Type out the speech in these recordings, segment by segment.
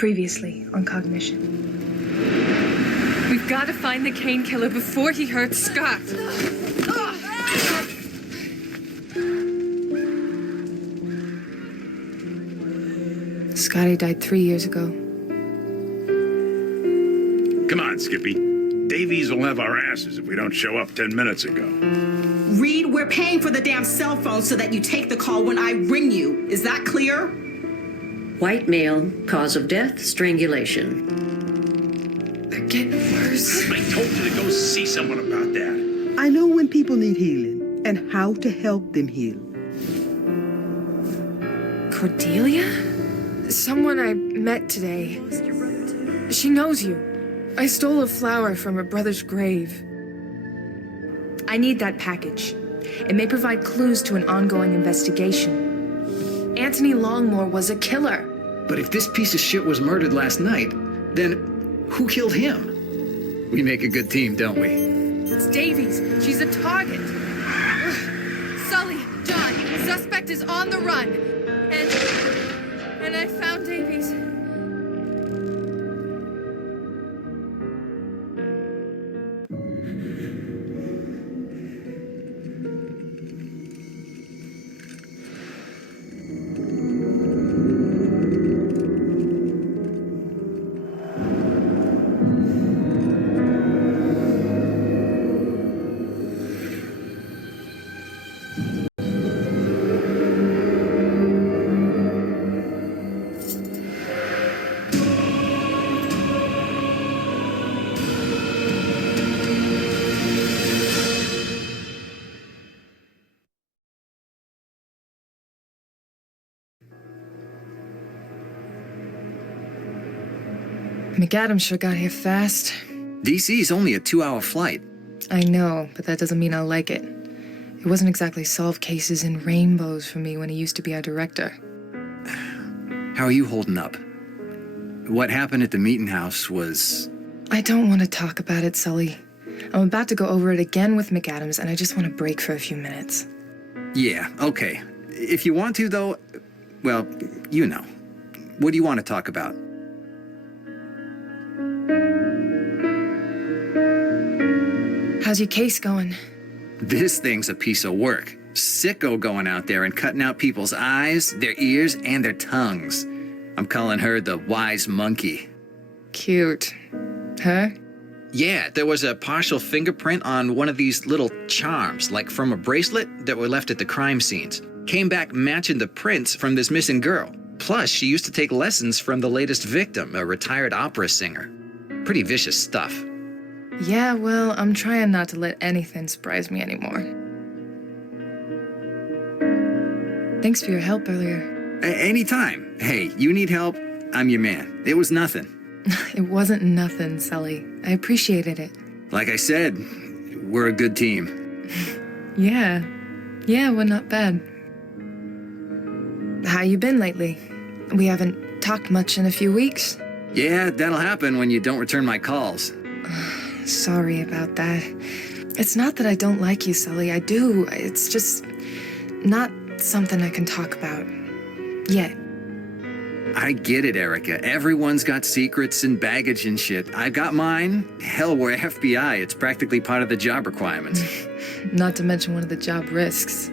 Previously on Cognition. We've got to find the Kane killer before he hurts Scott. Scotty died 3 years ago. Come on, Skippy. Davies will have our asses if we don't show up 10 minutes ago. Reed, we're paying for the damn cell phone so that you take the call when I ring you. Is that clear? White male, cause of death, strangulation. They're getting worse. I told you to go see someone about that. I know when people need healing and how to help them heal. Cordelia? Someone I met today. She knows you. I stole a flower from her brother's grave. I need that package. It may provide clues to an ongoing investigation. Anthony Longmore was a killer. But if this piece of shit was murdered last night, then who killed him? We make a good team, don't we? It's Davies. She's a target. Sully, John, suspect is on the run. And I found Davies. McAdams sure got here fast. DC's only a 2-hour flight. I know, but that doesn't mean I like it. It wasn't exactly solve cases in rainbows for me when he used to be our director. How are you holding up? What happened at the meeting house was... I don't want to talk about it, Sully. I'm about to go over it again with McAdams, and I just want to break for a few minutes. Yeah, okay. If you want to, though, well, you know. What do you want to talk about? How's your case going? This thing's a piece of work. Sicko going out there and cutting out people's eyes, their ears, and their tongues. I'm calling her the wise monkey. Cute. Huh? Yeah, there was a partial fingerprint on one of these little charms, like from a bracelet, that were left at the crime scenes. Came back matching the prints from this missing girl. Plus, she used to take lessons from the latest victim, a retired opera singer. Pretty vicious stuff. Yeah, well, I'm trying not to let anything surprise me anymore. Thanks for your help earlier. Anytime. Hey, you need help, I'm your man. It was nothing. It wasn't nothing, Sully. I appreciated it. Like I said, we're a good team. Yeah, we're not bad. How you been lately? We haven't talked much in a few weeks. Yeah, that'll happen when you don't return my calls. Sorry about that. It's not that I don't like you, Sully. I do. It's just not something I can talk about yet. I get it, Erica. Everyone's got secrets and baggage and shit. I got mine. Hell, we're FBI. It's practically part of the job requirements. Not to mention one of the job risks.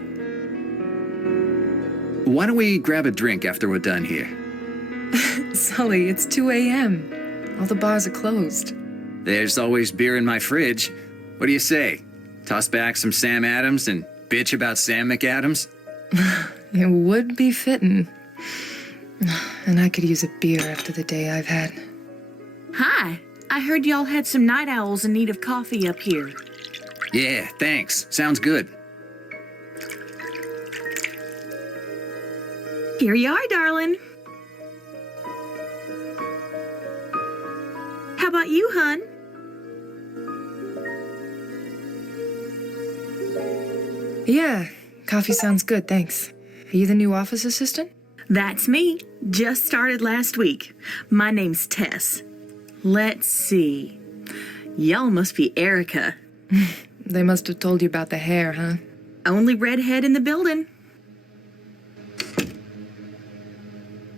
Why don't we grab a drink after we're done here? Sully, it's 2 a.m. All the bars are closed. There's always beer in my fridge. What do you say? Toss back some Sam Adams and bitch about Sam McAdams? It would be fitting. And I could use a beer after the day I've had. Hi. I heard y'all had some night owls in need of coffee up here. Yeah, thanks. Sounds good. Here you are, darling. How about you, hun? Yeah, coffee sounds good, thanks. Are you the new office assistant? That's me. Just started last week. My name's Tess. Let's see. Y'all must be Erica. They must have told you about the hair, huh? Only redhead in the building.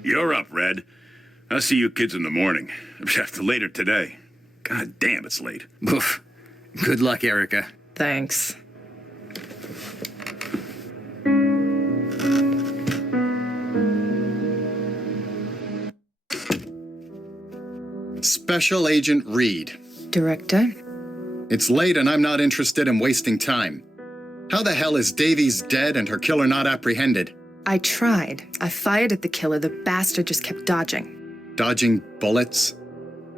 You're up, Red. I'll see you kids in the morning. Later today. God damn, it's late. Oof. Good luck, Erica. Thanks. Special Agent Reed. Director? It's late and I'm not interested in wasting time. How the hell is Davies dead and her killer not apprehended? I tried. I fired at the killer. The bastard just kept dodging. Dodging bullets?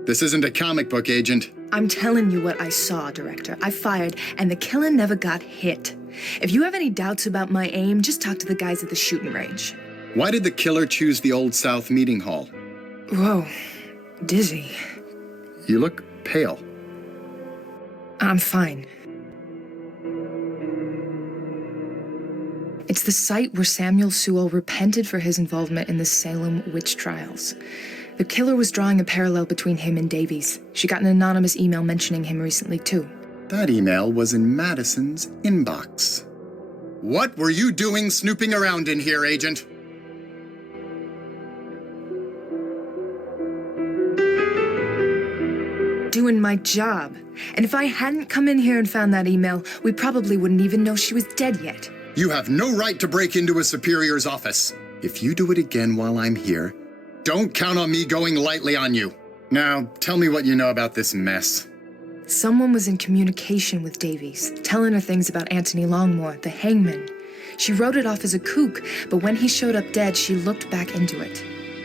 This isn't a comic book, Agent. I'm telling you what I saw, Director. I fired, and the killer never got hit. If you have any doubts about my aim, just talk to the guys at the shooting range. Why did the killer choose the Old South meeting hall? Whoa. Dizzy. You look pale. I'm fine. It's the site where Samuel Sewell repented for his involvement in the Salem witch trials. The killer was drawing a parallel between him and Davies. She got an anonymous email mentioning him recently, too. That email was in Madison's inbox. What were you doing snooping around in here, Agent? Doing my job. And if I hadn't come in here and found that email, we probably wouldn't even know she was dead yet. You have no right to break into a superior's office. If you do it again while I'm here, don't count on me going lightly on you. Now, tell me what you know about this mess. Someone was in communication with Davies, telling her things about Anthony Longmore, the hangman. She wrote it off as a kook, but when he showed up dead, she looked back into it.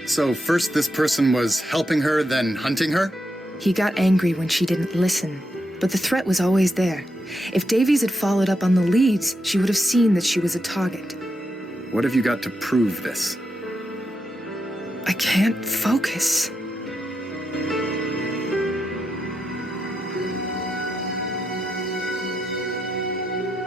So first this person was helping her, then hunting her? He got angry when she didn't listen, but the threat was always there. If Davies had followed up on the leads, she would have seen that she was a target. What have you got to prove this? I can't focus.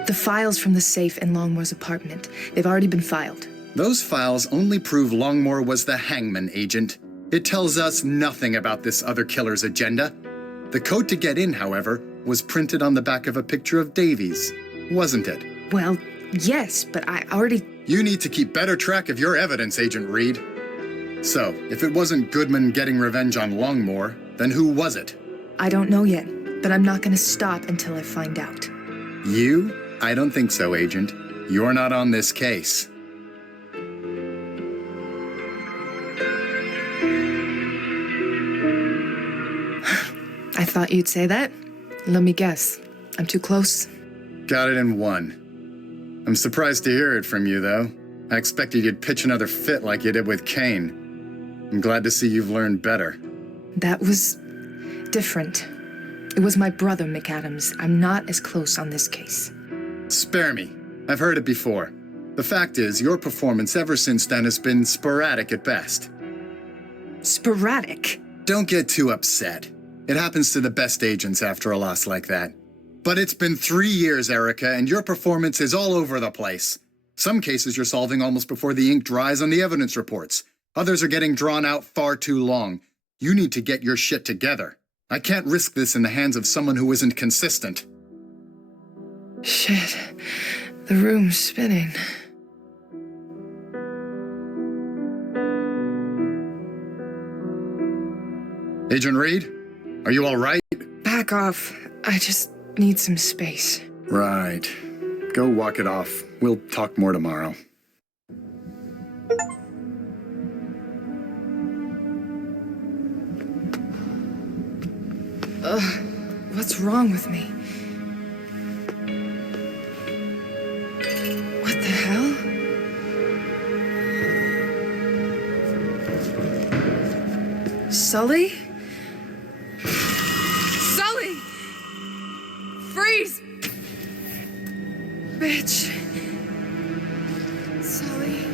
The files from the safe in Longmore's apartment. They've already been filed. Those files only prove Longmore was the hangman, Agent. It tells us nothing about this other killer's agenda. The code to get in, however, was printed on the back of a picture of Davies, wasn't it? Well, yes, but I already... You need to keep better track of your evidence, Agent Reed. So, if it wasn't Goodman getting revenge on Longmore, then who was it? I don't know yet, but I'm not going to stop until I find out. You? I don't think so, Agent. You're not on this case. I thought you'd say that. Let me guess. I'm too close? Got it in one. I'm surprised to hear it from you, though. I expected you'd pitch another fit like you did with Kane. I'm glad to see you've learned better. That was different. It was my brother, McAdams. I'm not as close on this case. Spare me. I've heard it before. The fact is, your performance ever since then has been sporadic at best. Sporadic? Don't get too upset. It happens to the best agents after a loss like that. But it's been 3 years, Erica, and your performance is all over the place. Some cases you're solving almost before the ink dries on the evidence reports. Others are getting drawn out far too long. You need to get your shit together. I can't risk this in the hands of someone who isn't consistent. Shit. The room's spinning. Agent Reed? Are you all right? Back off. I just need some space. Right. Go walk it off. We'll talk more tomorrow. What's wrong with me? What the hell? Sully? Sully! Freeze! Bitch. Sully.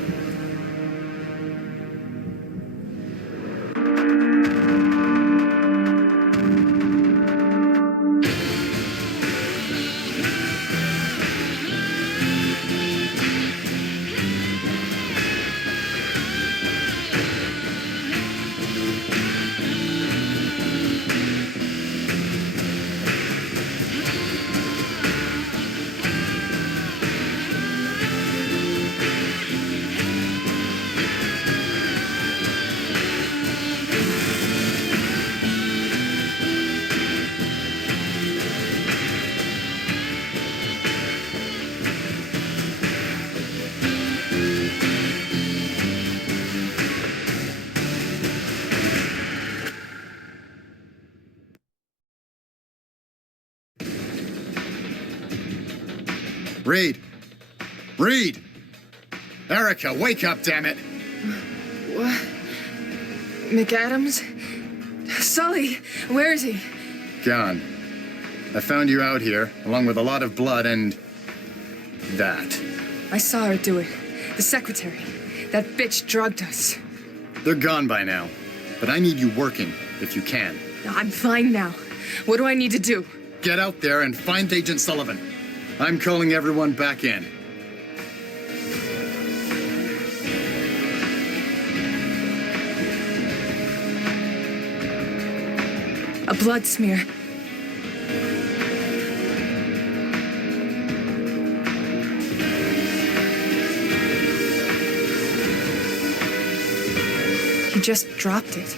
Reed! Reed! Erica, wake up, damn it! What? McAdams? Sully, where is he? Gone. I found you out here, along with a lot of blood and... that. I saw her do it. The secretary. That bitch drugged us. They're gone by now. But I need you working, if you can. I'm fine now. What do I need to do? Get out there and find Agent Sullivan. I'm calling everyone back in. A blood smear. He just dropped it.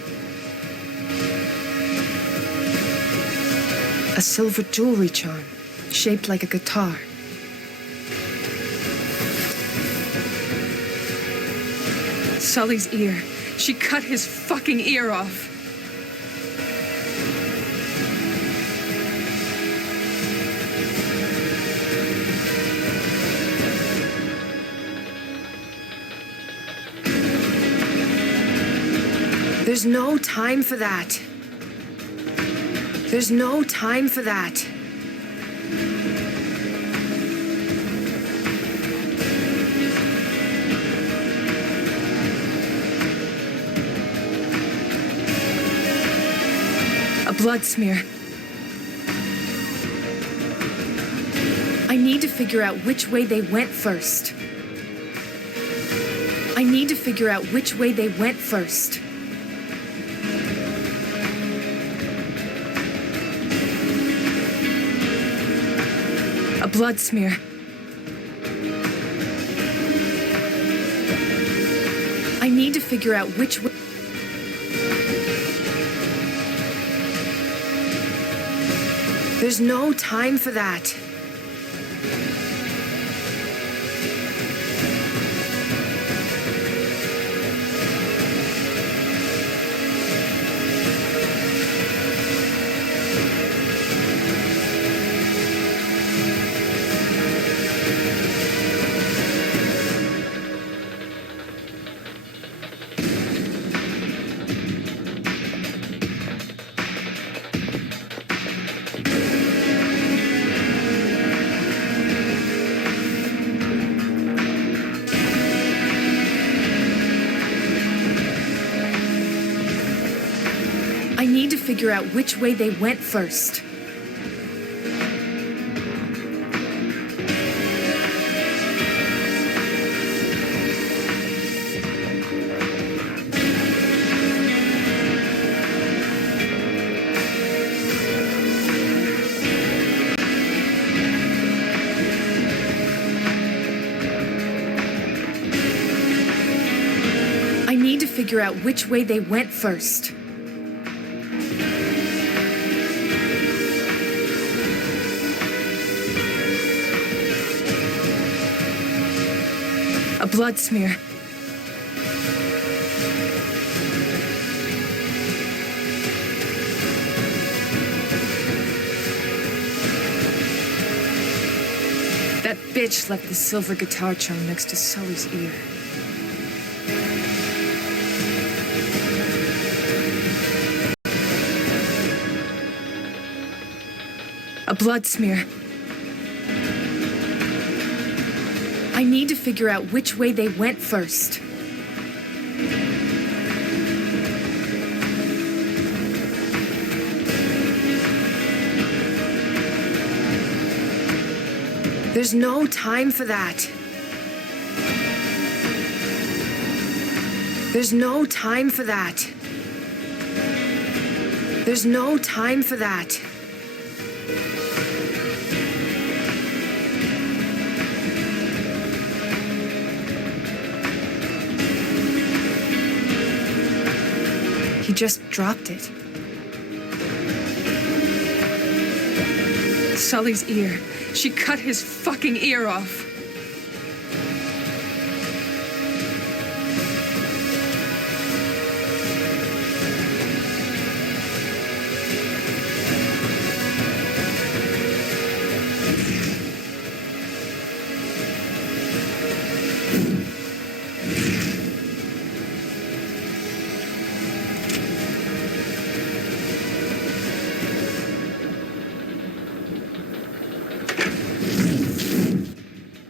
A silver jewelry charm, shaped like a guitar. Sully's ear. She cut his fucking ear off. There's no time for that. There's no time for that. A blood smear. I need to figure out which way they went first. I need to figure out which way they went first. A blood smear. I need to figure out which way. There's no time for that. I need to figure out which way they went first. I need to figure out which way they went first. A blood smear. That bitch left the silver guitar charm next to Sully's ear. A blood smear. I need to figure out which way they went first. There's no time for that. There's no time for that. There's no time for that. He just dropped it. Sully's ear. She cut his fucking ear off.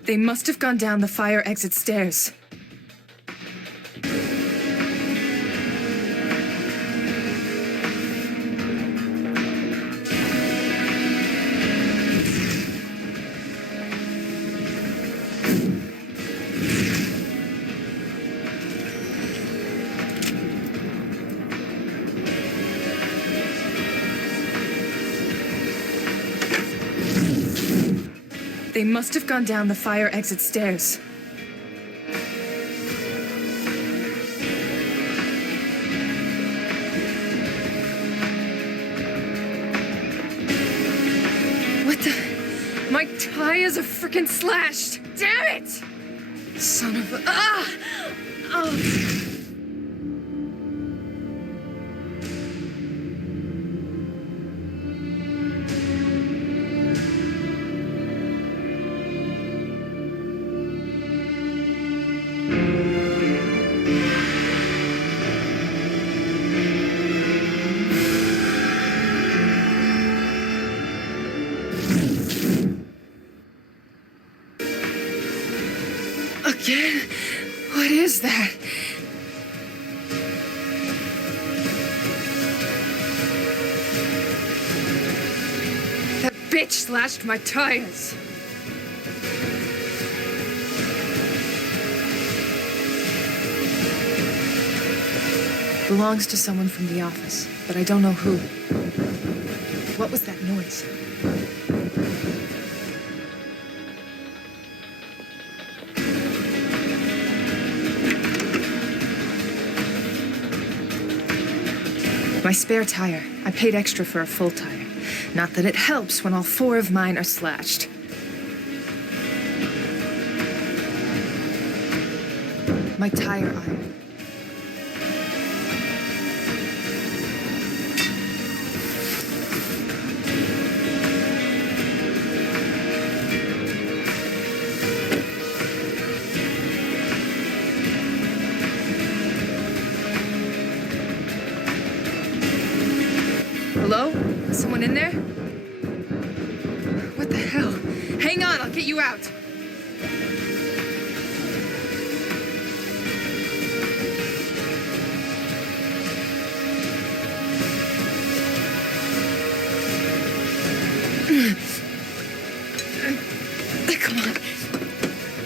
They must have gone down the fire exit stairs. They must have gone down the fire exit stairs. What the? My tires are freaking slashed! Damn it! Son of a... Ah! Oh. Again? What is that? That bitch slashed my tires. Belongs to someone from the office, but I don't know who. What was that noise? My spare tire. I paid extra for a full tire. Not that it helps when all 4 of mine are slashed. My tire iron. Hello? Someone in there? What the hell? Hang on, I'll get you out. Come on.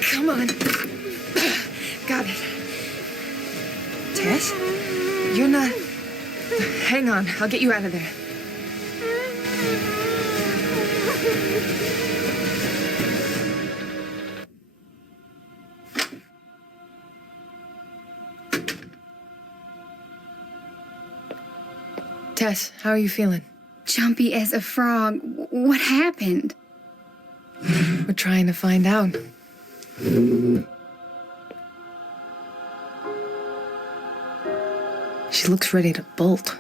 Come on. Got it. Tess? You're not... Hang on, I'll get you out of there. Tess, how are you feeling? Jumpy as a frog. What happened? We're trying to find out. She looks ready to bolt.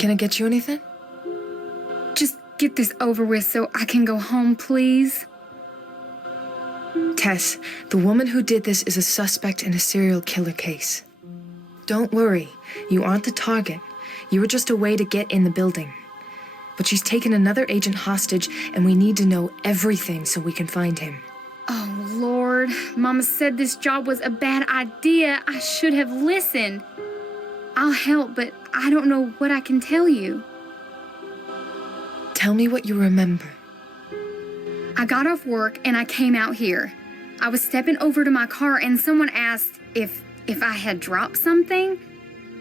Can I get you anything? Just get this over with so I can go home, please. Tess, the woman who did this is a suspect in a serial killer case. Don't worry, you aren't the target. You were just a way to get in the building. But she's taken another agent hostage, and we need to know everything so we can find him. Oh, Lord. Mama said this job was a bad idea. I should have listened. I'll help, but I don't know what I can tell you. Tell me what you remember. I got off work and I came out here. I was stepping over to my car and someone asked if I had dropped something.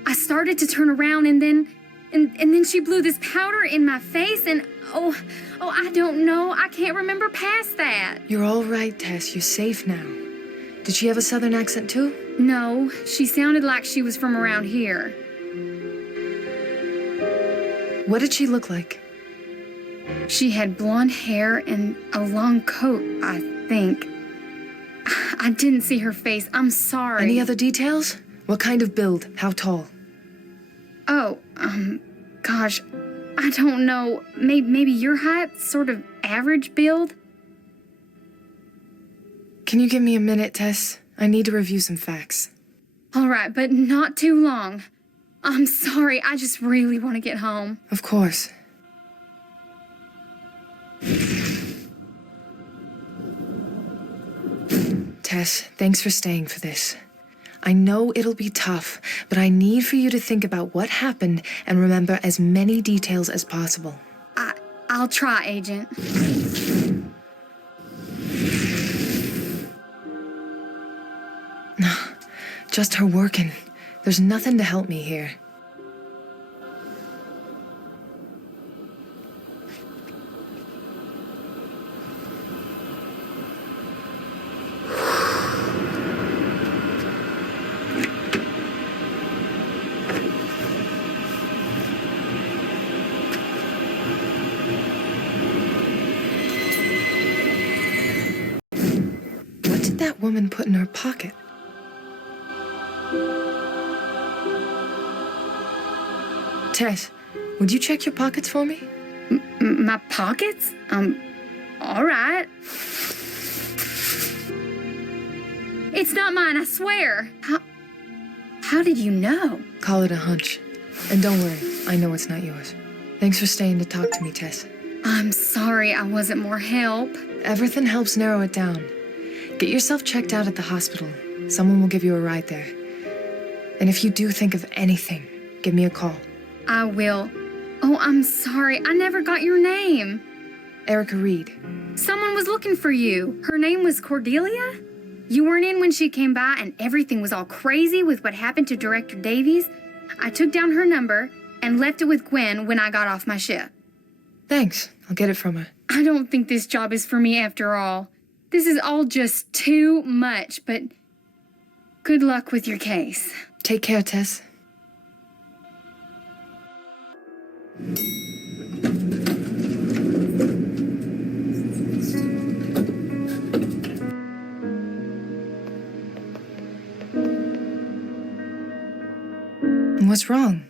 I started to turn around and then she blew this powder in my face and oh, I don't know. I can't remember past that. You're all right, Tess. You're safe now. Did she have a southern accent too? No, she sounded like she was from around here. What did she look like? She had blonde hair and a long coat, I think. I didn't see her face. I'm sorry. Any other details? What kind of build? How tall? Oh, gosh, I don't know. Maybe your height, sort of average build? Can you give me a minute, Tess? I need to review some facts. All right, but not too long. I'm sorry, I just really want to get home. Of course. Tess, thanks for staying for this. I know it'll be tough, but I need for you to think about what happened and remember as many details as possible. I'll try, Agent. Just her working. There's nothing to help me here. What did that woman put in her pocket? Tess, would you check your pockets for me? My pockets? All right. It's not mine, I swear. How did you know? Call it a hunch. And don't worry, I know it's not yours. Thanks for staying to talk to me, Tess. I'm sorry I wasn't more help. Everything helps narrow it down. Get yourself checked out at the hospital. Someone will give you a ride there. And if you do think of anything, give me a call. I will. Oh, I'm sorry. I never got your name. Erica Reed. Someone was looking for you. Her name was Cordelia? You weren't in when she came by and everything was all crazy with what happened to Director Davies. I took down her number and left it with Gwen when I got off my ship. Thanks. I'll get it from her. I don't think this job is for me after all. This is all just too much, but good luck with your case. Take care, Tess. What's wrong?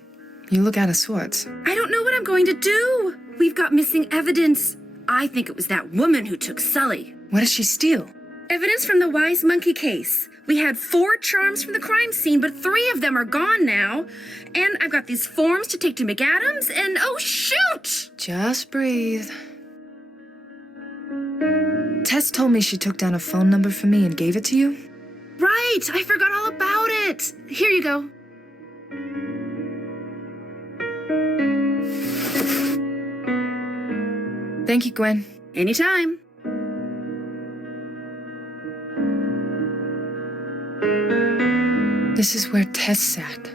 You look out of sorts. I don't know what I'm going to do. We've got missing evidence. I think it was that woman who took Sully. What did she steal? Evidence from the Wise Monkey case. We had 4 charms from the crime scene, but 3 of them are gone now. And I've got these forms to take to McAdams, and oh shoot! Just breathe. Tess told me she took down a phone number for me and gave it to you. Right, I forgot all about it. Here you go. Thank you, Gwen. Anytime. This is where Tess sat.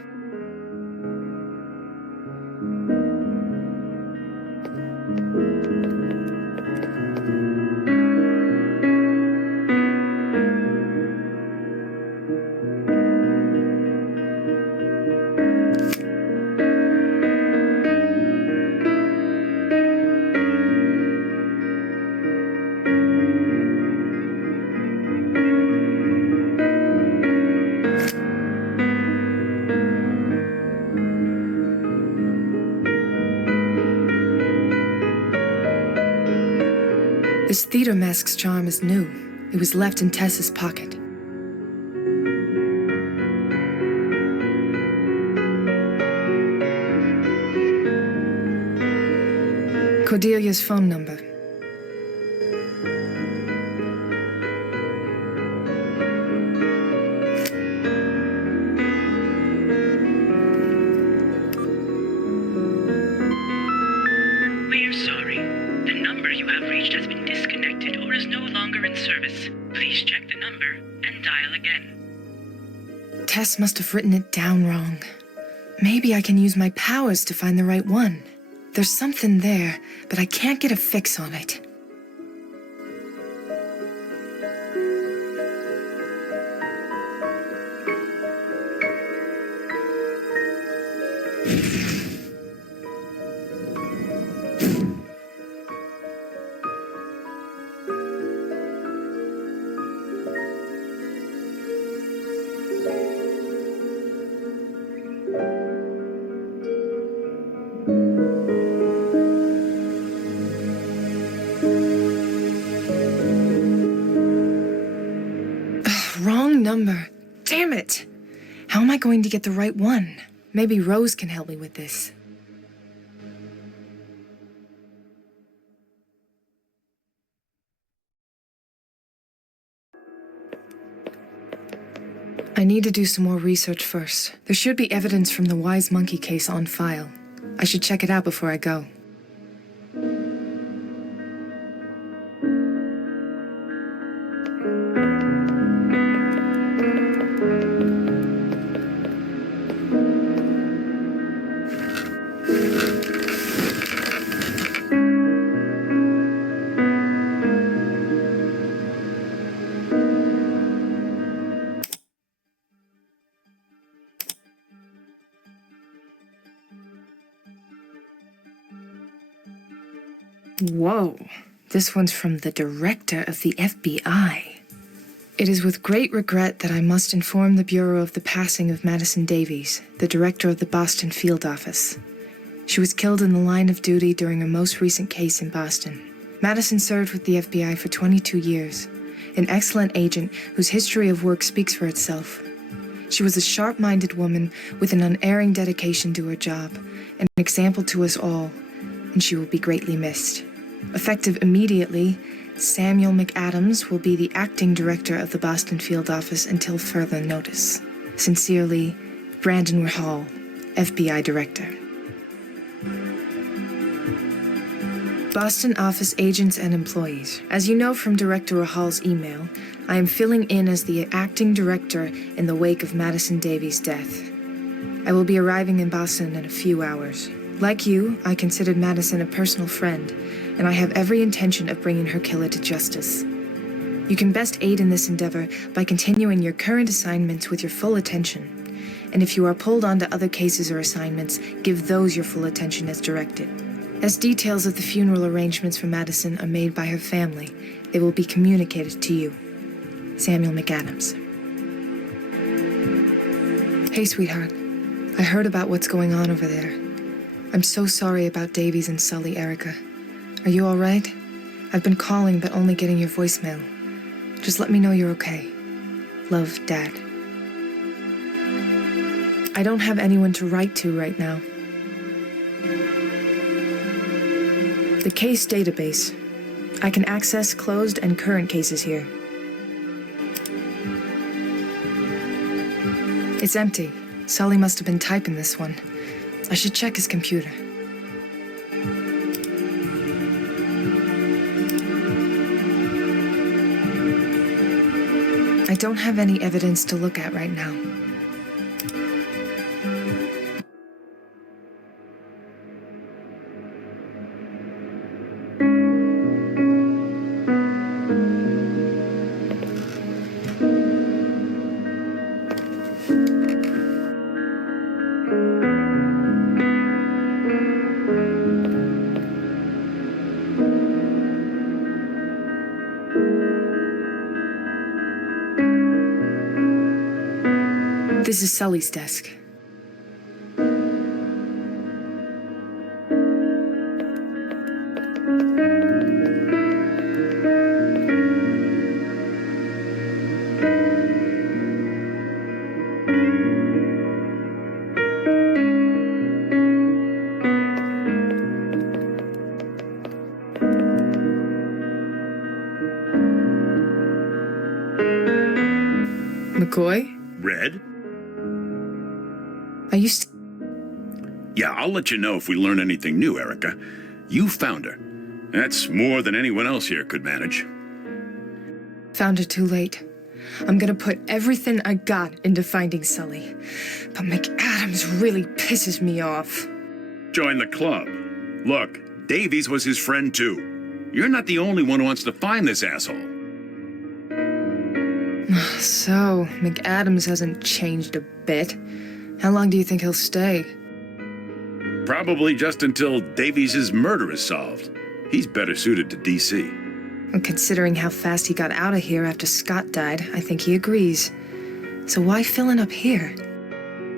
This theater mask's charm is new. It was left in Tess's pocket. Cordelia's phone number. We're sorry. The number you have reached has been disconnected or is no longer in service. Please check the number and dial again. Tess must have written it down wrong. Maybe I can use my powers to find the right one. There's something there, but I can't get a fix on it. Wrong number. Damn it! How am I going to get the right one? Maybe Rose can help me with this. I need to do some more research first. There should be evidence from the Wise Monkey case on file. I should check it out before I go. Whoa, this one's from the director of the FBI. It is with great regret that I must inform the Bureau of the passing of Madison Davies, the director of the Boston field office. She was killed in the line of duty during her most recent case in Boston. Madison served with the FBI for 22 years, an excellent agent whose history of work speaks for itself. She was a sharp-minded woman with an unerring dedication to her job, an example to us all, and she will be greatly missed. Effective immediately, Samuel McAdams will be the acting director of the Boston field office until further notice. Sincerely, Brandon Rahal, FBI Director. Boston office agents and employees. As you know from Director Rahal's email, I am filling in as the acting director in the wake of Madison Davies' death. I will be arriving in Boston in a few hours. Like you, I considered Madison a personal friend, and I have every intention of bringing her killer to justice. You can best aid in this endeavor by continuing your current assignments with your full attention, and if you are pulled onto other cases or assignments, give those your full attention as directed. As details of the funeral arrangements for Madison are made by her family, they will be communicated to you. Samuel McAdams. Hey, sweetheart. I heard about what's going on over there. I'm so sorry about Davies and Sully, Erica. Are you all right? I've been calling, but only getting your voicemail. Just let me know you're okay. Love, Dad. I don't have anyone to write to right now. The case database. I can access closed and current cases here. It's empty. Sully must have been typing this one. I should check his computer. I don't have any evidence to look at right now. This is Sully's desk. McCoy? Red? I used to... Yeah, I'll let you know if we learn anything new, Erica. You found her. That's more than anyone else here could manage. Found her too late. I'm gonna put everything I got into finding Sully. But McAdams really pisses me off. Join the club. Look, Davies was his friend too. You're not the only one who wants to find this asshole. So, McAdams hasn't changed a bit. How long do you think he'll stay? Probably just until Davies' murder is solved. He's better suited to D.C. And considering how fast he got out of here after Scott died, I think he agrees. So why filling up here?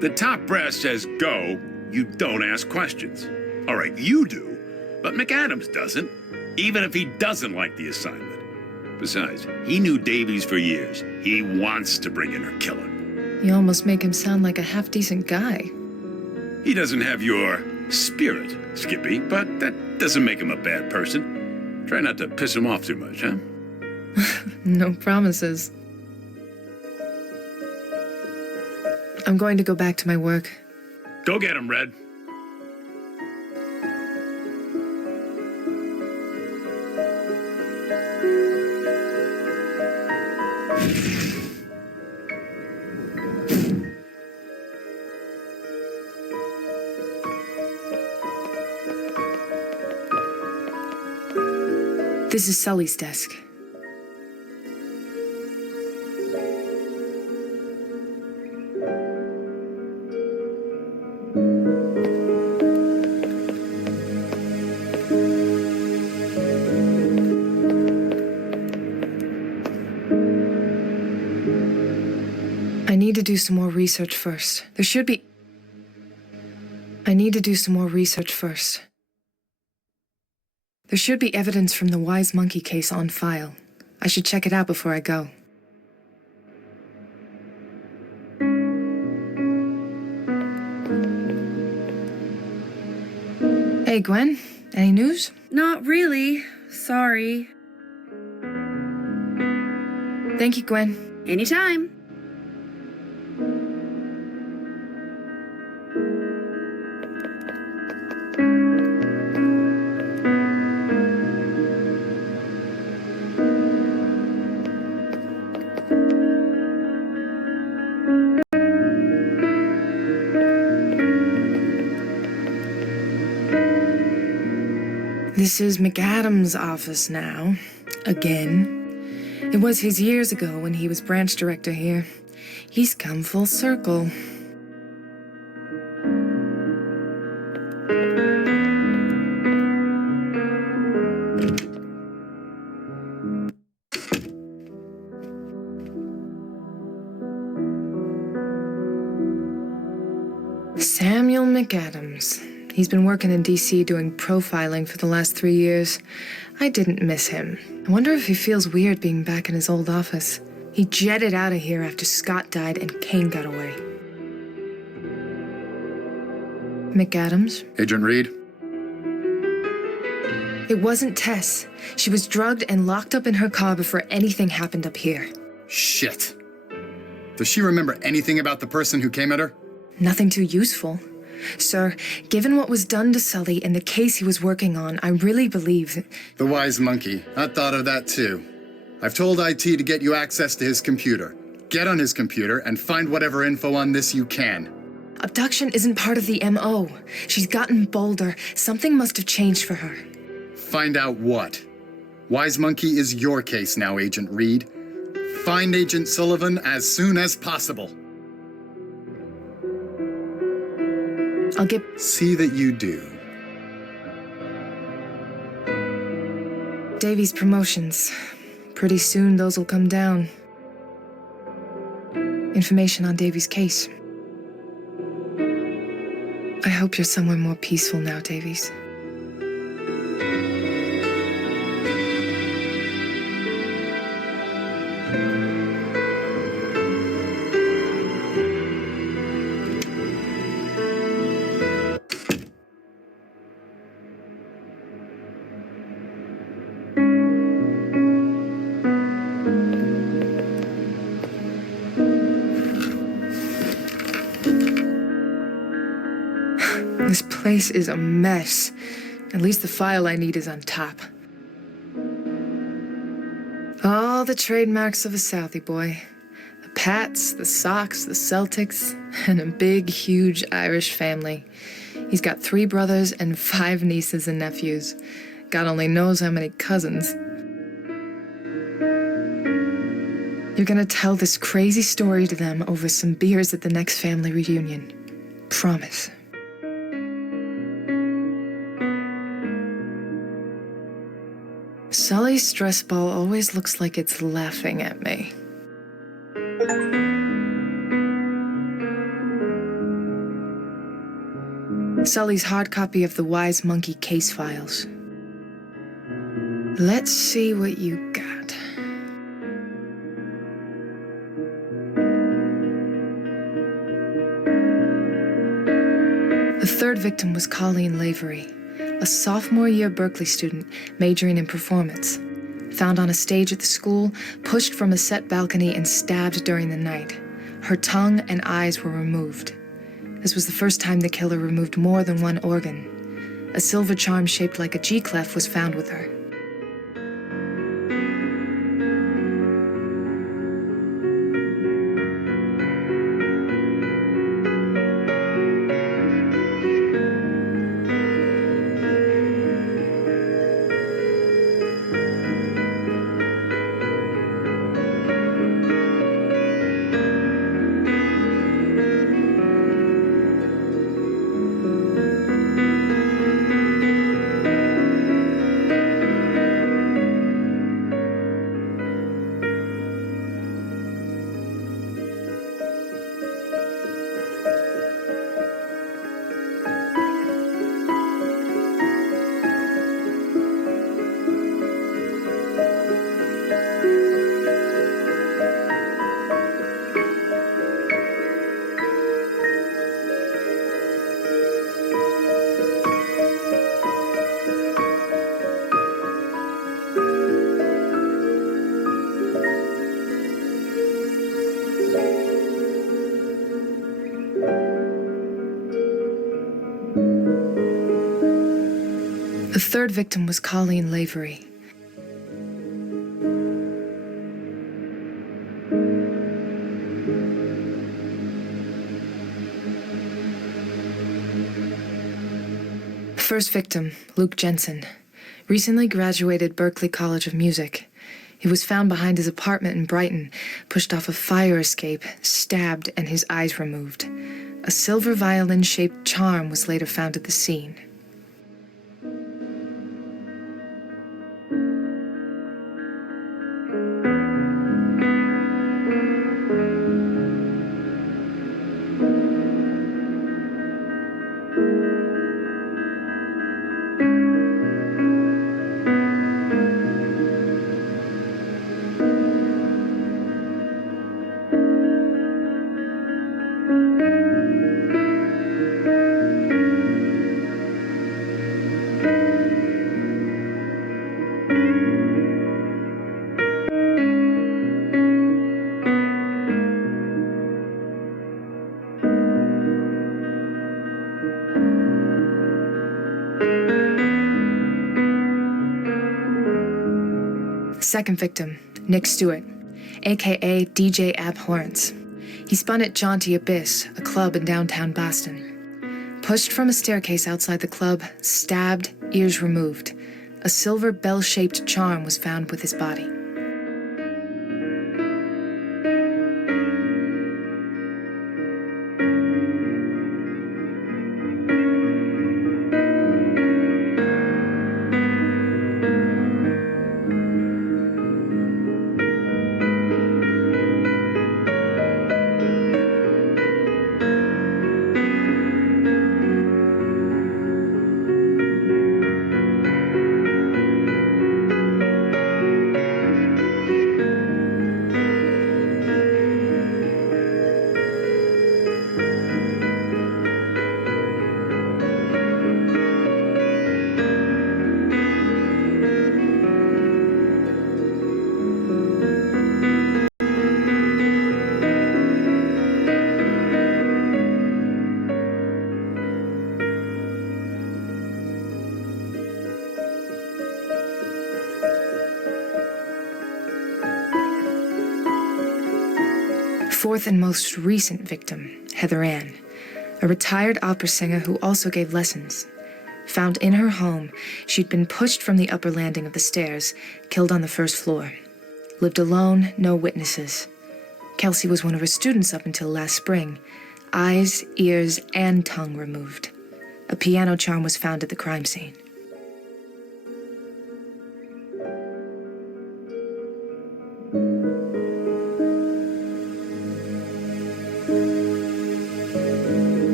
The top brass says go, you don't ask questions. All right, you do, but McAdams doesn't, even if he doesn't like the assignment. Besides, he knew Davies for years. He wants to bring in her killer. You almost make him sound like a half-decent guy. He doesn't have your spirit, Skippy, but that doesn't make him a bad person. Try not to piss him off too much, huh? No promises. I'm going to go back to my work. Go get him, Red. This is Sully's desk. I need to do some more research first. I need to do some more research first. There should be evidence from the Wise Monkey case on file. I should check it out before I go. Hey, Gwen. Any news? Not really. Sorry. Thank you, Gwen. Anytime. This is McAdams' office now. Again. It was his years ago when he was branch director here. He's come full circle. Samuel McAdams. He's been working in D.C. doing profiling for the last 3 years. I didn't miss him. I wonder if he feels weird being back in his old office. He jetted out of here after Scott died and Kane got away. McAdams? Agent Reed? It wasn't Tess. She was drugged and locked up in her car before anything happened up here. Shit. Does she remember anything about the person who came at her? Nothing too useful. Sir, given what was done to Sully and the case he was working on, I really believe... The Wise Monkey. I thought of that too. I've told IT to get you access to his computer. Get on his computer and find whatever info on this you can. Abduction isn't part of the MO. She's gotten bolder. Something must have changed for her. Find out what? Wise Monkey is your case now, Agent Reed. Find Agent Sullivan as soon as possible. I'll get... See that you do. Davy's promotions. Pretty soon those will come down. Information on Davy's case. I hope you're somewhere more peaceful now, Davies. This place is a mess. At least the file I need is on top. All the trademarks of a Southie boy. The Pats, the Sox, the Celtics, and a big, huge Irish family. He's got 3 brothers and 5 nieces and nephews. God only knows how many cousins. You're gonna tell this crazy story to them over some beers at the next family reunion. Promise. Sully's stress ball always looks like it's laughing at me. Sully's hard copy of the Wise Monkey case files. Let's see what you got. The third victim was Colleen Lavery, a sophomore-year Berkeley student majoring in performance. Found on a stage at the school, pushed from a set balcony and stabbed during the night. Her tongue and eyes were removed. This was the first time the killer removed more than one organ. A silver charm shaped like a G-clef was found with her. The third victim was Colleen Lavery. First victim, Luke Jensen, recently graduated Berklee College of Music. He was found behind his apartment in Brighton, pushed off a fire escape, stabbed, and his eyes removed. A silver violin-shaped charm was later found at the scene. Second victim, Nick Stewart, aka DJ Abhorrence. He spun at Jaunty Abyss, a club in downtown Boston. Pushed from a staircase outside the club, stabbed, ears removed. A silver bell-shaped charm was found with his body. Fourth and most recent victim, Heather Ann, a retired opera singer who also gave lessons. Found in her home, she'd been pushed from the upper landing of the stairs, killed on the first floor. Lived alone, no witnesses. Kelsey was one of her students up until last spring. Eyes, ears, and tongue removed. A piano charm was found at the crime scene.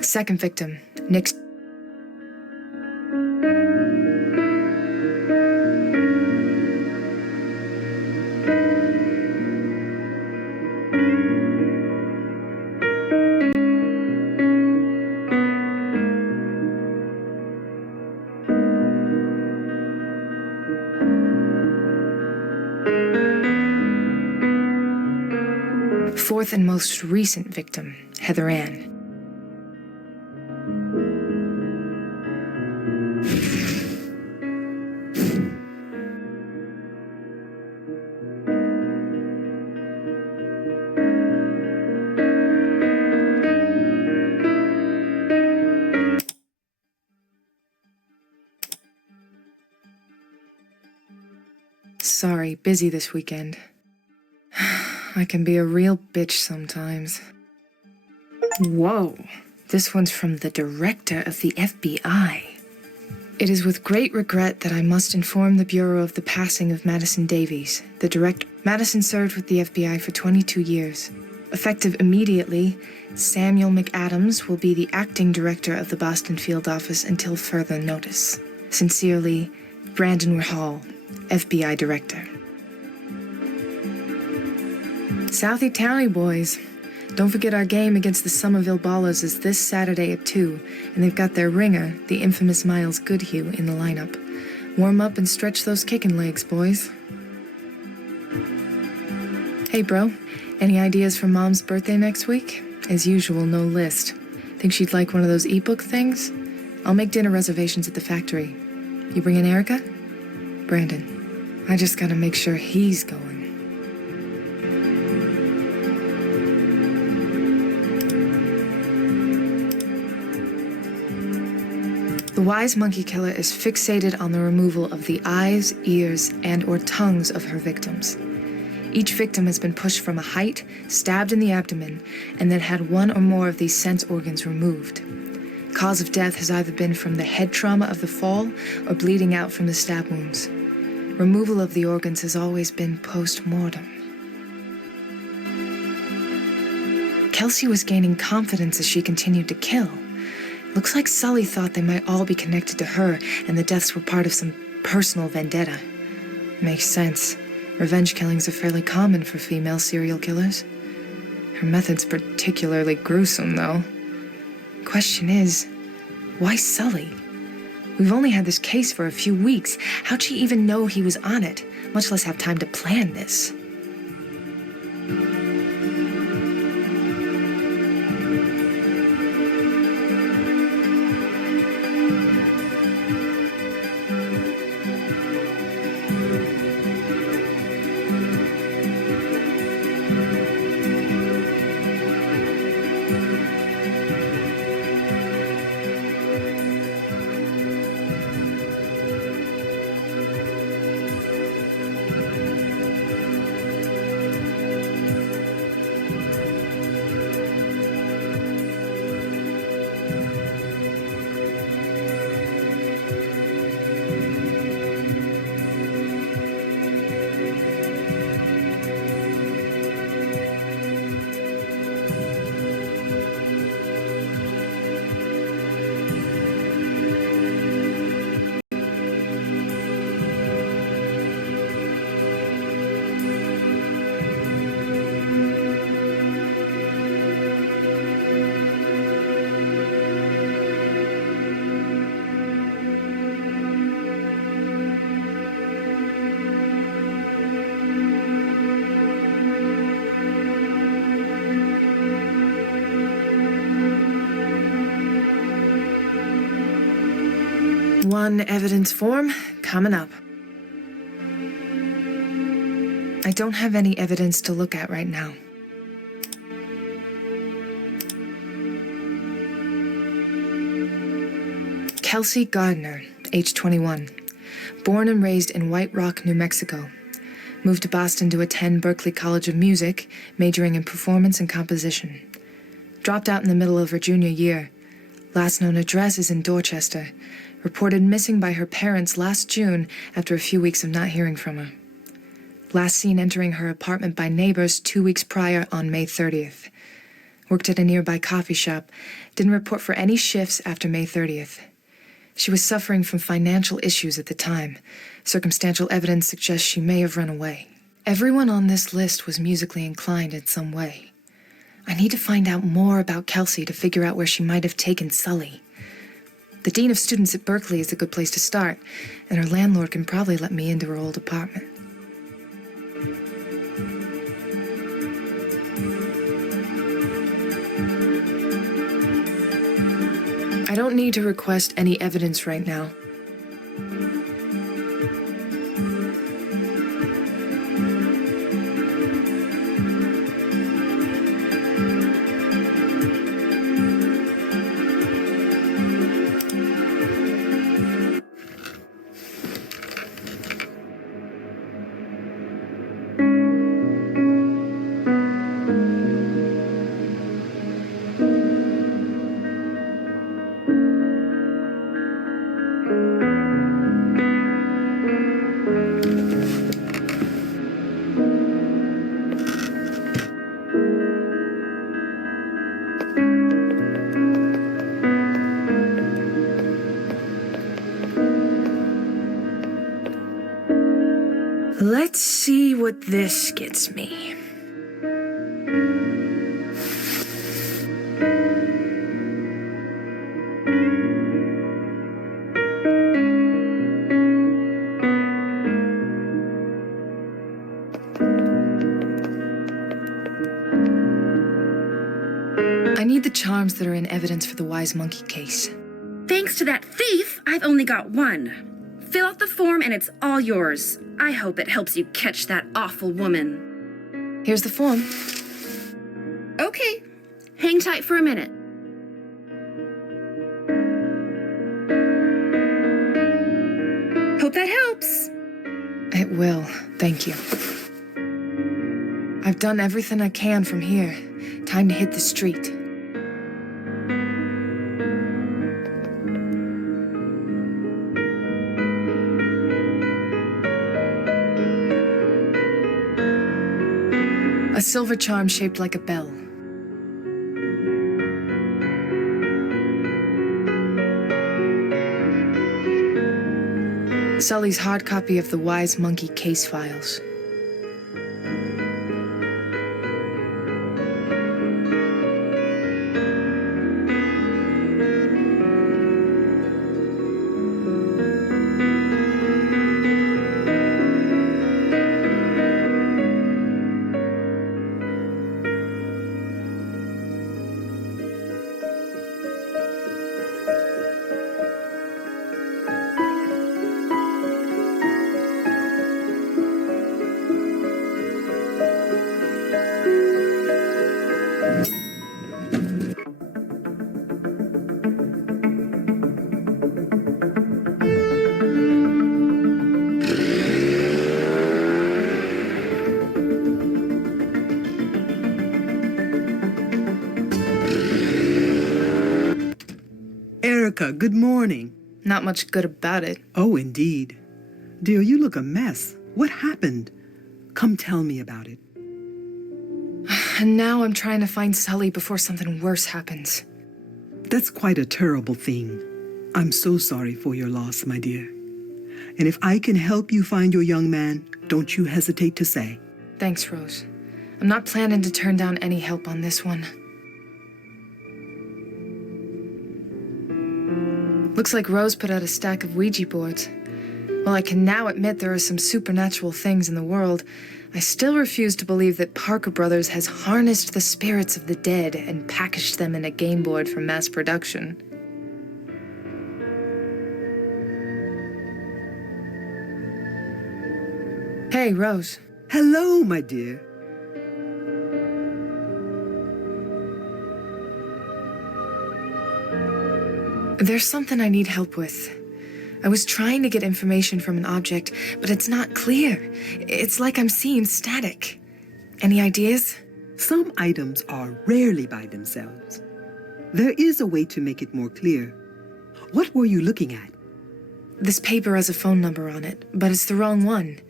Second victim, Nick's. Fourth and most recent victim, Heather Ann. Sorry, busy this weekend. I can be a real bitch sometimes. Whoa, this one's from the director of the FBI. It is with great regret that I must inform the Bureau of the passing of Madison Davies, the director. Madison served with the FBI for 22 years. Effective immediately, Samuel McAdams will be the acting director of the Boston field office until further notice. Sincerely, Brandon Hall, FBI Director. Southie Townie boys. Don't forget our game against the Somerville Ballers is this Saturday at 2, and they've got their ringer, the infamous Miles Goodhue, in the lineup. Warm up and stretch those kicking legs, boys. Hey, bro. Any ideas for Mom's birthday next week? As usual, no list. Think she'd like one of those ebook things? I'll make dinner reservations at the factory. You bringing Erica? Brandon. I just gotta make sure he's going. The wise monkey killer is fixated on the removal of the eyes, ears, and/or tongues of her victims. Each victim has been pushed from a height, stabbed in the abdomen, and then had one or more of these sense organs removed. Cause of death has either been from the head trauma of the fall or bleeding out from the stab wounds. Removal of the organs has always been post-mortem. Kelsey was gaining confidence as she continued to kill. Looks like Sully thought they might all be connected to her, and the deaths were part of some personal vendetta. Makes sense. Revenge killings are fairly common for female serial killers. Her method's particularly gruesome, though. Question is, why Sully? We've only had this case for a few weeks. How'd she even know he was on it, much less have time to plan this? One evidence form coming up. I don't have any evidence to look at right now. Kelsey Gardner, age 21. Born and raised in White Rock, New Mexico. Moved to Boston to attend Berklee College of Music, majoring in performance and composition. Dropped out in the middle of her junior year. Last known address is in Dorchester. Reported missing by her parents last June after a few weeks of not hearing from her. Last seen entering her apartment by neighbors 2 weeks prior on May 30th. Worked at a nearby coffee shop. Didn't report for any shifts after May 30th. She was suffering from financial issues at the time. Circumstantial evidence suggests she may have run away. Everyone on this list was musically inclined in some way. I need to find out more about Kelsey to figure out where she might have taken Sully. The dean of students at Berkeley is a good place to start, and her landlord can probably let me into her old apartment. I don't need to request any evidence right now. Let's see what this gets me. I need the charms that are in evidence for the Wise Monkey case. Thanks to that thief, I've only got one. Fill out the form and it's all yours. I hope it helps you catch that awful woman. Here's the form. Okay. Hang tight for a minute. Hope that helps. It will, thank you. I've done everything I can from here. Time to hit the street. A silver charm shaped like a bell. Sully's hard copy of the Wise Monkey case files. Erica, good morning. Not much good about it. Oh, indeed. Dear, you look a mess. What happened? Come tell me about it. And now I'm trying to find Sully before something worse happens. That's quite a terrible thing. I'm so sorry for your loss, my dear. And if I can help you find your young man, don't you hesitate to say. Thanks, Rose. I'm not planning to turn down any help on this one. Looks like Rose put out a stack of Ouija boards. While I can now admit there are some supernatural things in the world, I still refuse to believe that Parker Brothers has harnessed the spirits of the dead and packaged them in a game board for mass production. Hey, Rose. Hello, my dear. There's something I need help with. I was trying to get information from an object, but it's not clear. It's like I'm seeing static. Any ideas? Some items are rarely by themselves. There is a way to make it more clear. What were you looking at? This paper has a phone number on it, but it's the wrong one.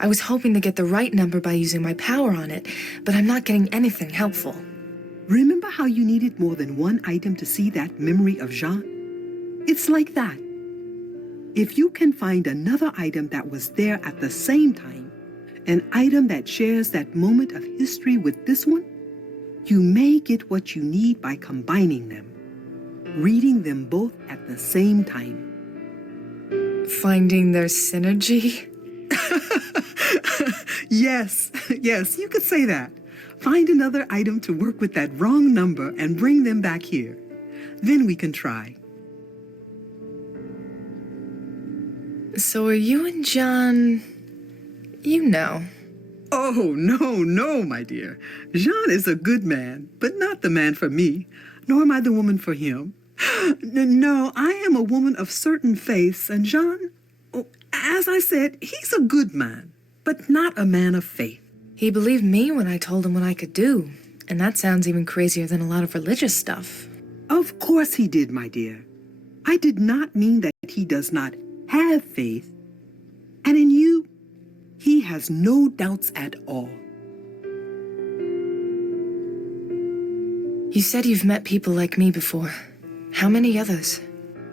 I was hoping to get the right number by using my power on it, but I'm not getting anything helpful. Remember how you needed more than one item to see that memory of Jean? It's like that. If you can find another item that was there at the same time, an item that shares that moment of history with this one, you may get what you need by combining them, reading them both at the same time. Finding their synergy? Yes, you could say that. Find another item to work with that wrong number and bring them back here. Then we can try. So are you and John... you know. Oh, no, my dear. Jean is a good man, but not the man for me, nor am I the woman for him. No, I am a woman of certain faiths, and Jean, as I said, he's a good man, but not a man of faith. He believed me when I told him what I could do, and that sounds even crazier than a lot of religious stuff. Of course he did, my dear. I did not mean that he does not have faith, and in you, he has no doubts at all. You said you've met people like me before. How many others?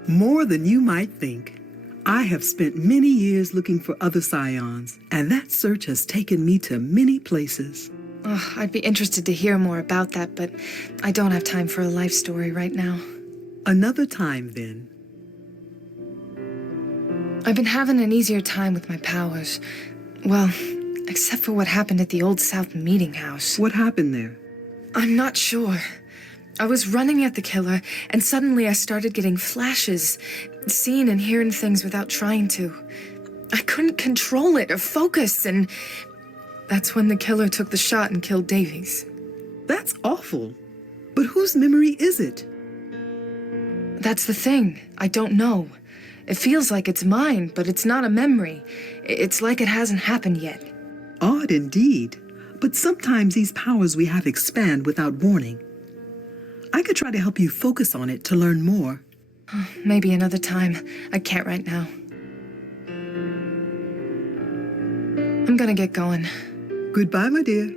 More than you might think. I have spent many years looking for other scions, and that search has taken me to many places. Oh, I'd be interested to hear more about that, but I don't have time for a life story right now. Another time, then. I've been having an easier time with my powers. Well, except for what happened at the Old South meeting house. What happened there? I'm not sure. I was running at the killer, and suddenly I started getting flashes, seeing and hearing things without trying to. I couldn't control it or focus, and that's when the killer took the shot and killed Davies. That's awful. But whose memory is it? That's the thing. I don't know. It feels like it's mine, but it's not a memory. It's like it hasn't happened yet. Odd indeed. But sometimes these powers we have expand without warning. I could try to help you focus on it to learn more. Maybe another time. I can't right now. I'm gonna get going. Goodbye, my dear.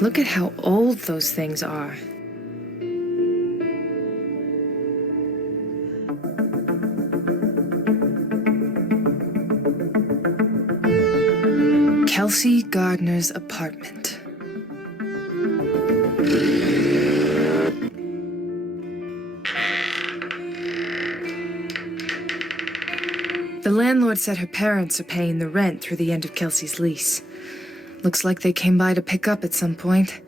Look at how old those things are. Kelsey Gardner's apartment. The landlord said her parents are paying the rent through the end of Kelsey's lease. Looks like they came by to pick up at some point.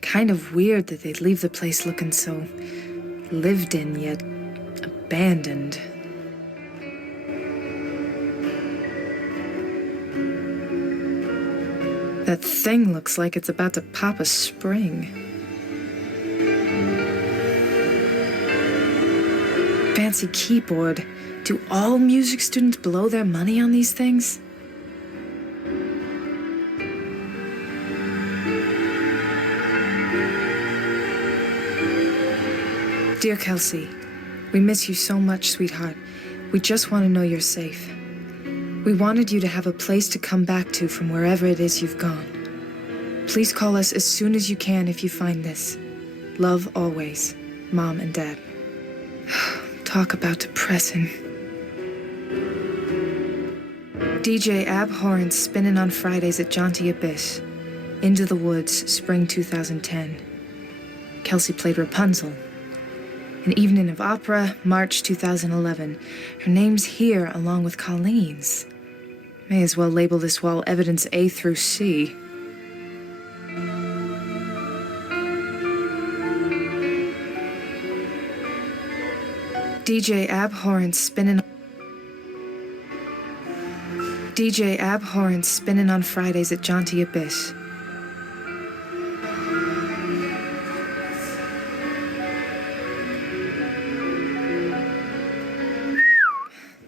Kind of weird that they'd leave the place looking so lived in yet abandoned. That thing looks like it's about to pop a spring. Fancy keyboard. Do all music students blow their money on these things? Dear Kelsey, we miss you so much, sweetheart. We just want to know you're safe. We wanted you to have a place to come back to from wherever it is you've gone. Please call us as soon as you can if you find this. Love always, Mom and Dad. Talk about depressing. DJ Abhorrent spinning on Fridays at Jaunty Abyss. Into the Woods, spring 2010. Kelsey played Rapunzel. An Evening of Opera, March 2011. Her name's here along with Colleen's. May as well label this wall evidence A through C. DJ Abhorrent spinning on Fridays at Jaunty Abyss.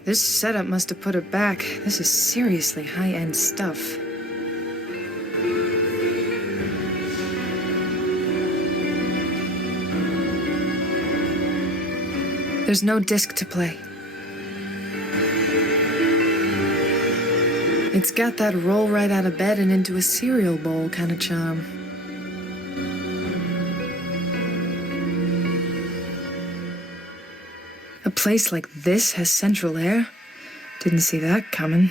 This setup must have put her back. This is seriously high-end stuff. There's no disc to play. It's got that roll right out of bed and into a cereal bowl kind of charm. A place like this has central air? Didn't see that coming.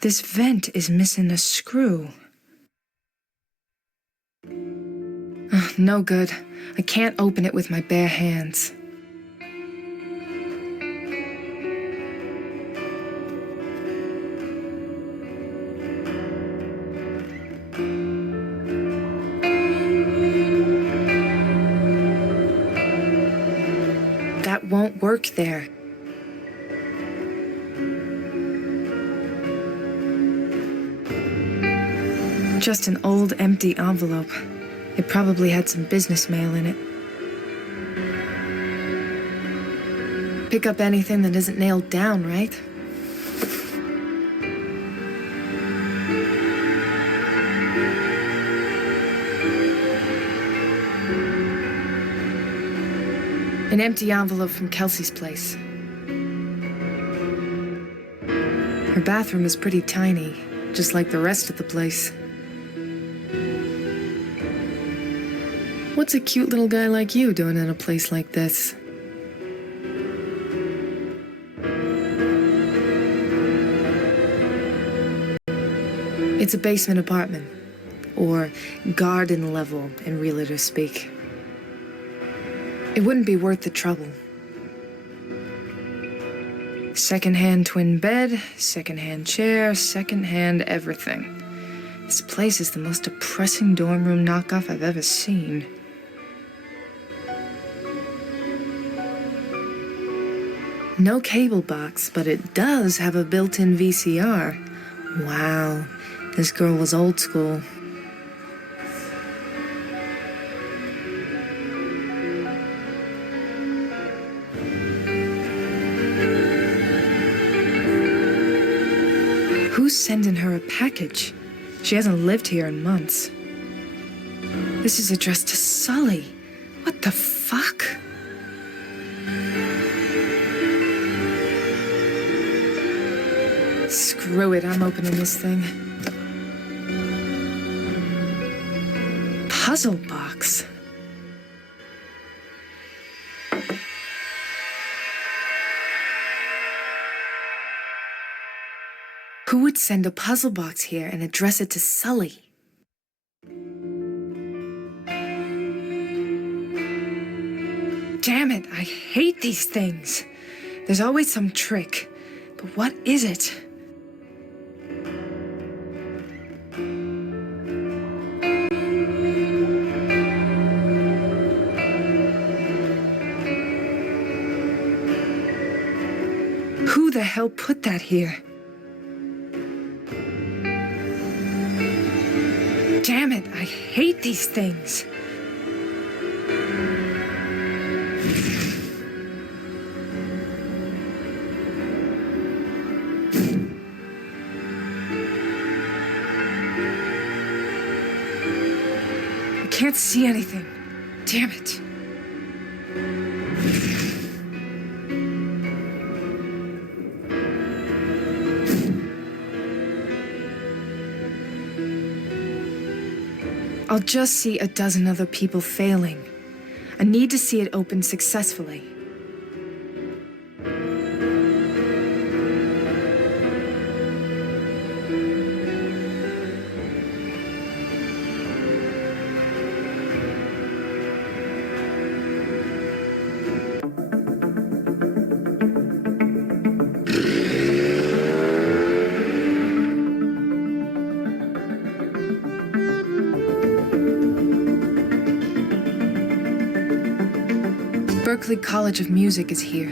This vent is missing a screw. No good. I can't open it with my bare hands. That won't work there. Just an old, empty envelope. It probably had some business mail in it. Pick up anything that isn't nailed down, right? An empty envelope from Kelsey's place. Her bathroom is pretty tiny, just like the rest of the place. What's a cute little guy like you doing in a place like this? It's a basement apartment, or garden level in realtor speak. It wouldn't be worth the trouble. Second-hand twin bed, second-hand chair, second-hand everything. This place is the most depressing dorm room knockoff I've ever seen. No cable box, but it does have a built-in VCR. Wow, this girl was old school. Who's sending her a package? She hasn't lived here in months. This is addressed to Sully. What the fuck? Screw it, I'm opening this thing. Puzzle box. Who would send a puzzle box here and address it to Sully? Damn it, I hate these things. There's always some trick. But what is it? Who the hell put that here? Damn it, I hate these things. I can't see anything. Damn it. I'll just see a dozen other people failing. I need to see it open successfully. Berklee College of Music is here.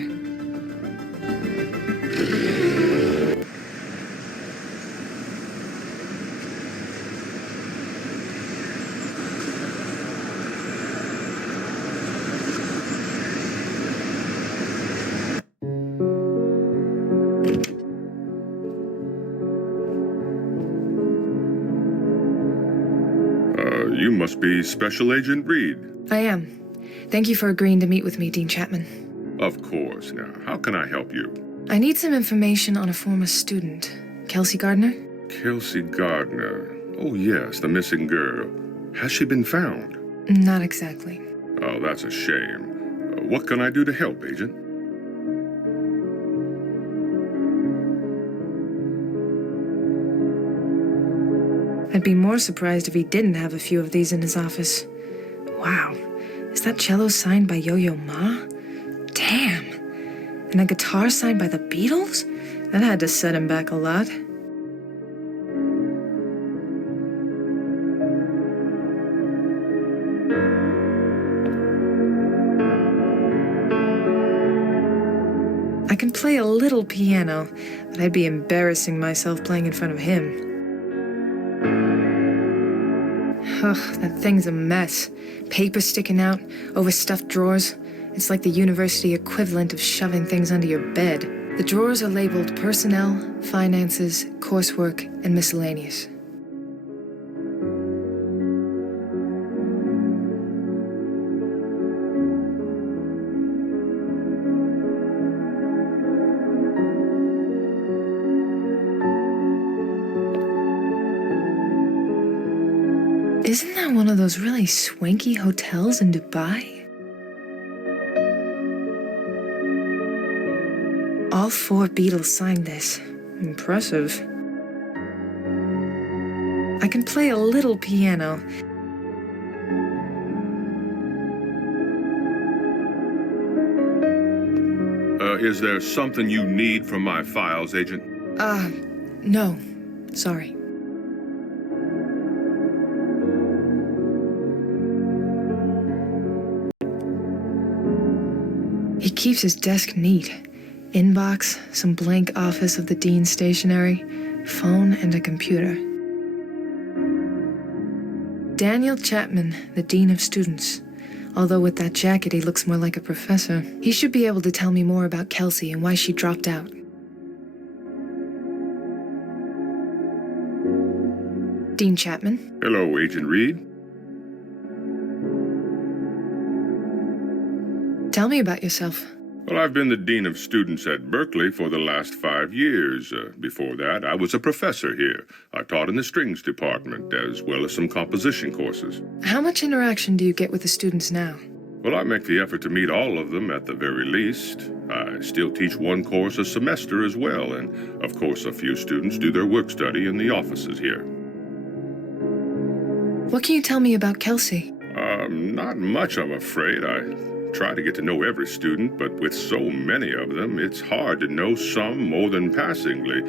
You must be Special Agent Reed. I am. Thank you for agreeing to meet with me, Dean Chapman. Of course. Now, how can I help you? I need some information on a former student, Kelsey Gardner. Kelsey Gardner. Oh, yes, the missing girl. Has she been found? Not exactly. Oh, that's a shame. What can I do to help, Agent? I'd be more surprised if he didn't have a few of these in his office. Wow, is that cello signed by Yo-Yo Ma? Damn! And a guitar signed by the Beatles? That had to set him back a lot. I can play a little piano, but I'd be embarrassing myself playing in front of him. Ugh, that thing's a mess. Paper sticking out, overstuffed drawers. It's like the university equivalent of shoving things under your bed. The drawers are labeled personnel, finances, coursework, and miscellaneous. Isn't that one of those really swanky hotels in Dubai? All 4 Beatles signed this. Impressive. I can play a little piano. Is there something you need from my files, Agent? No. Sorry. He keeps his desk neat. Inbox, some blank office of the dean's stationery, phone, and a computer. Daniel Chapman, the dean of students. Although with that jacket, he looks more like a professor. He should be able to tell me more about Kelsey and why she dropped out. Dean Chapman. Hello, Agent Reed. Tell me about yourself. Well, I've been the Dean of Students at Berkeley for the last 5 years. Before that, I was a professor here. I taught in the strings department, as well as some composition courses. How much interaction do you get with the students now? Well, I make the effort to meet all of them at the very least. I still teach 1 course a semester as well, and of course a few students do their work study in the offices here. What can you tell me about Kelsey? Not much, I'm afraid. I try to get to know every student, but with so many of them, it's hard to know some more than passingly.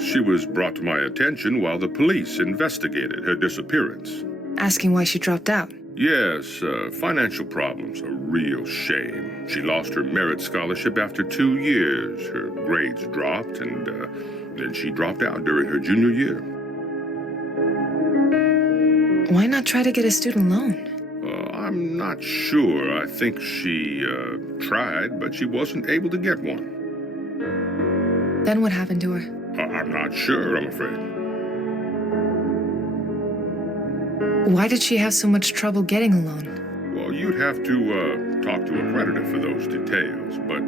She was brought to my attention while the police investigated her disappearance. Asking why she dropped out? Yes, financial problems, a real shame. She lost her merit scholarship after 2 years. Her grades dropped, and then she dropped out during her junior year. Why not try to get a student loan? I'm not sure. I think she tried, but she wasn't able to get one. Then what happened to her? I'm not sure, I'm afraid. Why did she have so much trouble getting a loan? Well, you'd have to talk to a creditor for those details, but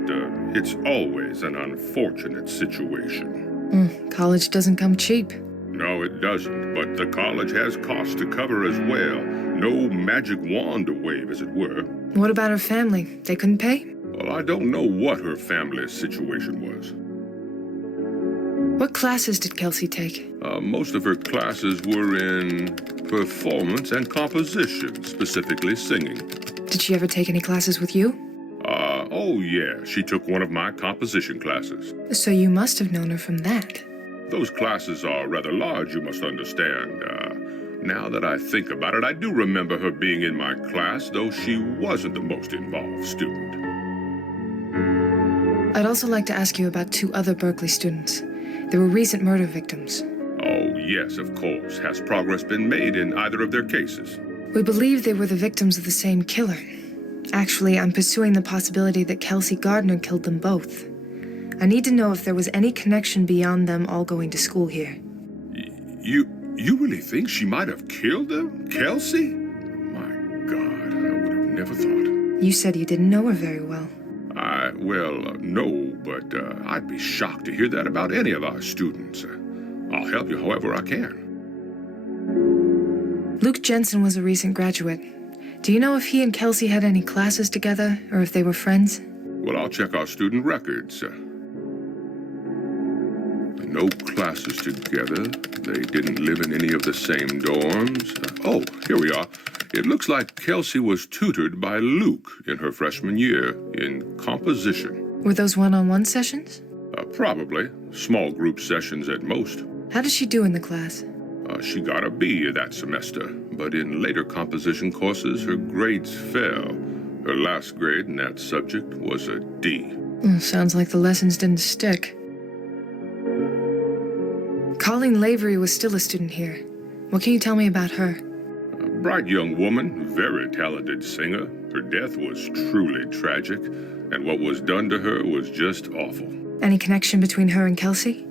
it's always an unfortunate situation. College doesn't come cheap. No, it doesn't, but the college has costs to cover as well. No magic wand to wave, as it were. What about her family? They couldn't pay? Well, I don't know what her family's situation was. What classes did Kelsey take? Most of her classes were in performance and composition, specifically singing. Did she ever take any classes with you? Oh yeah, she took one of my composition classes. So you must have known her from that. Those classes are rather large, you must understand. Now that I think about it, I do remember her being in my class, though she wasn't the most involved student. I'd also like to ask you about 2 other Berkeley students. They were recent murder victims. Oh, yes, of course. Has progress been made in either of their cases? We believe they were the victims of the same killer. Actually, I'm pursuing the possibility that Kelsey Gardner killed them both. I need to know if there was any connection beyond them all going to school here. You really think she might have killed him? Kelsey? My God, I would have never thought. You said you didn't know her very well. No, but I'd be shocked to hear that about any of our students. I'll help you however I can. Luke Jensen was a recent graduate. Do you know if he and Kelsey had any classes together, or if they were friends? Well, I'll check our student records. No classes together. They didn't live in any of the same dorms. Oh, here we are. It looks like Kelsey was tutored by Luke in her freshman year in composition. Were those one-on-one sessions? Probably. Small group sessions at most. How did she do in the class? She got a B that semester, but in later composition courses, her grades fell. Her last grade in that subject was a D. Sounds like the lessons didn't stick. Colleen Lavery was still a student here. What can you tell me about her? A bright young woman, very talented singer. Her death was truly tragic, and what was done to her was just awful. Any connection between her and Kelsey?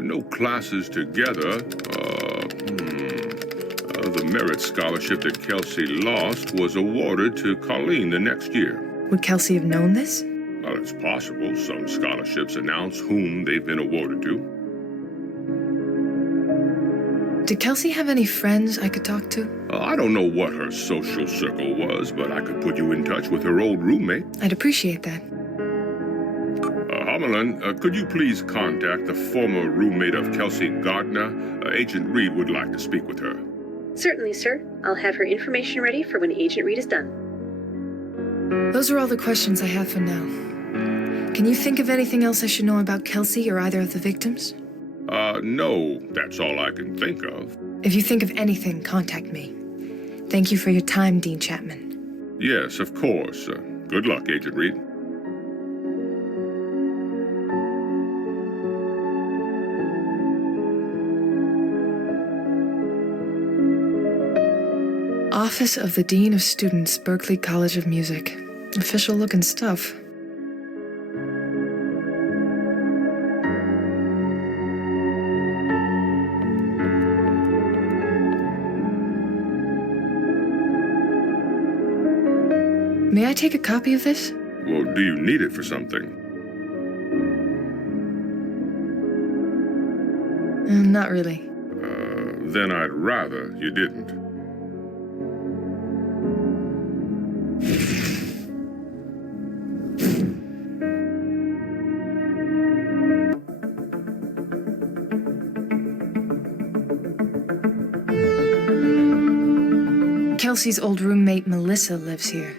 No classes together. The merit scholarship that Kelsey lost was awarded to Colleen the next year. Would Kelsey have known this? Well, it's possible. Some scholarships announce whom they've been awarded to. Did Kelsey have any friends I could talk to? I don't know what her social circle was, but I could put you in touch with her old roommate. I'd appreciate that. Homelin, could you please contact the former roommate of Kelsey Gardner? Agent Reed would like to speak with her. Certainly, sir. I'll have her information ready for when Agent Reed is done. Those are all the questions I have for now. Can you think of anything else I should know about Kelsey or either of the victims? No, that's all I can think of. If you think of anything, contact me. Thank you for your time, Dean Chapman. Yes, of course. Good luck, Agent Reed. Office of the Dean of Students, Berklee College of Music. Official looking stuff. May I take a copy of this? Well, do you need it for something? Not really. Then I'd rather you didn't. Kelsey's old roommate Melissa lives here.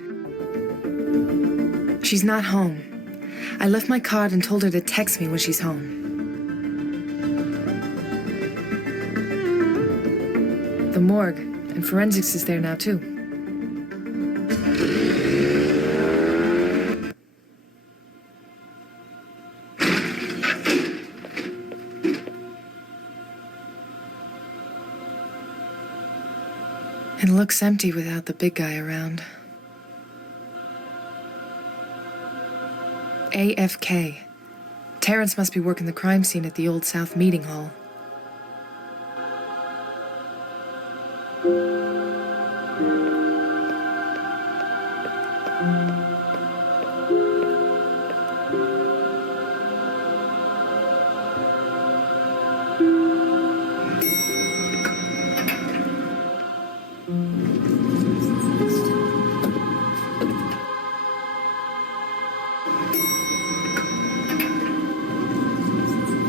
She's not home. I left my card and told her to text me when she's home. The morgue and forensics is there now, too. It looks empty without the big guy around. AFK. Terrence must be working the crime scene at the Old South Meeting Hall.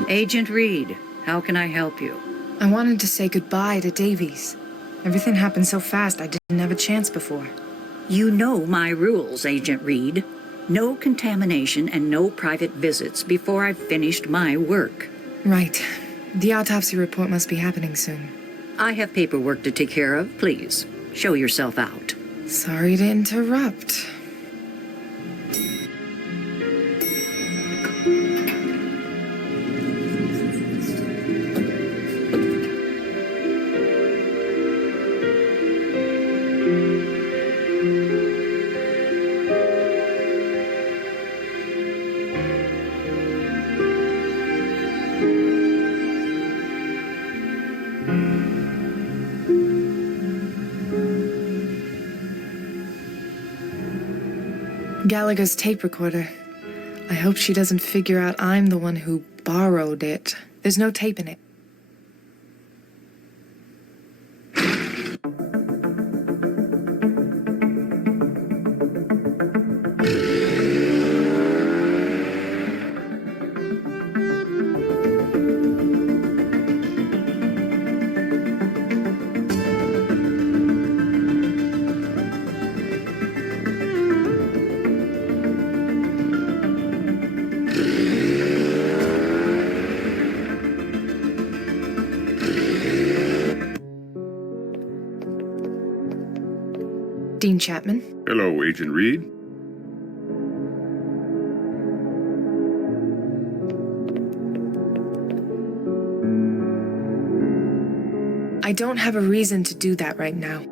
Agent Reed, how can I help you? I wanted to say goodbye to Davies. Everything happened so fast I didn't have a chance before. You know my rules, Agent Reed. No contamination and no private visits before I've finished my work. Right. The autopsy report must be happening soon. I have paperwork to take care of. Please, show yourself out. Sorry to interrupt. Gallagher's tape recorder. I hope she doesn't figure out I'm the one who borrowed it. There's no tape in it. Dean Chapman. Hello, Agent Reed. I don't have a reason to do that right now.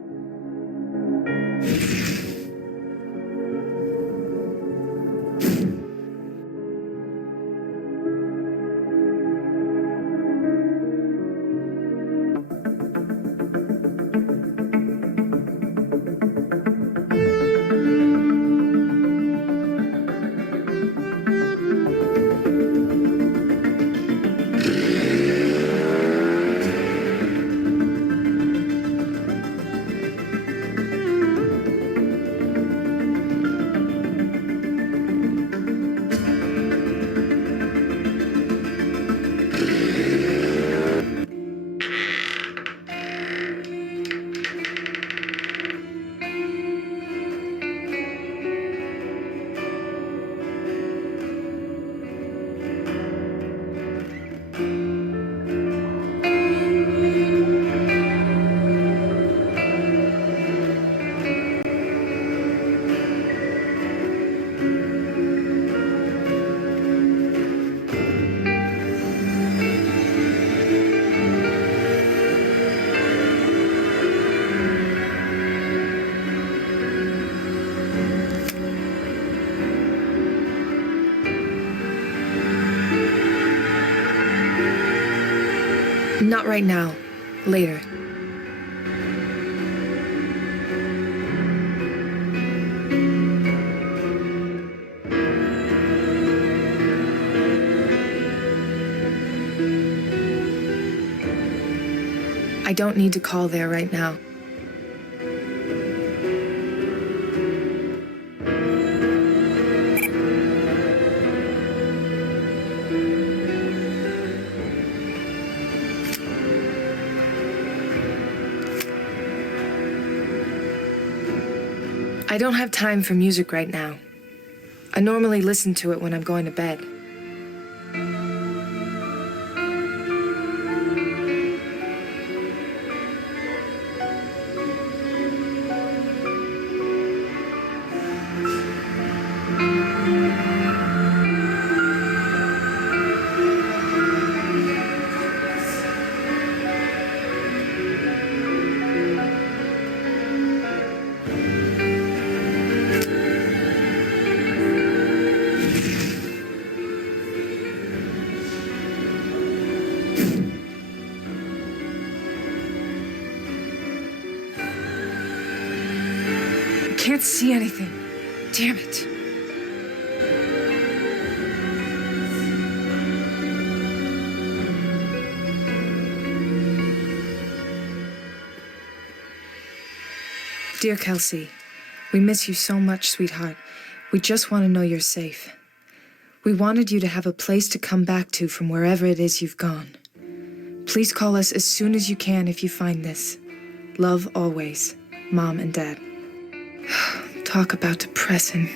Not right now. Later. I don't need to call there right now. I don't have time for music right now. I normally listen to it when I'm going to bed. I can't see anything. Damn it. Dear Kelsey, we miss you so much, sweetheart. We just want to know you're safe. We wanted you to have a place to come back to from wherever it is you've gone. Please call us as soon as you can if you find this. Love always, Mom and Dad. Talk about depressing.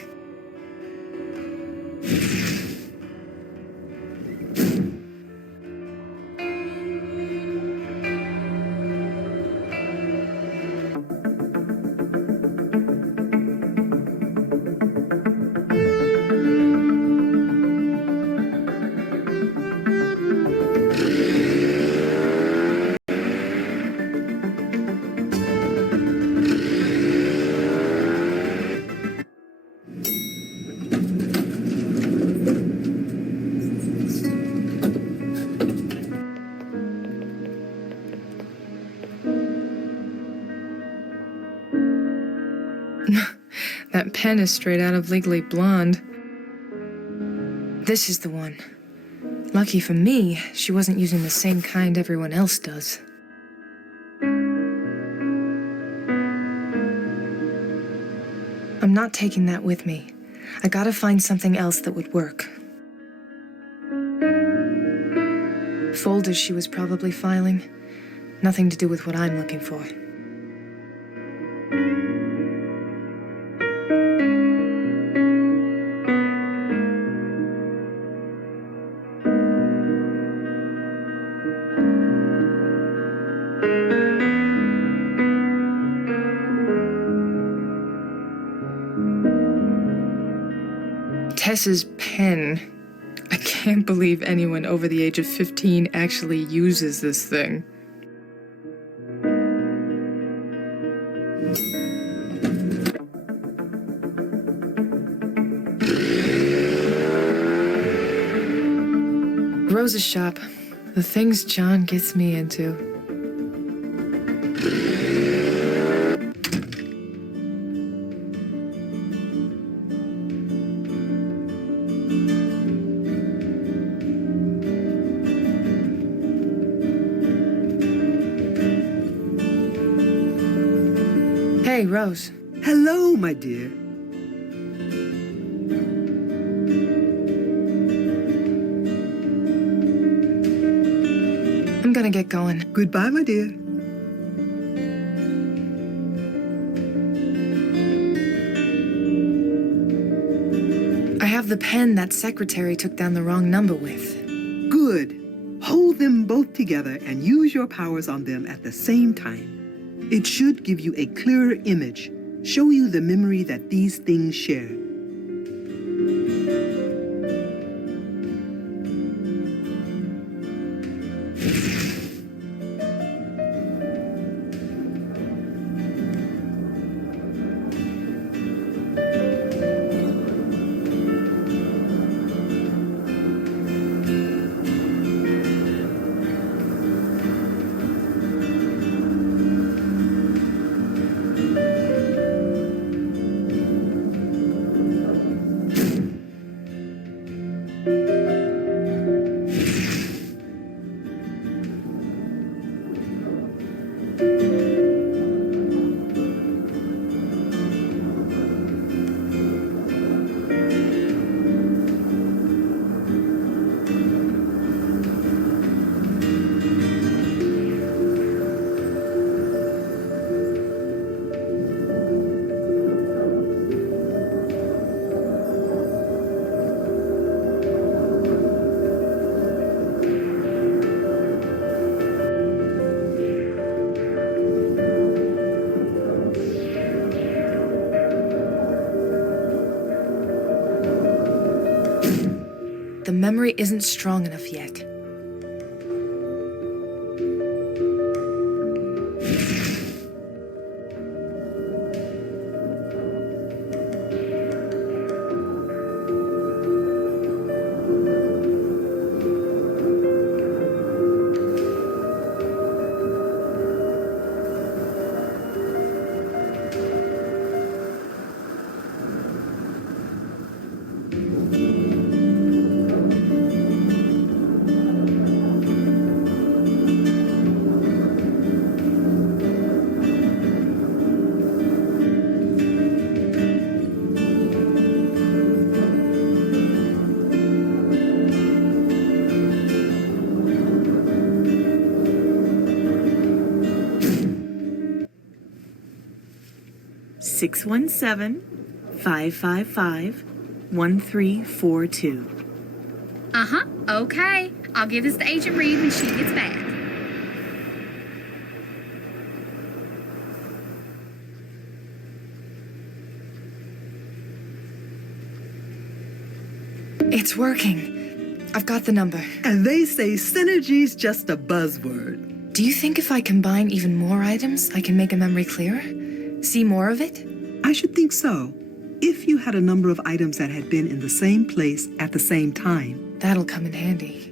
That pen is straight out of Legally Blonde. This is the one. Lucky for me, she wasn't using the same kind everyone else does. I'm not taking that with me. I gotta find something else that would work. Folders she was probably filing. Nothing to do with what I'm looking for. Tess's pen. I can't believe anyone over the age of 15 actually uses this thing. Rose's shop. The things John gets me into. Hey, Rose. Hello, my dear. I'm gonna get going. Goodbye, my dear. I have the pen that secretary took down the wrong number with. Good. Hold them both together and use your powers on them at the same time. It should give you a clearer image, show you the memory that these things share. The memory isn't strong enough yet. Six 555-1342. Uh-huh. Okay. I'll give this to Agent Reed when she gets back. It's working. I've got the number. And they say synergy's just a buzzword. Do you think if I combine even more items, I can make a memory clearer? See more of it? I should think so. If you had a number of items that had been in the same place at the same time. That'll come in handy.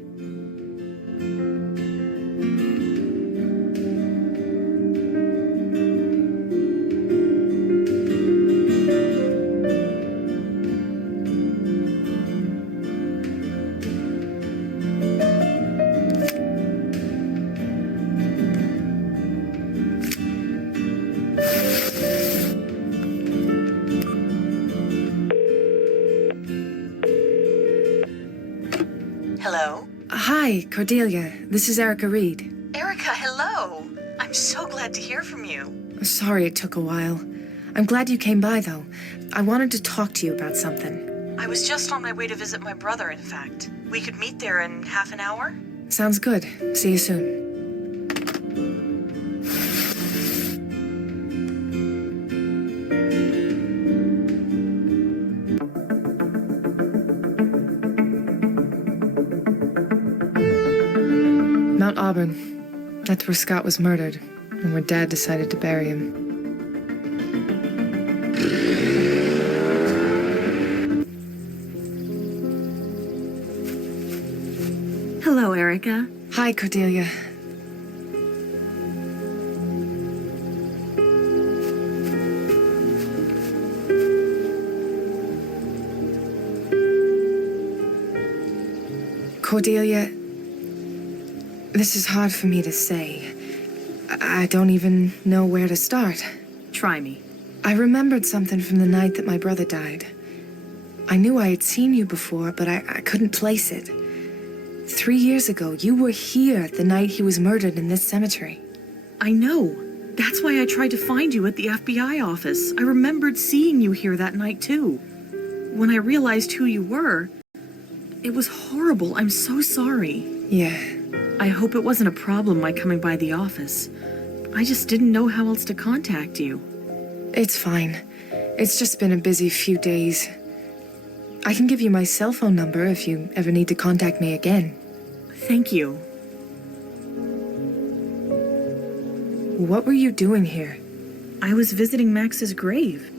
Hi, Cordelia. This is Erica Reed. Erica, hello. I'm so glad to hear from you. Sorry it took a while. I'm glad you came by, though. I wanted to talk to you about something. I was just on my way to visit my brother, in fact. We could meet there in half an hour? Sounds good. See you soon. Mount Auburn. That's where Scott was murdered, and where Dad decided to bury him. Hello, Erica. Hi, Cordelia. Cordelia, this is hard for me to say. I don't even know where to start. Try me. I remembered something from the night that my brother died. I knew I had seen you before, but I couldn't place it. 3 years ago, you were here the night he was murdered in this cemetery. I know. That's why I tried to find you at the FBI office. I remembered seeing you here that night, too. When I realized who you were, it was horrible. I'm so sorry. Yeah. I hope it wasn't a problem my coming by the office. I just didn't know how else to contact you. It's fine. It's just been a busy few days. I can give you my cell phone number if you ever need to contact me again. Thank you. What were you doing here? I was visiting Max's grave.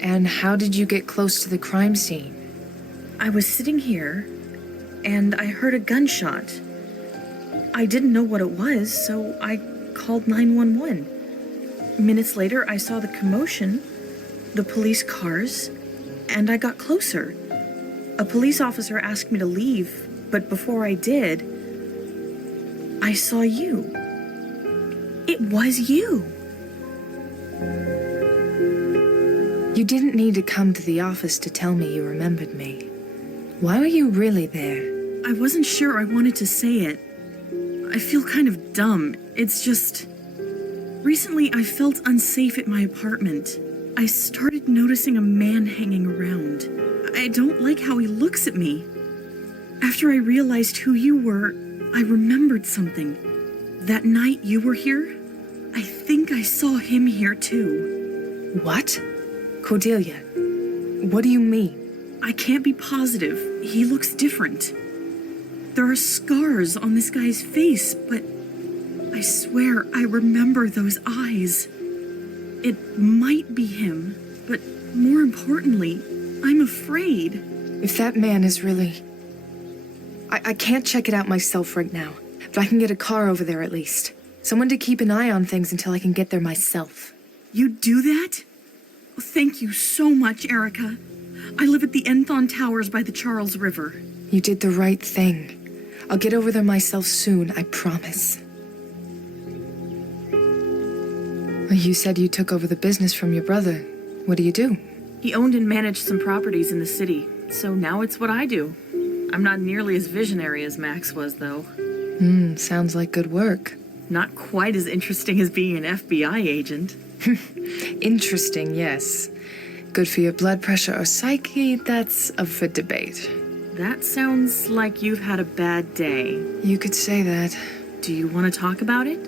And how did you get close to the crime scene? I was sitting here, and I heard a gunshot. I didn't know what it was, so I called 911. Minutes later, I saw the commotion, the police cars, and I got closer. A police officer asked me to leave, but before I did, I saw you. It was you. You didn't need to come to the office to tell me you remembered me. Why were you really there? I wasn't sure I wanted to say it. I feel kind of dumb. It's just... Recently, I felt unsafe at my apartment. I started noticing a man hanging around. I don't like how he looks at me. After I realized who you were, I remembered something. That night you were here, I think I saw him here too. What? Cordelia, what do you mean? I can't be positive. He looks different. There are scars on this guy's face, but I swear I remember those eyes. It might be him, but more importantly, I'm afraid. If that man is really... I can't check it out myself right now, but I can get a car over there at least. Someone to keep an eye on things until I can get there myself. You'd do that? Thank you so much, Erica. I live at the Enthon Towers by the Charles River. You did the right thing. I'll get over there myself soon, I promise. You said you took over the business from your brother. What do you do? He owned and managed some properties in the city, so now it's what I do. I'm not nearly as visionary as Max was, though. Sounds like good work. Not quite as interesting as being an FBI agent. Interesting, yes. Good for your blood pressure or psyche, that's up for debate. That sounds like you've had a bad day. You could say that. Do you want to talk about it?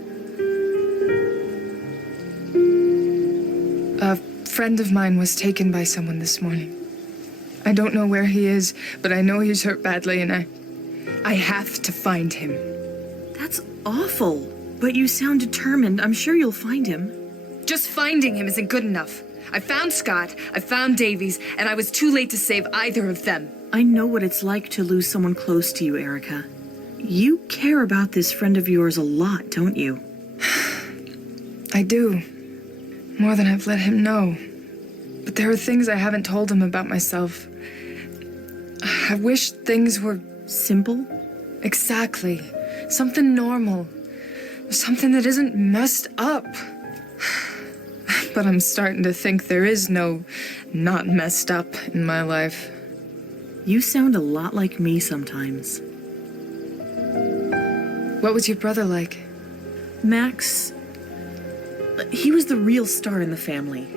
A friend of mine was taken by someone this morning. I don't know where he is, but I know he's hurt badly, and I have to find him. That's awful. But you sound determined. I'm sure you'll find him. Just finding him isn't good enough. I found Scott, I found Davies, and I was too late to save either of them. I know what it's like to lose someone close to you, Erica. You care about this friend of yours a lot, don't you? I do. More than I've let him know. But there are things I haven't told him about myself. I wish things were... Simple? Exactly. Something normal. Something that isn't messed up. But I'm starting to think there is no not messed up in my life. You sound a lot like me sometimes. What was your brother like? Max, he was the real star in the family.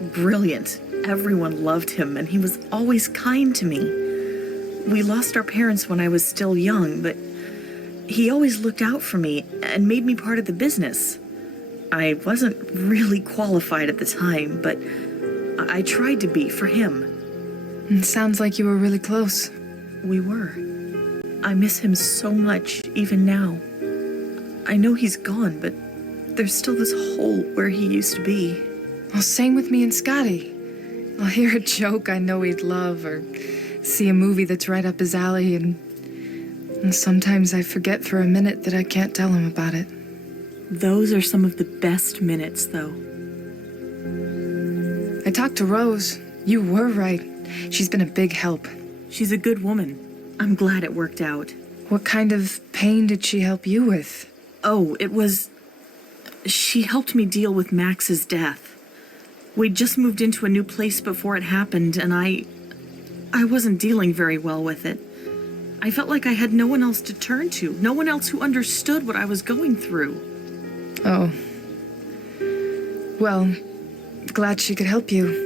Brilliant. Everyone loved him, and he was always kind to me. We lost our parents when I was still young, but he always looked out for me and made me part of the business. I wasn't really qualified at the time, but I tried to be for him. It sounds like you were really close. We were. I miss him so much, even now. I know he's gone, but there's still this hole where he used to be. Well, same with me and Scotty. I'll hear a joke I know he'd love, or see a movie that's right up his alley, and sometimes I forget for a minute that I can't tell him about it. Those are some of the best minutes, though. I talked to Rose. You were right. She's been a big help. She's a good woman. I'm glad it worked out. What kind of pain did she help you with? Oh, she helped me deal with Max's death. We'd just moved into a new place before it happened, and I wasn't dealing very well with it. I felt like I had no one else to turn to, no one else who understood what I was going through. Oh. Well, glad she could help you.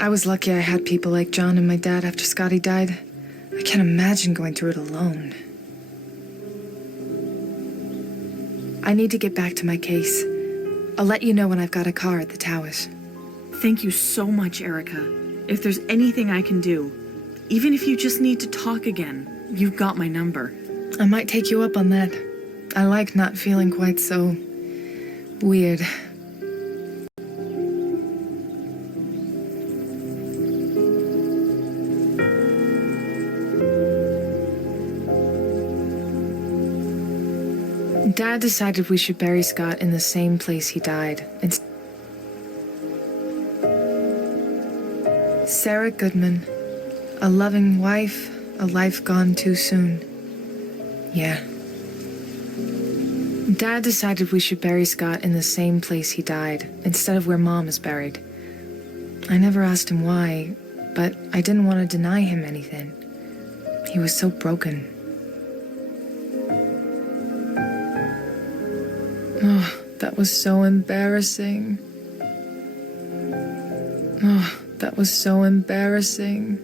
I was lucky I had people like John and my dad after Scotty died. I can't imagine going through it alone. I need to get back to my case. I'll let you know when I've got a car at the towers. Thank you so much, Erica. If there's anything I can do, even if you just need to talk again, you've got my number. I might take you up on that. I like not feeling quite so weird. Dad decided we should bury Scott in the same place he died. Sarah Goodman, a loving wife, a life gone too soon. Yeah. Dad decided we should bury Scott in the same place he died, instead of where Mom is buried. I never asked him why, but I didn't want to deny him anything. He was so broken. Oh, that was so embarrassing. Oh, that was so embarrassing.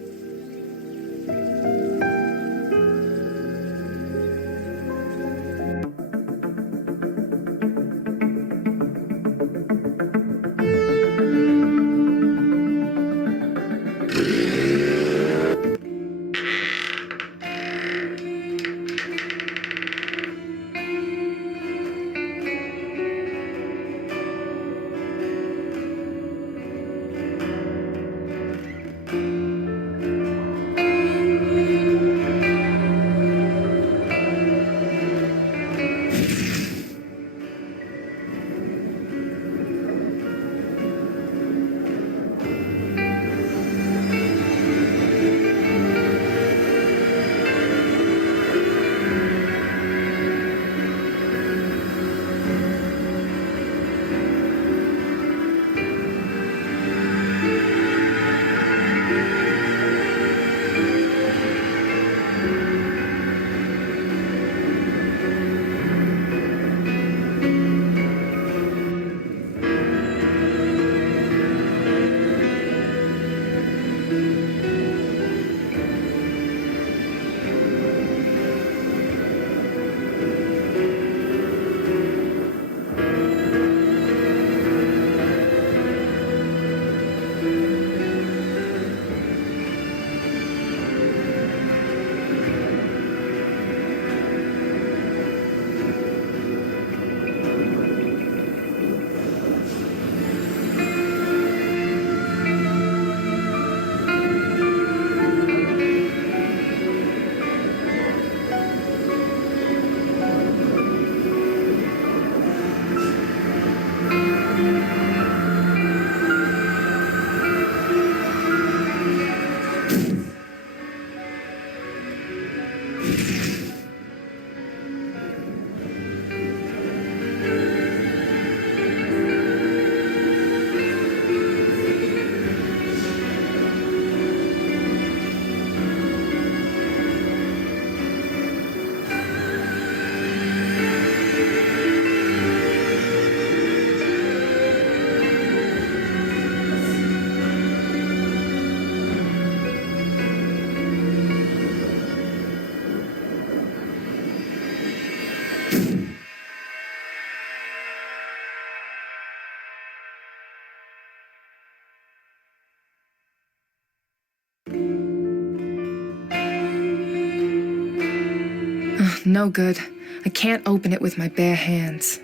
No good. I can't open it with my bare hands.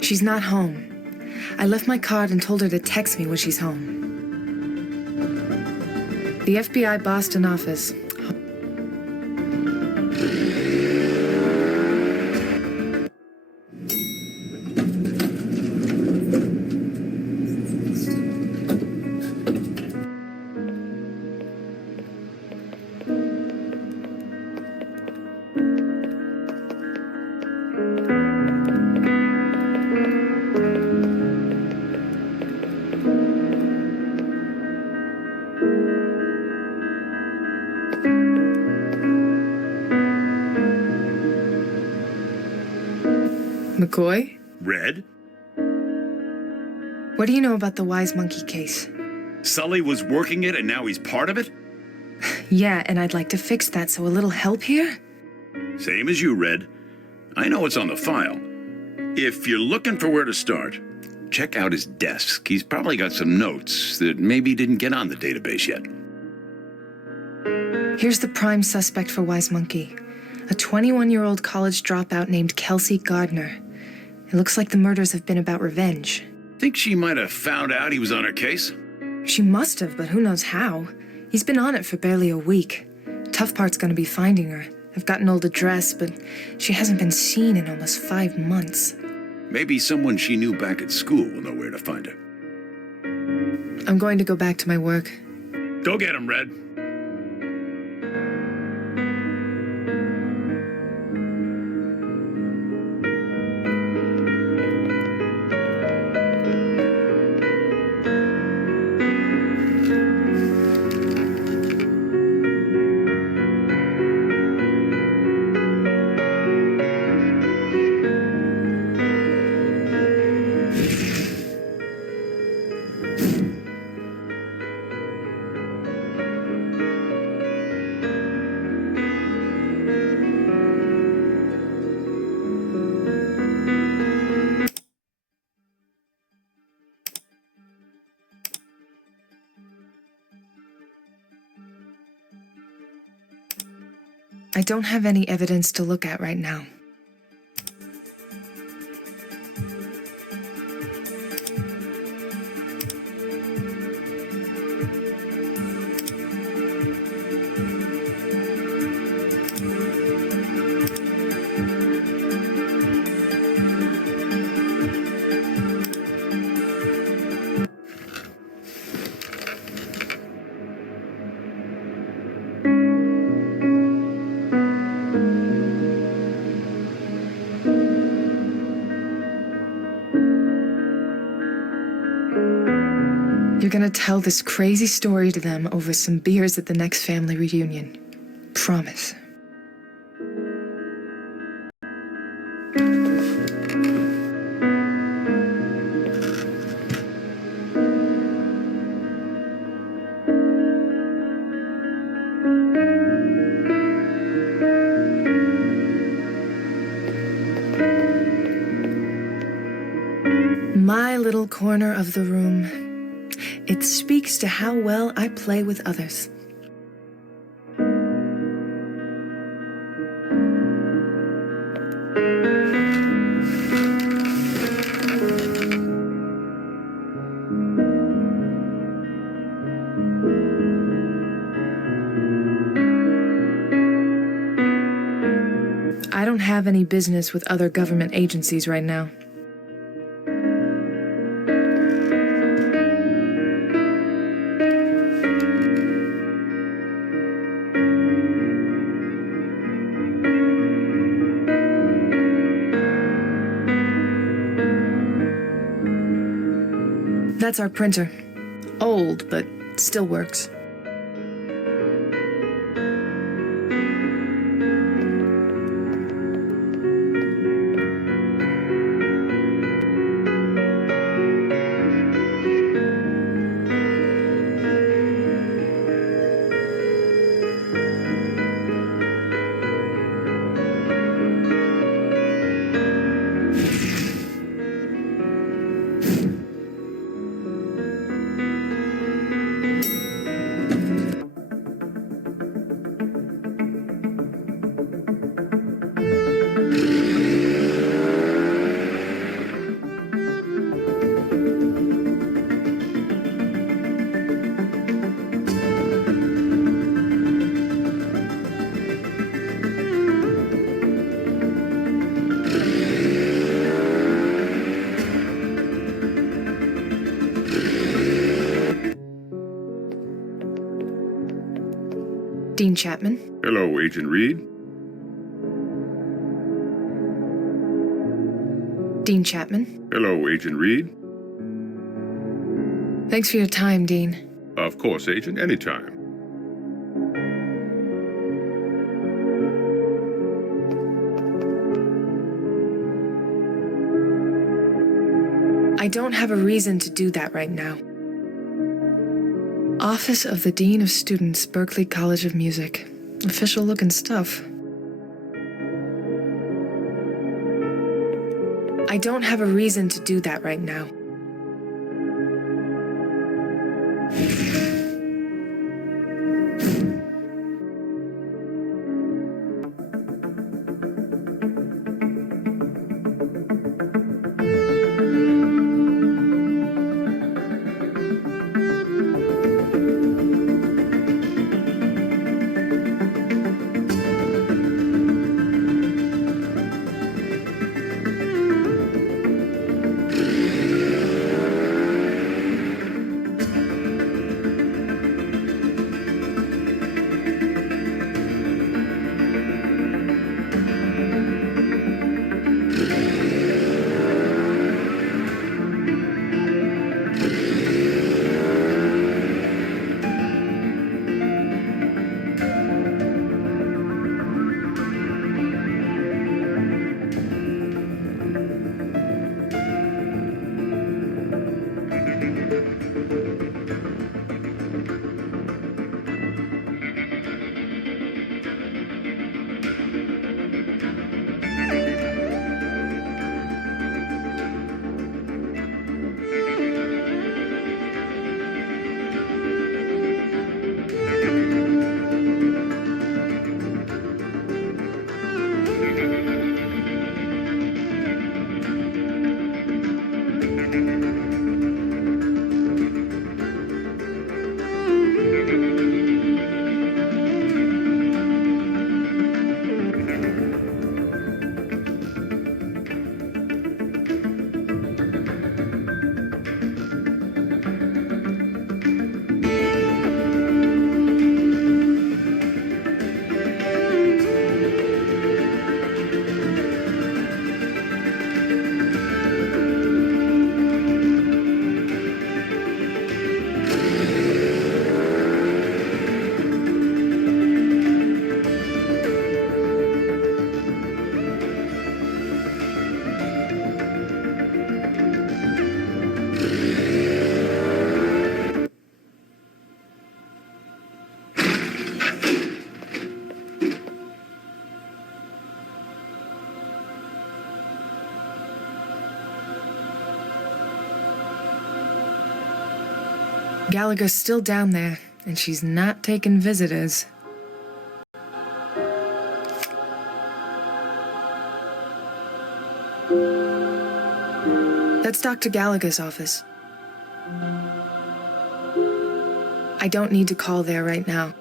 She's not home. I left my card and told her to text me when she's home. The FBI Boston office. McCoy? Red? What do you know about the Wise Monkey case? Sully was working it and now he's part of it? Yeah, and I'd like to fix that, so a little help here? Same as you, Red. I know it's on the file. If you're looking for where to start, check out his desk. He's probably got some notes that maybe didn't get on the database yet. Here's the prime suspect for Wise Monkey. A 21-year-old college dropout named Kelsey Gardner. It looks like the murders have been about revenge. Think she might have found out he was on her case? She must have, but who knows how. He's been on it for barely a week. Tough part's gonna be finding her. I've got an old address, but she hasn't been seen in almost 5 months. Maybe someone she knew back at school will know where to find her. I'm going to go back to my work. Go get him, Red. I don't have any evidence to look at right now. You're gonna tell this crazy story to them over some beers at the next family reunion. Promise. My little corner of the room. It speaks to how well I play with others. I don't have any business with other government agencies right now. That's our printer. Old, but still works. Dean Chapman. Hello, Agent Reed. Dean Chapman. Hello, Agent Reed. Thanks for your time, Dean. Of course, Agent, anytime. I don't have a reason to do that right now. Office of the Dean of Students, Berklee College of Music. Official looking stuff. I don't have a reason to do that right now. Gallagher's still down there, and she's not taking visitors. That's Dr. Gallagher's office. I don't need to call there right now.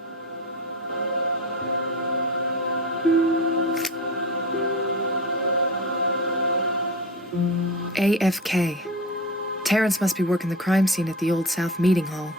AFK. Terrence must be working the crime scene at the Old South Meeting Hall.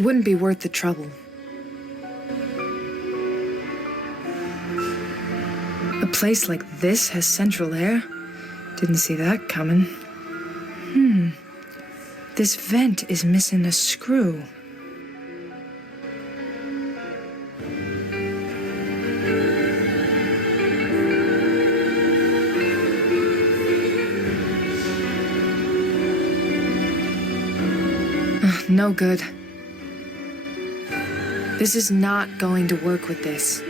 It wouldn't be worth the trouble. A place like this has central air? Didn't see that coming. This vent is missing a screw. No good. This is not going to work with this.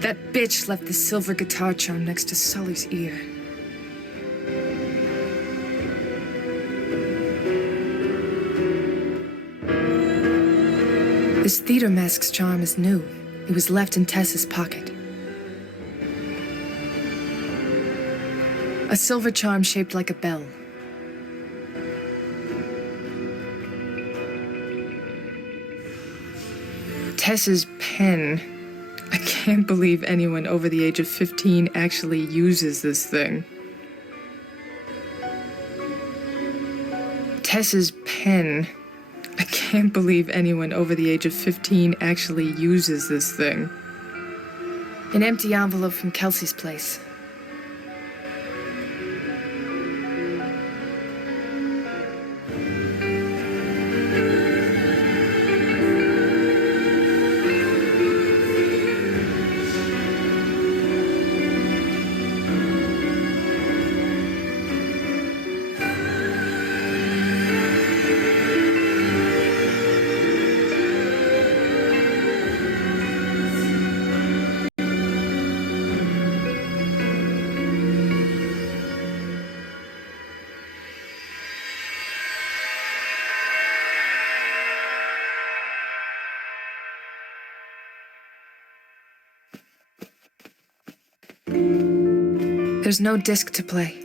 That bitch left the silver guitar charm next to Sully's ear. This theater mask's charm is new. It was left in Tess's pocket. A silver charm shaped like a bell. Tess's pen. I can't believe anyone over the age of 15 actually uses this thing. Tess's pen. I can't believe anyone over the age of 15 actually uses this thing. An empty envelope from Kelsey's place. There's no disc to play.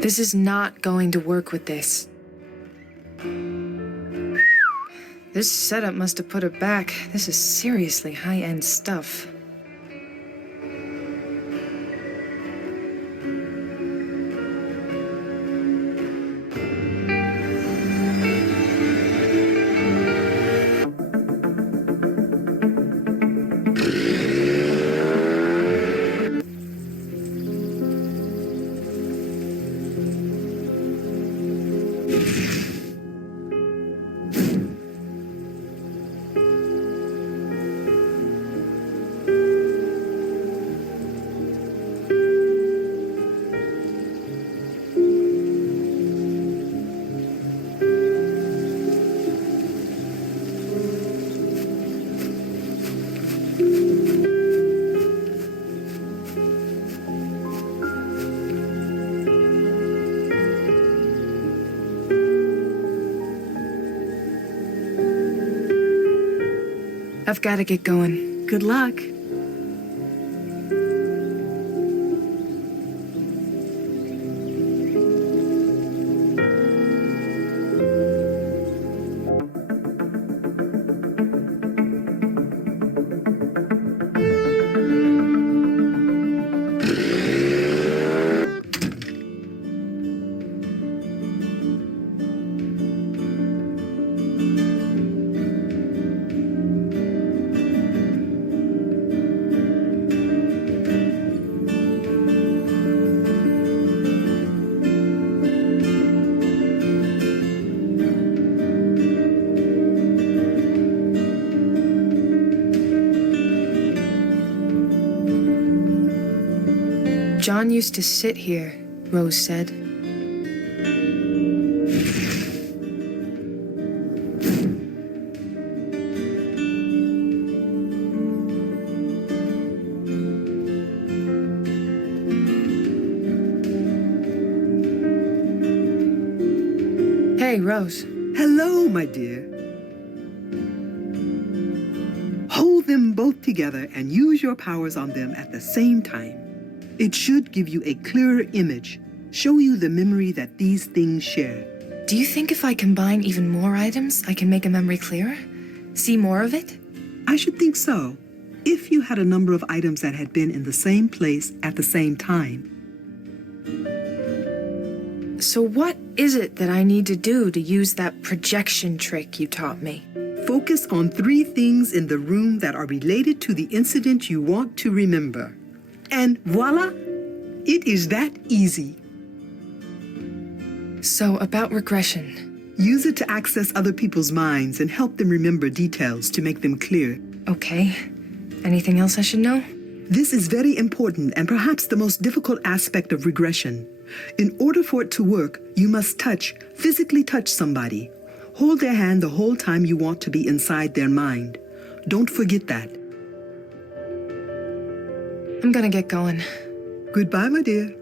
This is not going to work with this. This setup must have put it back. This is seriously high-end stuff. I've got to get going. Good luck. John used to sit here, Rose said. Hey, Rose. Hello, my dear. Hold them both together and use your powers on them at the same time. It should give you a clearer image, show you the memory that these things share. Do you think if I combine even more items, I can make a memory clearer? See more of it? I should think so, if you had a number of items that had been in the same place at the same time. So what is it that I need to do to use that projection trick you taught me? Focus on 3 things in the room that are related to the incident you want to remember. And voila, it is that easy. So about regression. Use it to access other people's minds and help them remember details to make them clear. Okay. Anything else I should know? This is very important and perhaps the most difficult aspect of regression. In order for it to work, you must physically touch somebody. Hold their hand the whole time you want to be inside their mind. Don't forget that. I'm gonna get going. Goodbye, my dear.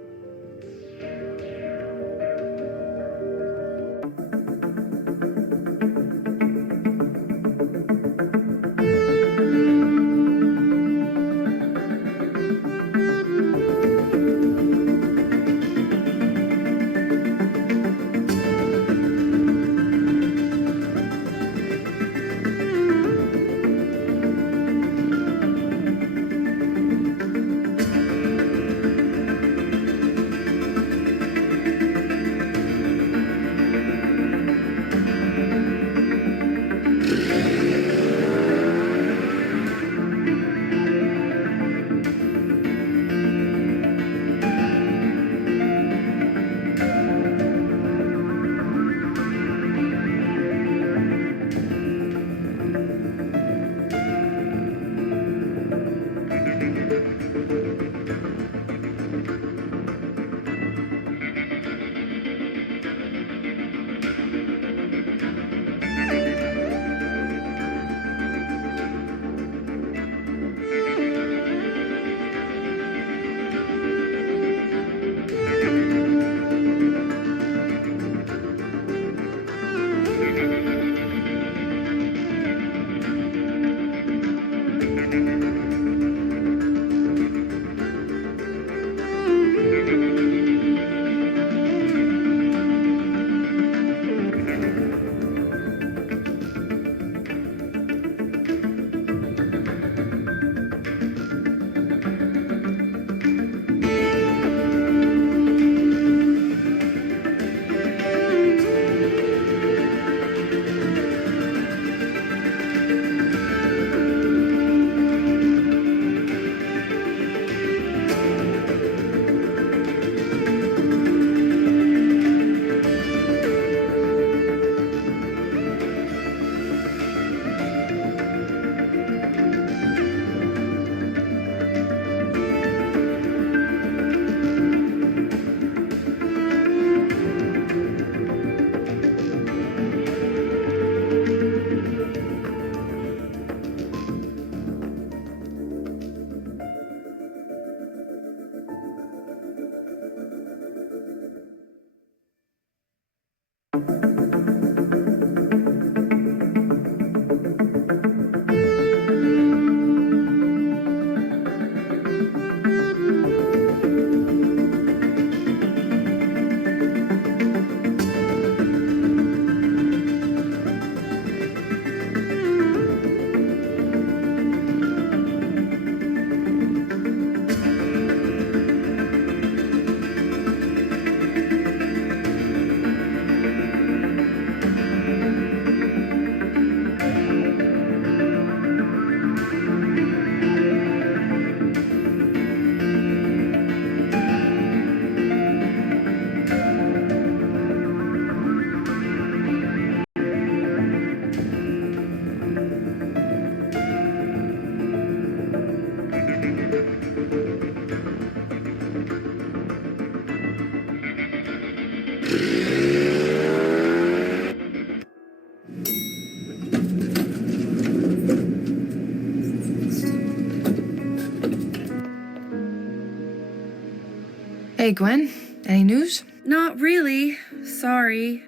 Hey, Gwen. Any news? Not really. Sorry.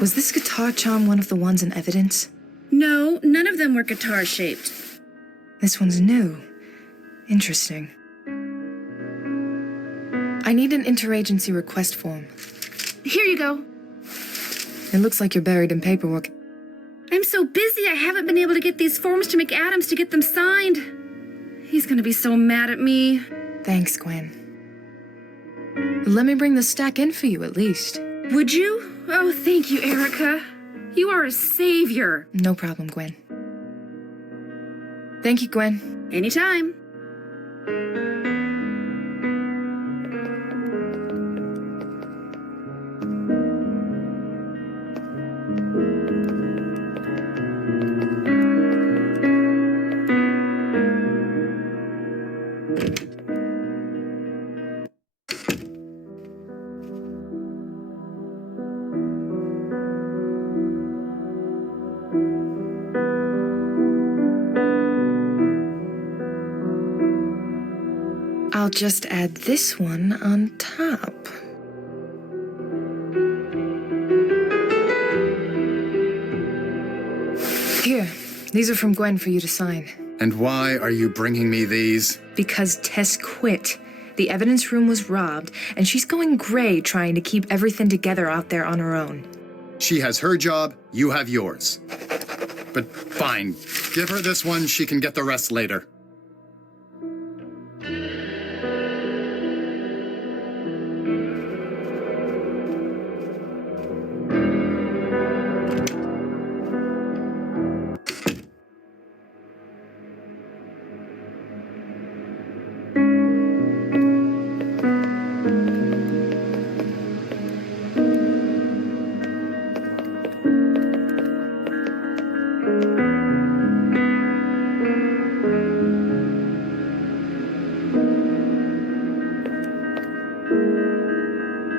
Was this guitar charm one of the ones in evidence? No, none of them were guitar-shaped. This one's new. Interesting. I need an interagency request form. Here you go. It looks like you're buried in paperwork. I'm so busy I haven't been able to get these forms to McAdams to get them signed. He's gonna be so mad at me. Thanks, Gwen. Let me bring the stack in for you, at least. Would you? Oh, thank you, Erica. You are a savior. No problem, Gwen. Thank you, Gwen. Anytime. I'll just add this one on top. Here, these are from Gwen for you to sign. And why are you bringing me these? Because Tess quit. The evidence room was robbed, and she's going gray trying to keep everything together out there on her own. She has her job, you have yours. But fine, give her this one, she can get the rest later.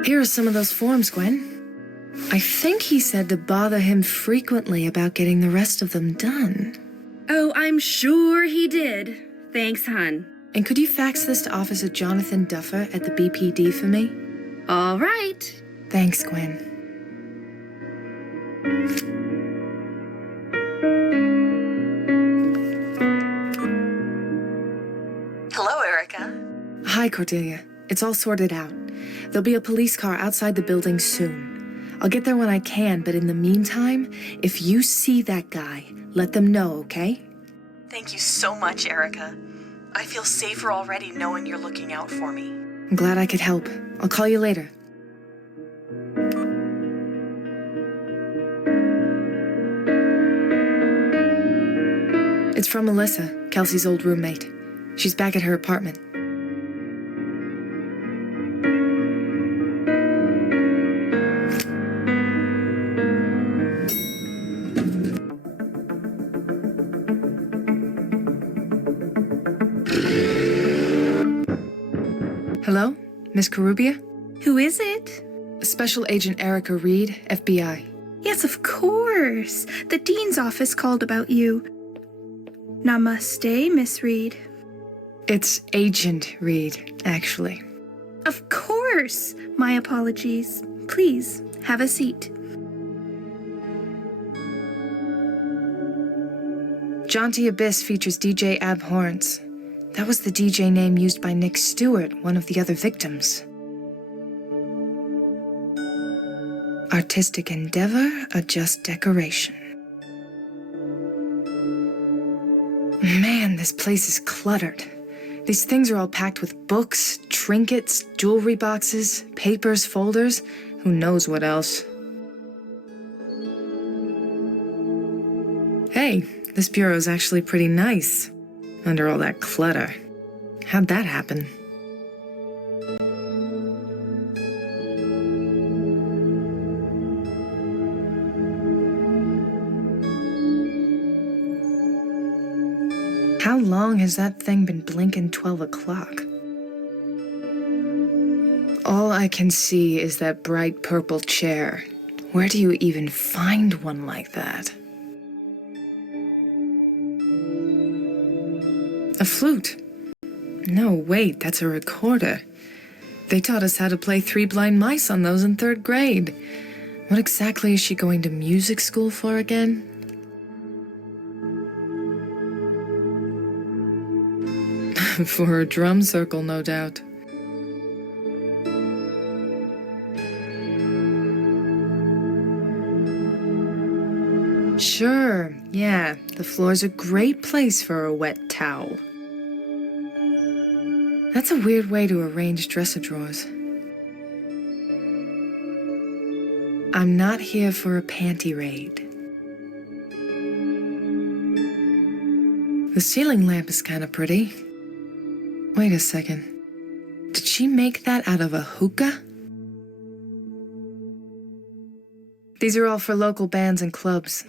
Here are some of those forms, Gwen. I think he said to bother him frequently about getting the rest of them done. Oh, I'm sure he did. Thanks, hon. And could you fax this to Officer Jonathan Duffer at the BPD for me? All right. Thanks, Gwen. Hello, Erica. Hi, Cordelia. It's all sorted out. There'll be a police car outside the building soon. I'll get there when I can, but in the meantime, if you see that guy, let them know, okay? Thank you so much, Erica. I feel safer already knowing you're looking out for me. I'm glad I could help. I'll call you later. It's from Melissa, Kelsey's old roommate. She's back at her apartment. Hello? Miss Karubia? Who is it? Special Agent Erica Reed, FBI. Yes, of course. The dean's office called about you. Namaste, Miss Reed. It's Agent Reed, actually. Of course. My apologies. Please, have a seat. Jaunty Abyss features DJ Abhorrence. That was the DJ name used by Nick Stewart, one of the other victims. Artistic endeavor, a just decoration. Man, this place is cluttered. These things are all packed with books, trinkets, jewelry boxes, papers, folders, who knows what else. Hey, this bureau's actually pretty nice, under all that clutter. How'd that happen? How long has that thing been blinking 12 o'clock? All I can see is that bright purple chair. Where do you even find one like that? A flute. No, wait, that's a recorder. They taught us how to play Three Blind Mice on those in 3rd grade. What exactly is she going to music school for again? For her drum circle, no doubt. Sure, yeah, the floor's a great place for a wet towel. That's a weird way to arrange dresser drawers. I'm not here for a panty raid. The ceiling lamp is kind of pretty. Wait a second. Did she make that out of a hookah? These are all for local bands and clubs.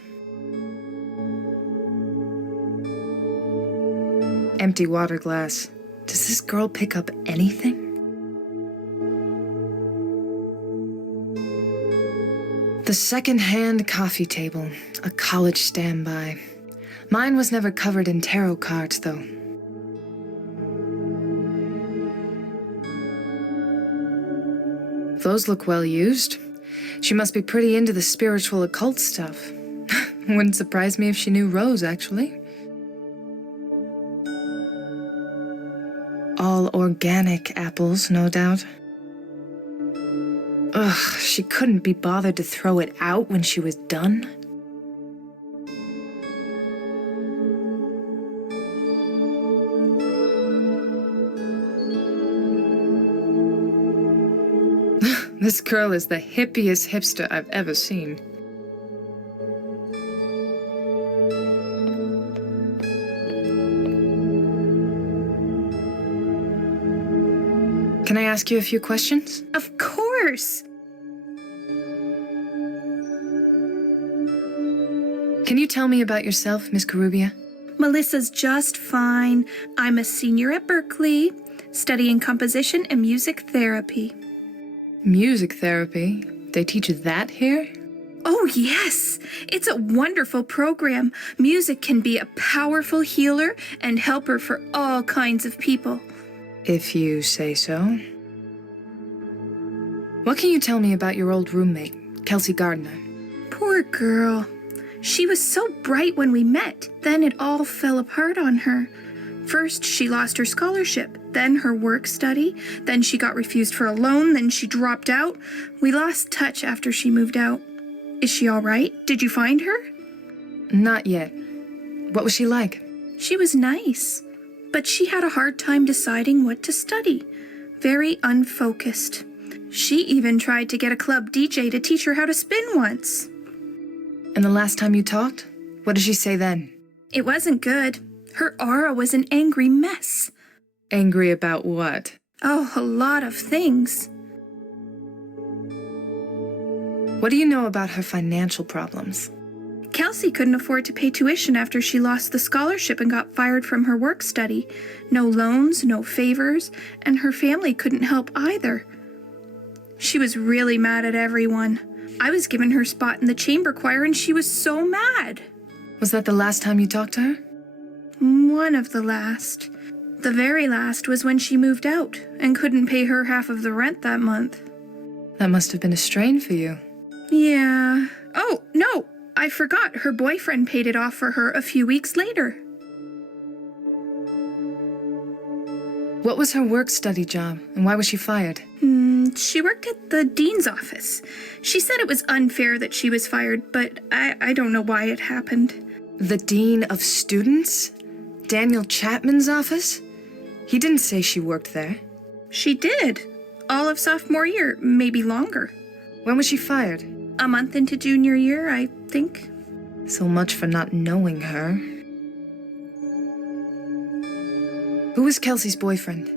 Empty water glass. Does this girl pick up anything? The second-hand coffee table. A college standby. Mine was never covered in tarot cards, though. Those look well used. She must be pretty into the spiritual occult stuff. Wouldn't surprise me if she knew Rose, actually. All organic apples, no doubt. Ugh, she couldn't be bothered to throw it out when she was done. This girl is the hippiest hipster I've ever seen. Can I ask you a few questions? Of course. Can you tell me about yourself, Miss Carubia? Melissa's just fine. I'm a senior at Berkeley, studying composition and music therapy. Music therapy? They teach that here? Oh, yes. It's a wonderful program. Music can be a powerful healer and helper for all kinds of people. If you say so. What can you tell me about your old roommate, Kelsey Gardner? Poor girl. She was so bright when we met, then it all fell apart on her. First, she lost her scholarship, then her work study, then she got refused for a loan, then she dropped out. We lost touch after she moved out. Is she all right? Did you find her? Not yet. What was she like? She was nice, but she had a hard time deciding what to study. Very unfocused. She even tried to get a club DJ to teach her how to spin once. And the last time you talked? What did she say then? It wasn't good. Her aura was an angry mess. Angry about what? Oh, a lot of things. What do you know about her financial problems? Kelsey couldn't afford to pay tuition after she lost the scholarship and got fired from her work study. No loans, no favors, and her family couldn't help either. She was really mad at everyone. I was given her spot in the chamber choir and she was so mad. Was that the last time you talked to her? One of the last. The very last was when she moved out and couldn't pay her half of the rent that month. That must have been a strain for you. Yeah. Oh, no, I forgot. Her boyfriend paid it off for her a few weeks later. What was her work-study job, and why was she fired? She worked at the dean's office. She said it was unfair that she was fired, but I don't know why it happened. The dean of students? Daniel Chapman's office? He didn't say she worked there. She did. All of sophomore year, maybe longer. When was she fired? A month into junior year, I think. So much for not knowing her. Who was Kelsey's boyfriend?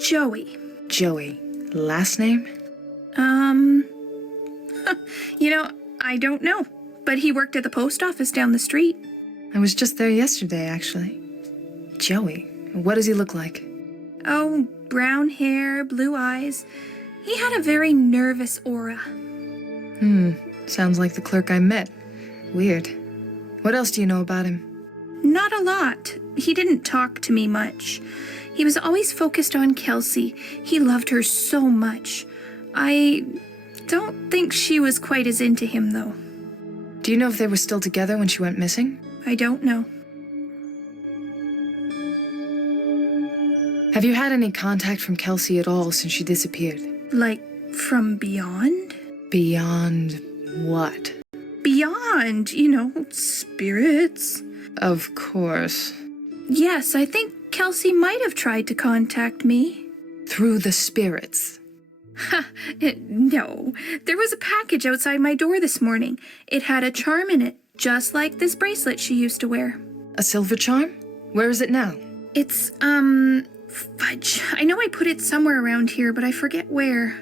Joey. Joey. Last name? I don't know. But he worked at the post office down the street. I was just there yesterday, actually. Joey. What does he look like? Oh, brown hair, blue eyes. He had a very nervous aura. Sounds like the clerk I met. Weird. What else do you know about him? Not a lot. He didn't talk to me much. He was always focused on Kelsey. He loved her so much. I don't think she was quite as into him, though. Do you know if they were still together when she went missing? I don't know. Have you had any contact from Kelsey at all since she disappeared? Like, from beyond? Beyond what? Beyond, spirits. Of course. Yes, I think Kelsey might have tried to contact me. Through the spirits? Ha! No. There was a package outside my door this morning. It had a charm in it, just like this bracelet she used to wear. A silver charm? Where is it now? It's, fudge. I know I put it somewhere around here, but I forget where.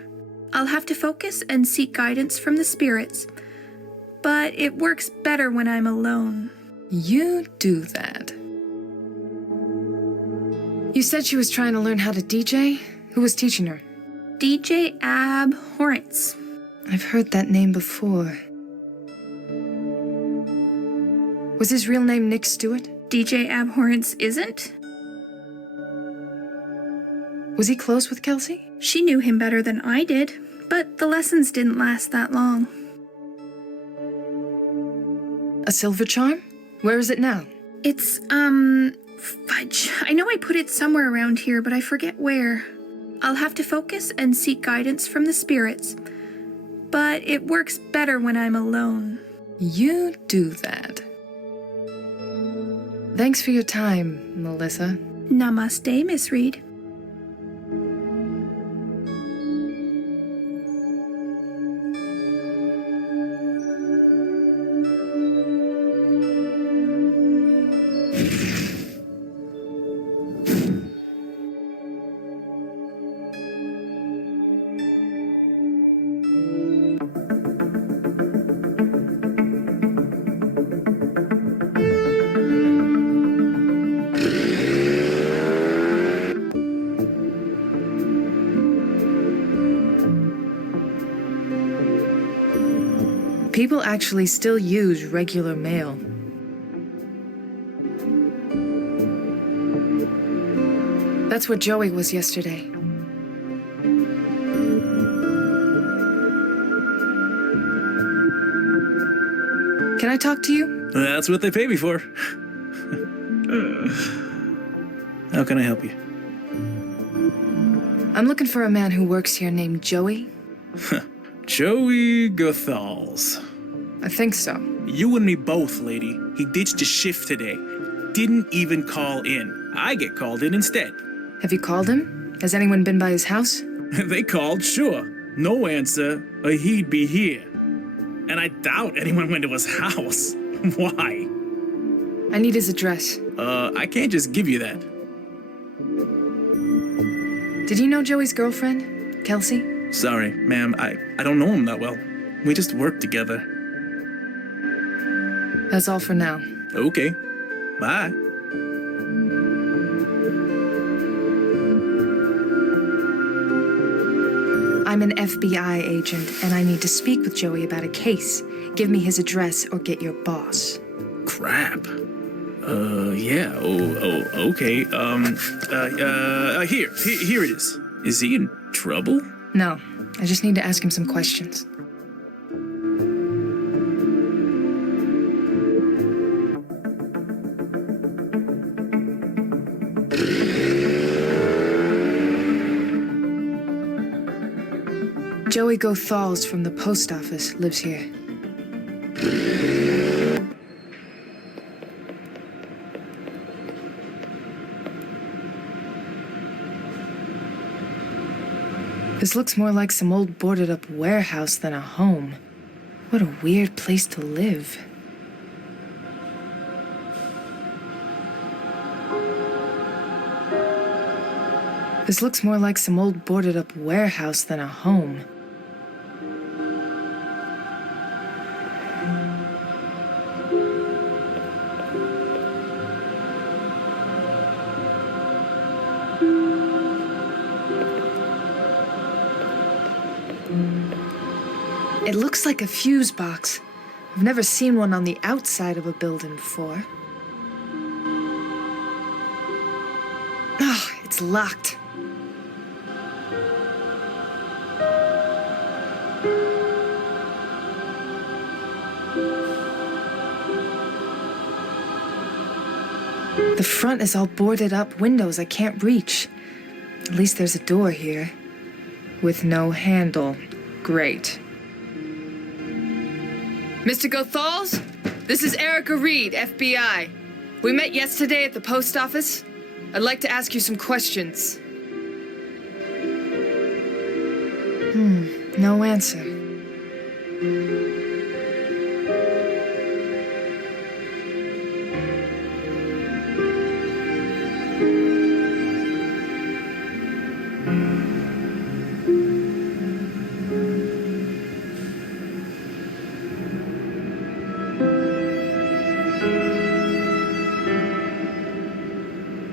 I'll have to focus and seek guidance from the spirits. But it works better when I'm alone. You do that. You said she was trying to learn how to DJ? Who was teaching her? DJ Abhorrence. I've heard that name before. Was his real name Nick Stewart? DJ Abhorrence isn't? Was he close with Kelsey? She knew him better than I did, but the lessons didn't last that long. A silver charm? Where is it now? It's, fudge. I know I put it somewhere around here, but I forget where. I'll have to focus and seek guidance from the spirits. But it works better when I'm alone. You do that. Thanks for your time, Melissa. Namaste, Miss Reed. People actually still use regular mail. That's what Joey was yesterday. Can I talk to you? That's what they pay me for. How can I help you? I'm looking for a man who works here named Joey. Joey Gothals. I think so. You and me both, lady. He ditched his shift today. Didn't even call in. I get called in instead. Have you called him? Has anyone been by his house? They called, sure. No answer, or he'd be here. And I doubt anyone went to his house. Why? I need his address. I can't just give you that. Did you know Joey's girlfriend, Kelsey? Sorry, ma'am, I don't know him that well. We just work together. That's all for now. Okay. Bye. I'm an FBI agent, and I need to speak with Joey about a case. Give me his address or get your boss. Crap. Yeah. Okay. Here it is. Is he in trouble? No, I just need to ask him some questions. Joey Gothals from the post office lives here. This looks more like some old boarded-up warehouse than a home. What a weird place to live. This looks more like some old boarded-up warehouse than a home. It looks like a fuse box. I've never seen one on the outside of a building before. Oh, it's locked. The front is all boarded up windows I can't reach. At least there's a door here. With no handle. Great. Mr. Gothals? This is Erica Reed, FBI. We met yesterday at the post office. I'd like to ask you some questions. No answer.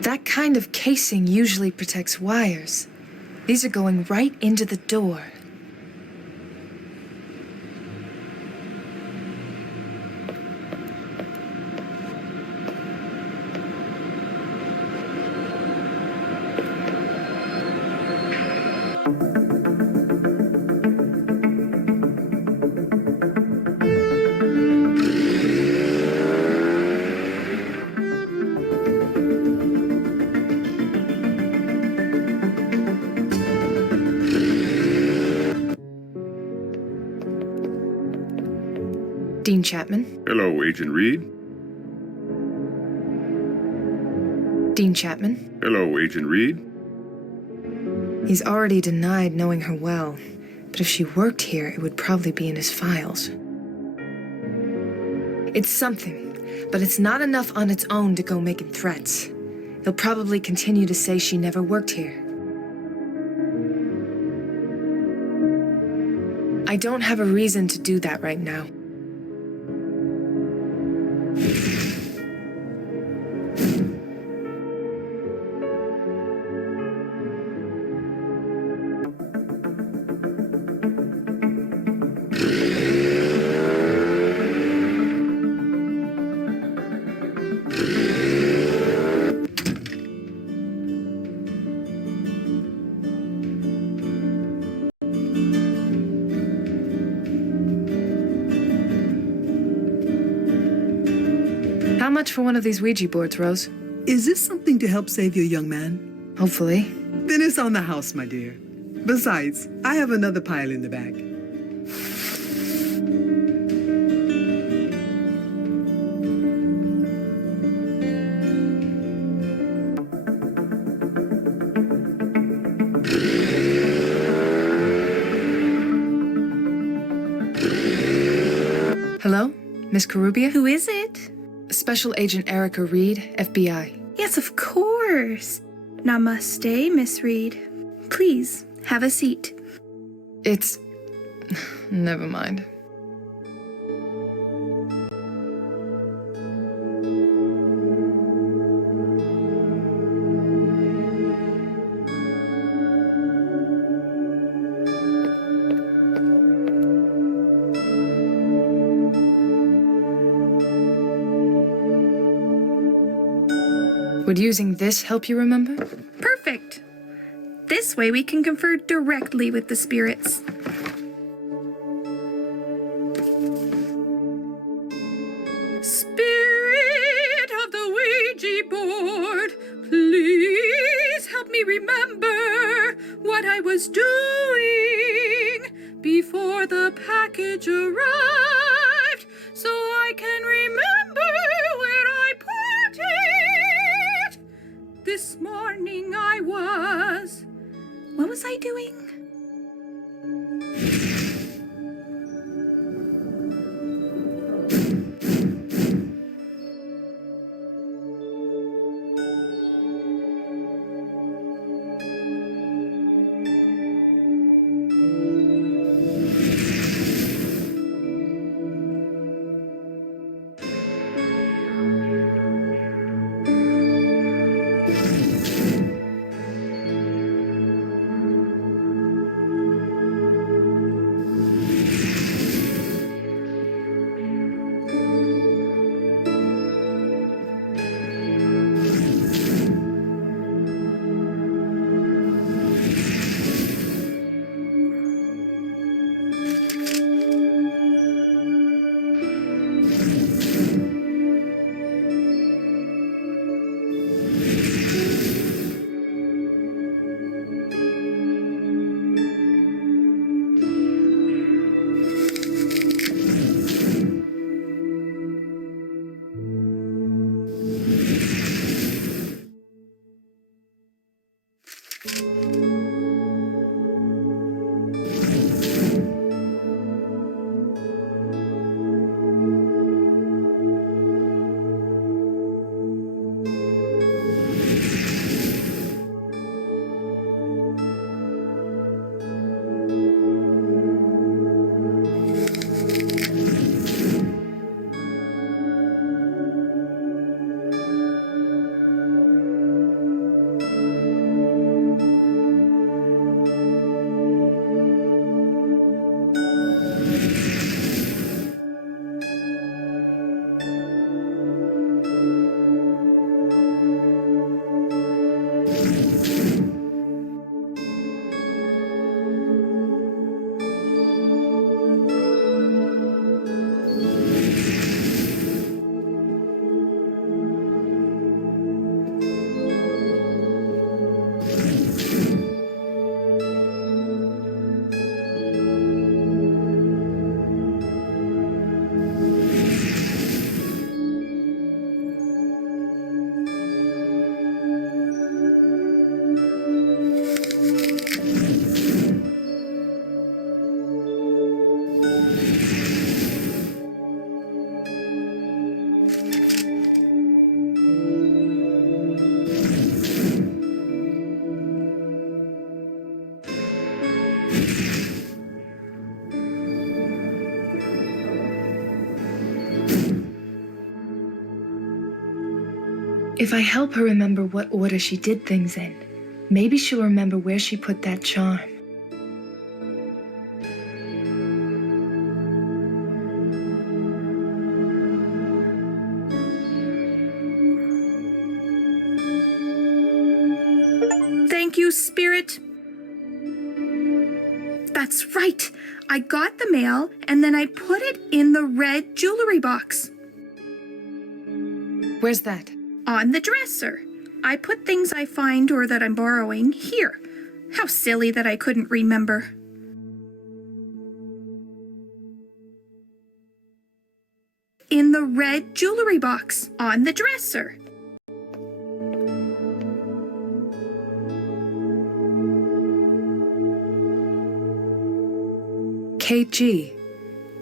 That kind of casing usually protects wires. These are going right into the door. Dean Chapman. Hello, Agent Reed. Dean Chapman. Hello, Agent Reed. He's already denied knowing her well, but if she worked here, it would probably be in his files. It's something, but it's not enough on its own to go making threats. He'll probably continue to say she never worked here. I don't have a reason to do that right now. How much for one of these Ouija boards, Rose? Is this something to help save your young man? Hopefully. Then it's on the house, my dear. Besides, I have another pile in the bag. Hello? Miss Karubia? Who is it? Special Agent Erica Reed, FBI. Yes, of course. Namaste, Miss Reed. Please, have a seat. It's... Never mind. Would using this help you remember? Perfect. This way we can confer directly with the spirits. Spirit of the Ouija board, please help me remember what I was doing before the package arrived, so I can remember where I put it. This morning I was... What was I doing? If I help her remember what order she did things in, maybe she'll remember where she put that charm. Thank you, Spirit. That's right. I got the mail and then I put it in the red jewelry box. Where's that? On the dresser. I put things I find or that I'm borrowing here. How silly that I couldn't remember. In the red jewelry box. On the dresser. Kate G.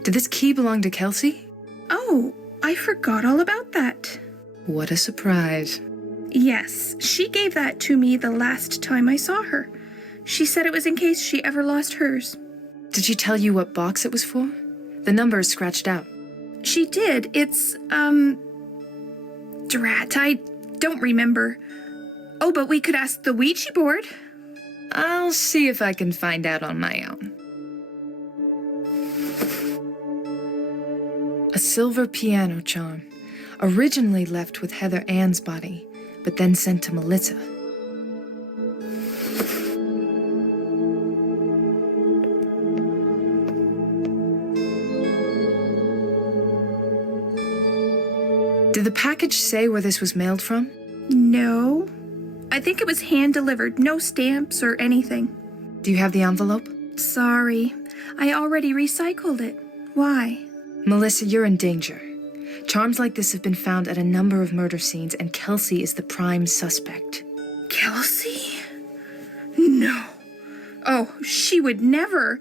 Did this key belong to Kelsey? Oh, I forgot all about that. What a surprise. Yes, she gave that to me the last time I saw her. She said it was in case she ever lost hers. Did she tell you what box it was for? The number is scratched out. She did. It's, drat, I don't remember. Oh, but we could ask the Ouija board. I'll see if I can find out on my own. A silver piano charm, originally left with Heather Ann's body, but then sent to Melissa. Did the package say where this was mailed from? No. I think it was hand-delivered, no stamps or anything. Do you have the envelope? Sorry. I already recycled it. Why? Melissa, you're in danger. Charms like this have been found at a number of murder scenes, and Kelsey is the prime suspect. Kelsey? No. Oh, she would never.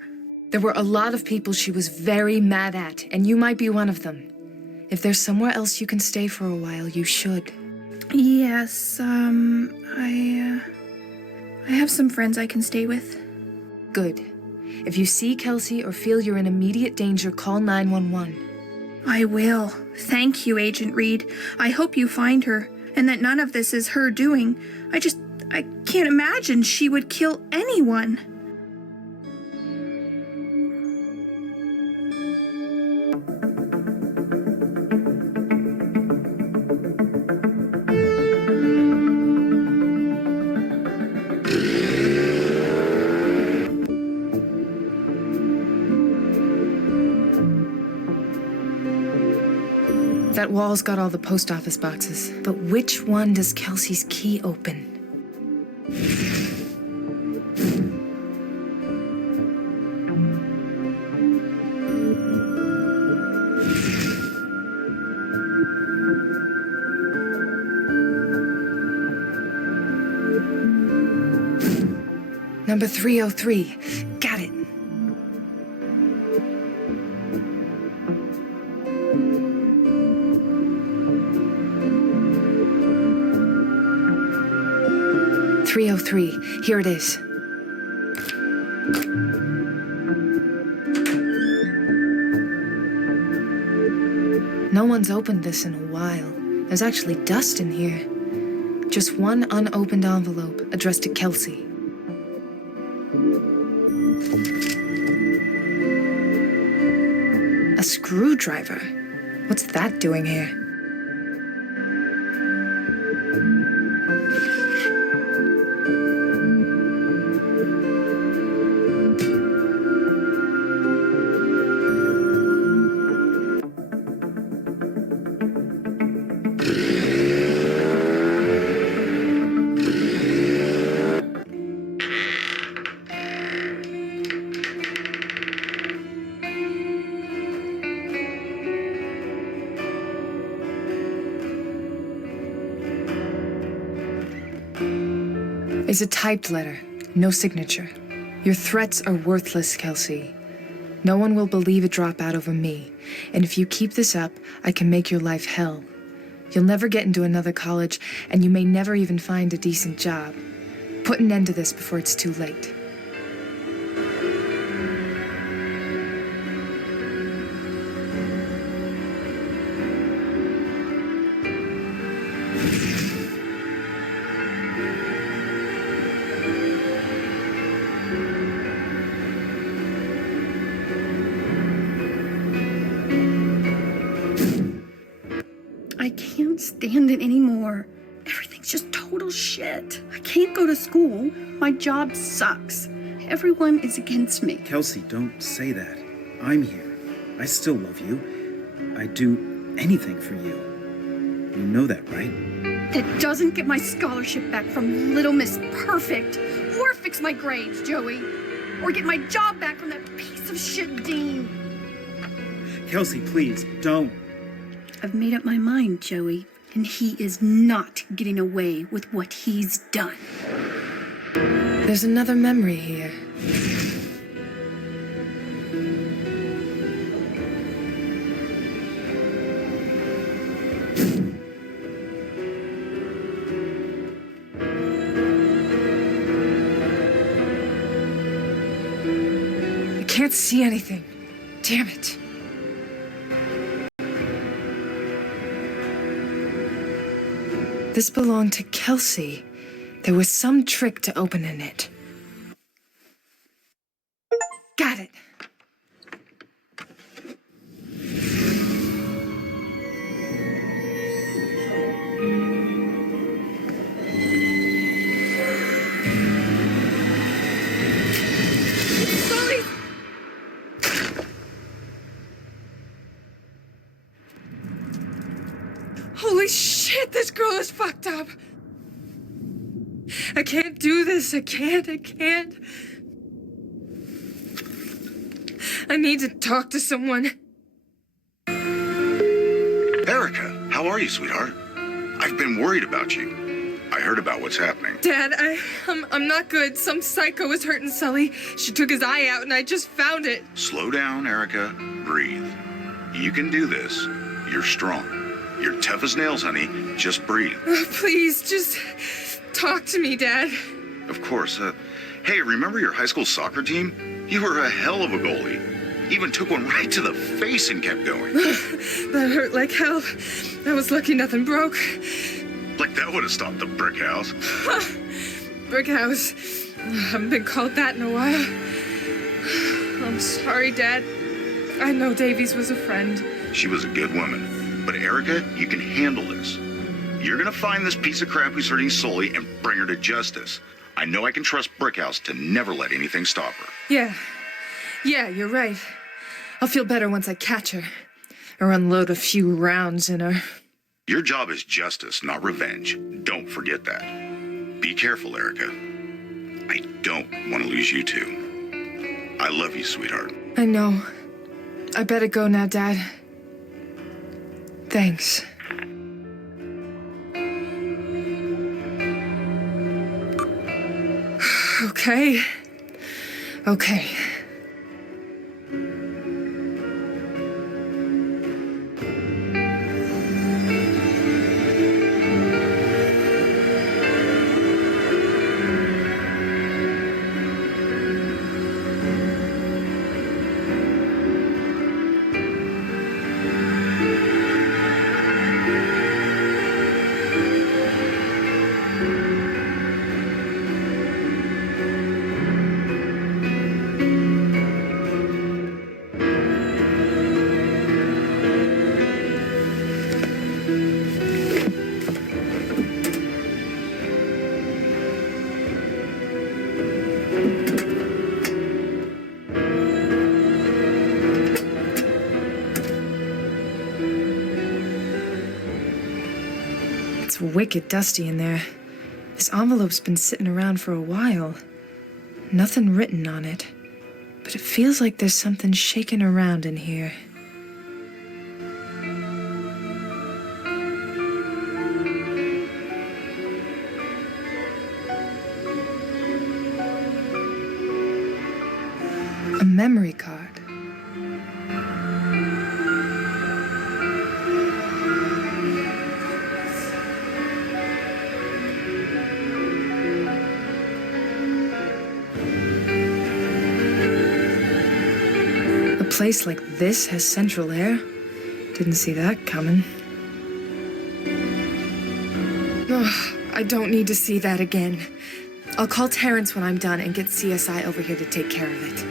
There were a lot of people she was very mad at, and you might be one of them. If there's somewhere else you can stay for a while, you should. Yes, I have some friends I can stay with. Good. If you see Kelsey or feel you're in immediate danger, call 911. I will. Thank you, Agent Reed. I hope you find her, and that none of this is her doing. I can't imagine she would kill anyone. That wall's got all the post office boxes, but which one does Kelsey's key open? Number 303. Got it. Here it is. No one's opened this in a while. There's actually dust in here. Just one unopened envelope addressed to Kelsey. A screwdriver? What's that doing here? It's a typed letter, no signature. Your threats are worthless, Kelsey. No one will believe a dropout over me, and if you keep this up, I can make your life hell. You'll never get into another college, and you may never even find a decent job. Put an end to this before it's too late. stand it anymore. Everything's just total shit. I can't go to school. My job sucks. Everyone is against me. Kelsey, don't say that. I'm here. I still love you. I'd do anything for you. You know that, right? That doesn't get my scholarship back from Little Miss Perfect, or fix my grades, Joey, or get my job back from that piece of shit dean. Kelsey, please, don't. I've made up my mind, Joey, and he is not getting away with what he's done. There's another memory here. I can't see anything. Damn it. This belonged to Kelsey. There was some trick to opening it. Got it. Sully! Holy shit, this girl is fucked up. I can't do this. I can't. I need to talk to someone. Erica, how are you, sweetheart? I've been worried about you. I heard about what's happening. Dad, I'm not good. Some psycho is hurting Sully. She took his eye out and I just found it. Slow down, Erica. Breathe. You can do this. You're strong. You're tough as nails, honey. Just breathe. Oh, please, just talk to me, Dad. Of course. Hey, remember your high school soccer team? You were a hell of a goalie. Even took one right to the face and kept going. That hurt like hell. I was lucky nothing broke. Like that would have stopped the brick house. Brick house. I haven't been called that in a while. I'm sorry, Dad. I know Davies was a friend. She was a good woman. But Erica, you can handle this. You're gonna find this piece of crap who's hurting Sully and bring her to justice. I know I can trust Brickhouse to never let anything stop her. Yeah, you're right. I'll feel better once I catch her. Or unload a few rounds in her. Your job is justice, not revenge. Don't forget that. Be careful, Erica. I don't want to lose you too. I love you, sweetheart. I know. I better go now, Dad. Thanks. Okay. It's wicked dusty in there. This envelope's been sitting around for a while. Nothing written on it. But it feels like there's something shaking around in here. A memory card. A place like this has central air. Didn't see that coming. Ugh, I don't need to see that again. I'll call Terrence when I'm done and get CSI over here to take care of it.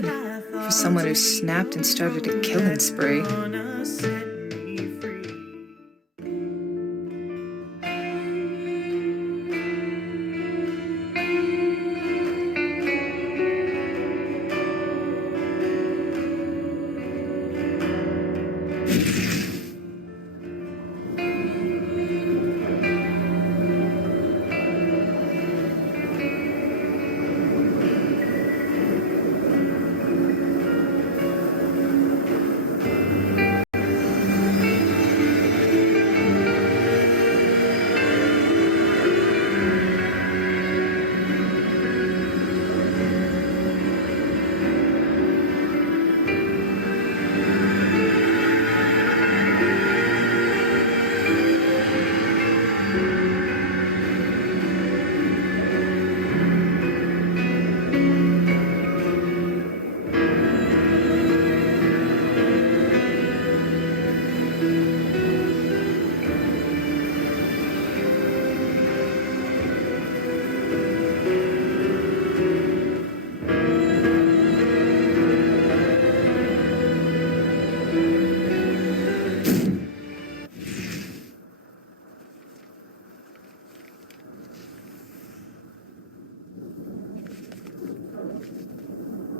good for someone who snapped and started a killing spree.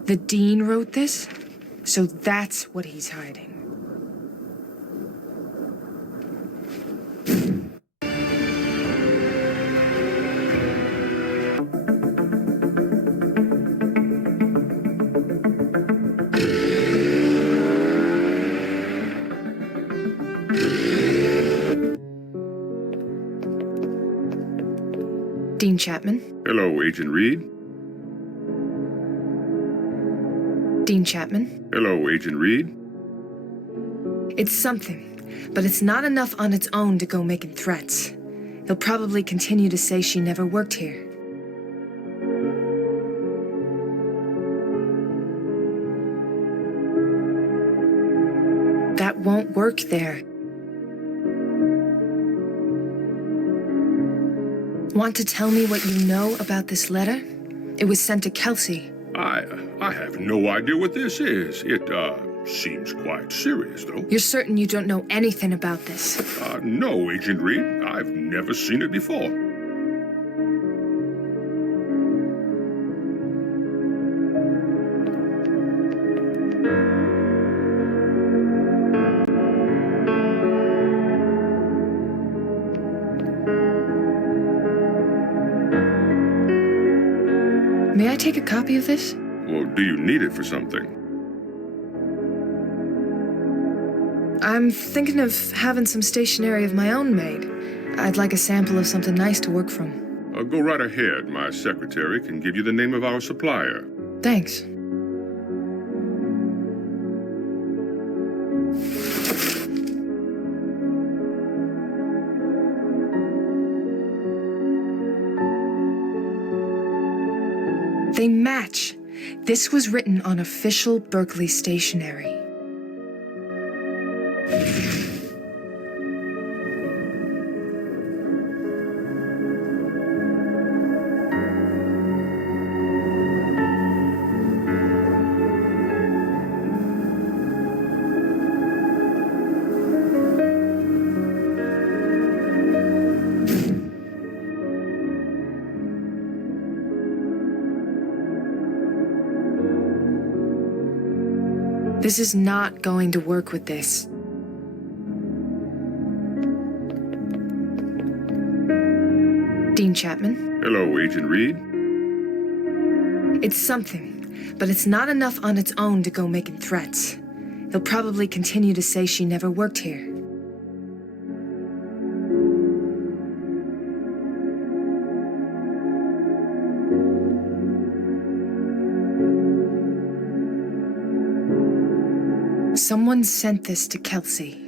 The dean wrote this, so that's what he's hiding. Dean Chapman? Hello, Agent Reed. Dean Chapman? Hello, Agent Reed. It's something, but it's not enough on its own to go making threats. He'll probably continue to say she never worked here. That won't work there. Want to tell me what you know about this letter? It was sent to Kelsey. I have no idea what this is. It, seems quite serious, though. You're certain you don't know anything about this? No, Agent Reed. I've never seen it before. May I take a copy of this? Well, do you need it for something? I'm thinking of having some stationery of my own made. I'd like a sample of something nice to work from. Go right ahead. My secretary can give you the name of our supplier. Thanks. They match. This was written on official Berkeley stationery. This is not going to work with this. Dean Chapman? Hello, Agent Reed. It's something, but it's not enough on its own to go making threats. He'll probably continue to say she never worked here. Someone sent this to Kelsey.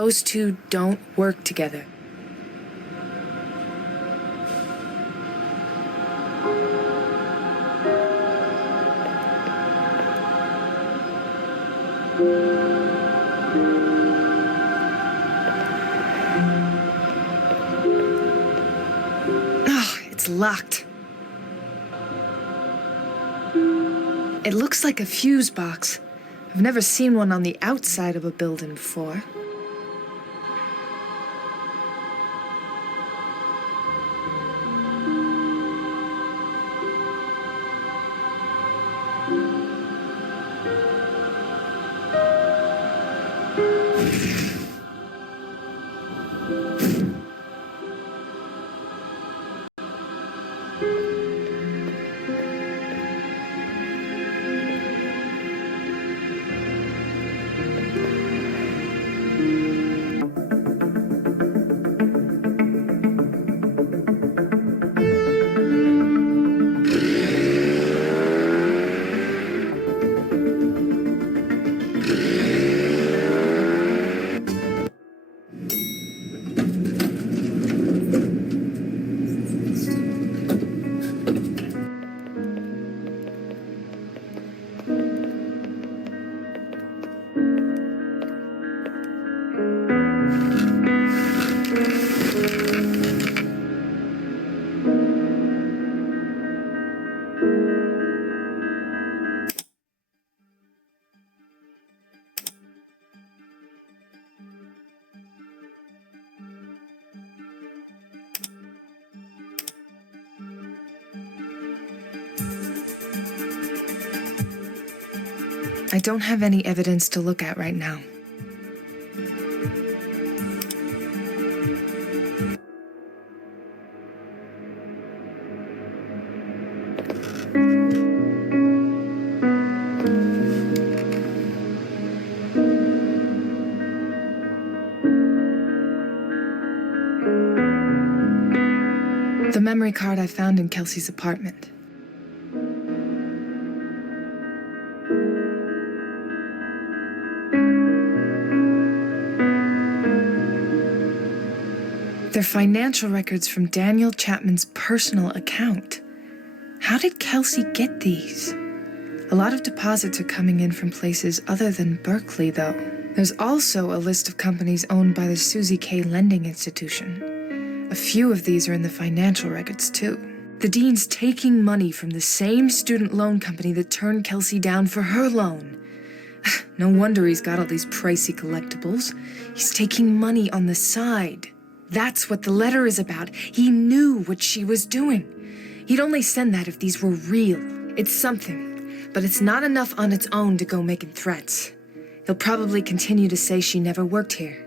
Those two don't work together. Oh, it's locked. It looks like a fuse box. I've never seen one on the outside of a building before. I don't have any evidence to look at right now. The memory card I found in Kelsey's apartment. They're financial records from Daniel Chapman's personal account. How did Kelsey get these? A lot of deposits are coming in from places other than Berkeley, though. There's also a list of companies owned by the Susie K. Lending Institution. A few of these are in the financial records, too. The dean's taking money from the same student loan company that turned Kelsey down for her loan. No wonder he's got all these pricey collectibles. He's taking money on the side. That's what the letter is about. He knew what she was doing. He'd only send that if these were real. It's something, but it's not enough on its own to go making threats. He'll probably continue to say she never worked here.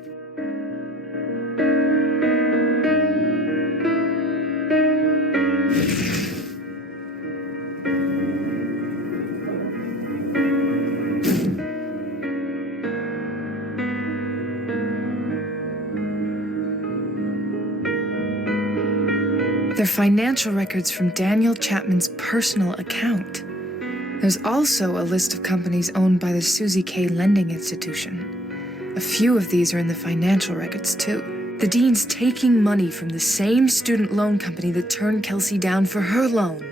They're financial records from Daniel Chapman's personal account. There's also a list of companies owned by the Susie K. Lending Institution. A few of these are in the financial records, too. The dean's taking money from the same student loan company that turned Kelsey down for her loan.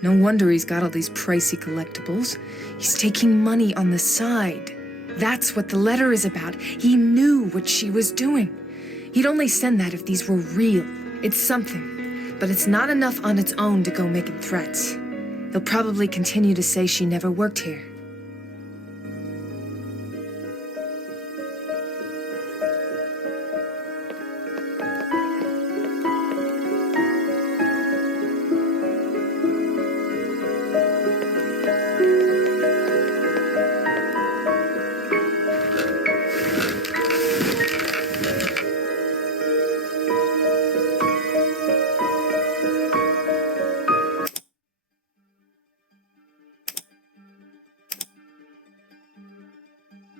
No wonder he's got all these pricey collectibles. He's taking money on the side. That's what the letter is about. He knew what she was doing. He'd only send that if these were real. It's something, but it's not enough on its own to go making threats. He'll probably continue to say she never worked here.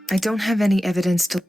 I don't have any evidence to...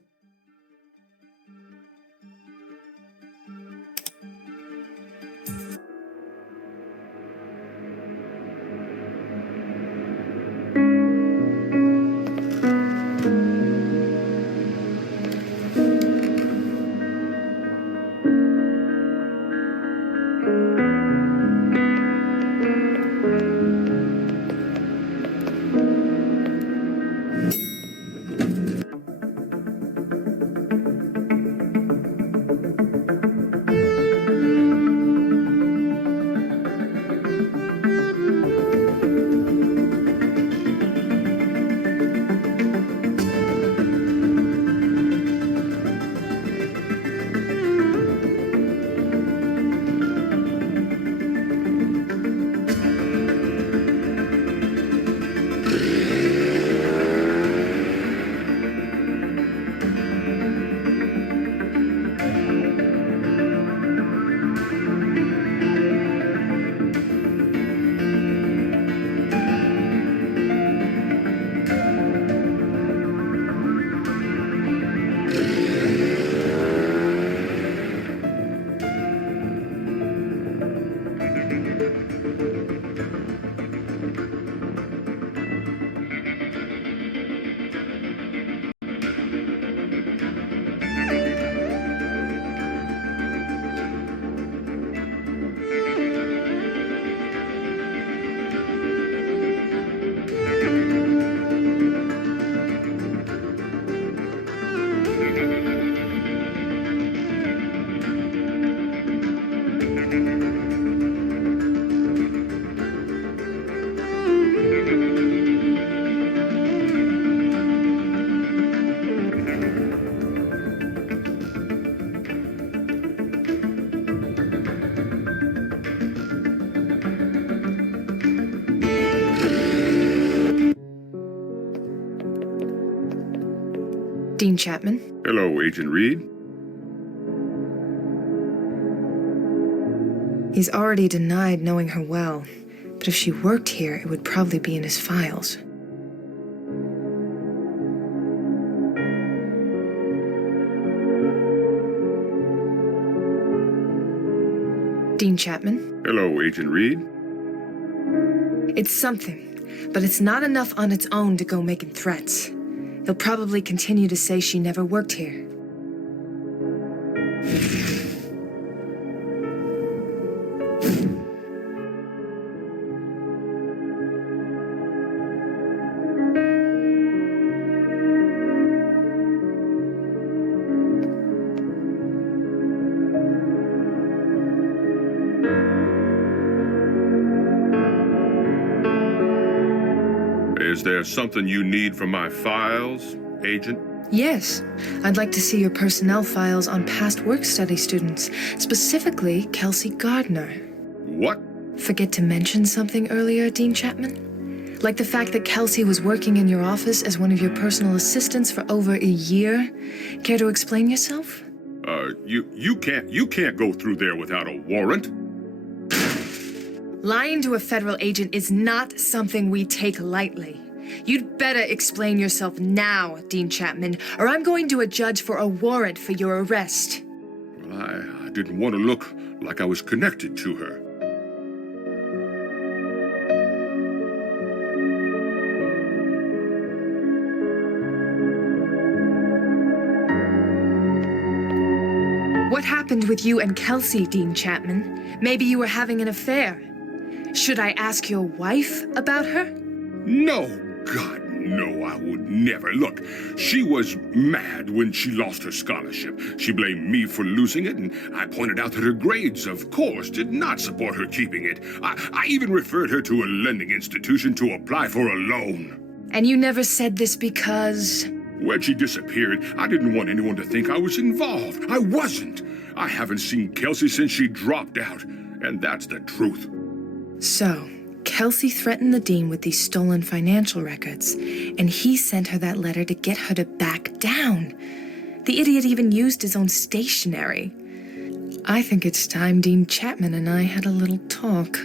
Dean Chapman. Hello, Agent Reed. He's already denied knowing her well, but if she worked here, it would probably be in his files. Dean Chapman. Hello, Agent Reed. It's something, but it's not enough on its own to go making threats. He'll probably continue to say she never worked here. Is there something you need from my files, Agent? Yes, I'd like to see your personnel files on past work-study students, specifically Kelsey Gardner. What? Forget to mention something earlier, Dean Chapman? Like the fact that Kelsey was working in your office as one of your personal assistants for over a year? Care to explain yourself? You can't go through there without a warrant. Lying to a federal agent is not something we take lightly. You'd better explain yourself now, Dean Chapman, or I'm going to a judge for a warrant for your arrest. Well, I didn't want to look like I was connected to her. What happened with you and Kelsey, Dean Chapman? Maybe you were having an affair. Should I ask your wife about her? No, God, no, I would never. Look, she was mad when she lost her scholarship. She blamed me for losing it, and I pointed out that her grades, of course, did not support her keeping it. I even referred her to a lending institution to apply for a loan. And you never said this because... When she disappeared, I didn't want anyone to think I was involved. I wasn't. I haven't seen Kelsey since she dropped out, and that's the truth. So, Kelsey threatened the dean with these stolen financial records, and he sent her that letter to get her to back down. The idiot even used his own stationery. I think it's time Dean Chapman and I had a little talk.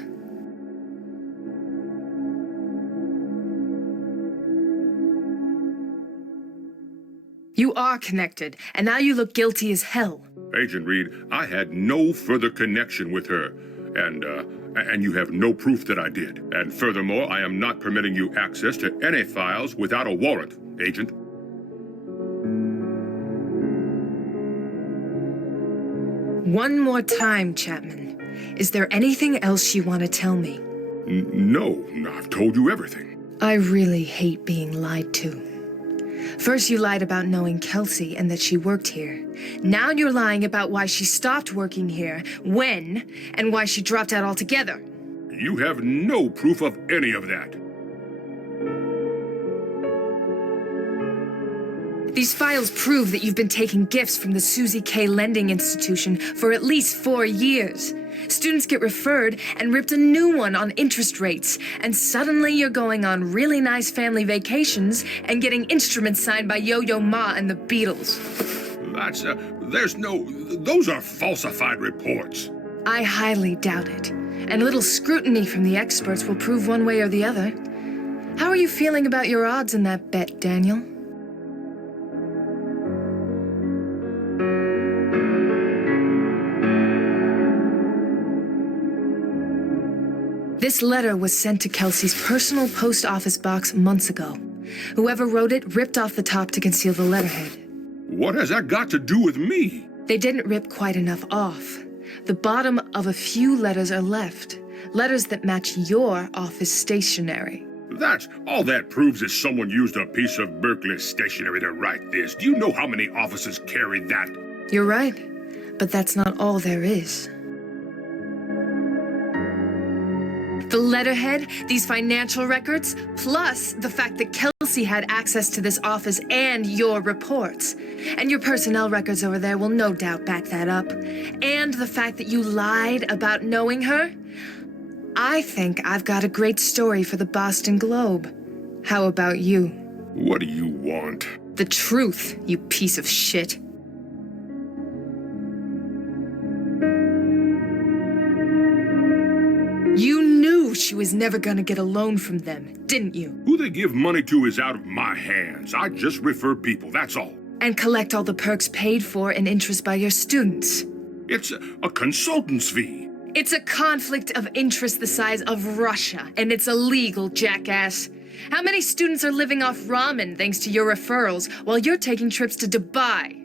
You are connected, and now you look guilty as hell. Agent Reed, I had no further connection with her, and you have no proof that I did. And furthermore, I am not permitting you access to any files without a warrant, Agent. One more time, Chapman. Is there anything else you want to tell me? No, I've told you everything. I really hate being lied to. First you lied about knowing Kelsey and that she worked here. Now you're lying about why she stopped working here, when, and why she dropped out altogether. You have no proof of any of that. These files prove that you've been taking gifts from the Susie K. Lending Institution for at least 4 years. Students get referred and ripped a new one on interest rates, and suddenly you're going on really nice family vacations and getting instruments signed by Yo-Yo Ma and the Beatles. Those are falsified reports. I highly doubt it, and a little scrutiny from the experts will prove one way or the other. How are you feeling about your odds in that bet, Daniel? This letter was sent to Kelsey's personal post office box months ago. Whoever wrote it ripped off the top to conceal the letterhead. What has that got to do with me? They didn't rip quite enough off. The bottom of a few letters are left. Letters that match your office stationery. All that proves is someone used a piece of Berkeley stationery to write this. Do you know how many offices carry that? You're right, but that's not all there is. The letterhead, these financial records, plus the fact that Kelsey had access to this office and your reports. And your personnel records over there will no doubt back that up. And the fact that you lied about knowing her. I think I've got a great story for the Boston Globe. How about you? What do you want? The truth, you piece of shit. You knew she was never gonna get a loan from them, didn't you? Who they give money to is out of my hands. I just refer people, that's all. And collect all the perks paid for and interest by your students. It's a consultant's fee. It's a conflict of interest the size of Russia, and it's illegal, jackass. How many students are living off ramen thanks to your referrals while you're taking trips to Dubai?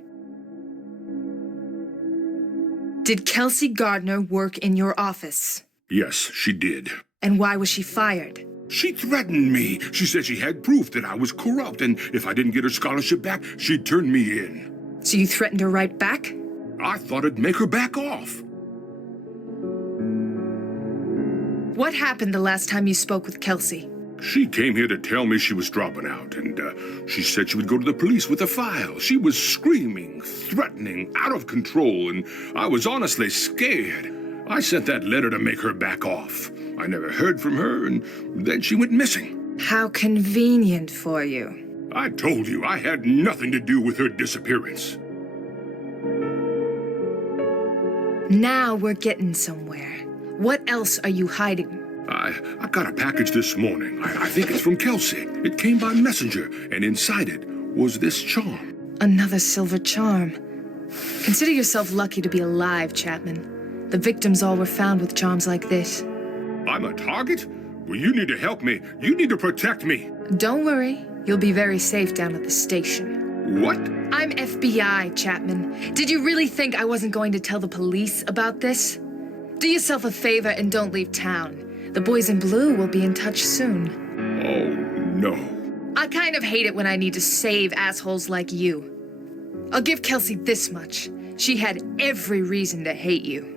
Did Kelsey Gardner work in your office? Yes, she did. And why was she fired? She threatened me. She said she had proof that I was corrupt, and if I didn't get her scholarship back, she'd turn me in. So you threatened her right back? I thought it'd make her back off. What happened the last time you spoke with Kelsey? She came here to tell me she was dropping out, and she said she would go to the police with a file. She was screaming, threatening, out of control, and I was honestly scared. I sent that letter to make her back off. I never heard from her, and then she went missing. How convenient for you. I told you I had nothing to do with her disappearance. Now we're getting somewhere. What else are you hiding? I got a package this morning. I think it's from Kelsey. It came by messenger, and inside it was this charm. Another silver charm. Consider yourself lucky to be alive, Chapman. The victims all were found with charms like this. I'm a target? Well, you need to help me. You need to protect me. Don't worry. You'll be very safe down at the station. What? I'm FBI, Chapman. Did you really think I wasn't going to tell the police about this? Do yourself a favor and don't leave town. The boys in blue will be in touch soon. Oh, no. I kind of hate it when I need to save assholes like you. I'll give Kelsey this much. She had every reason to hate you.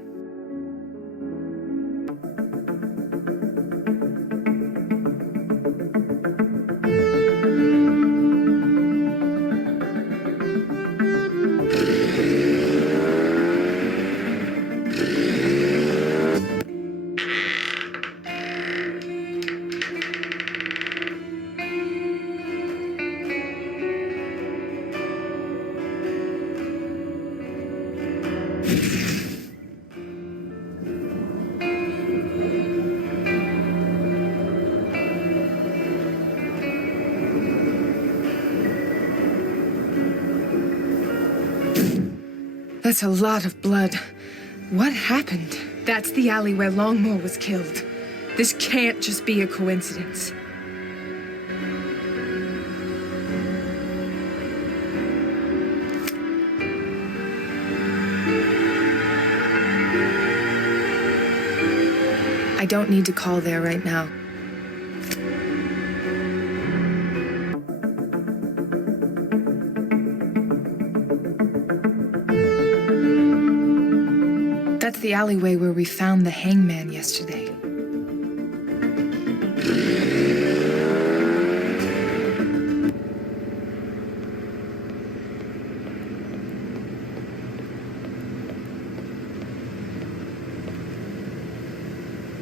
That's a lot of blood. What happened? That's the alley where Longmore was killed. This can't just be a coincidence. I don't need to call there right now. That's the alleyway where we found the hangman yesterday.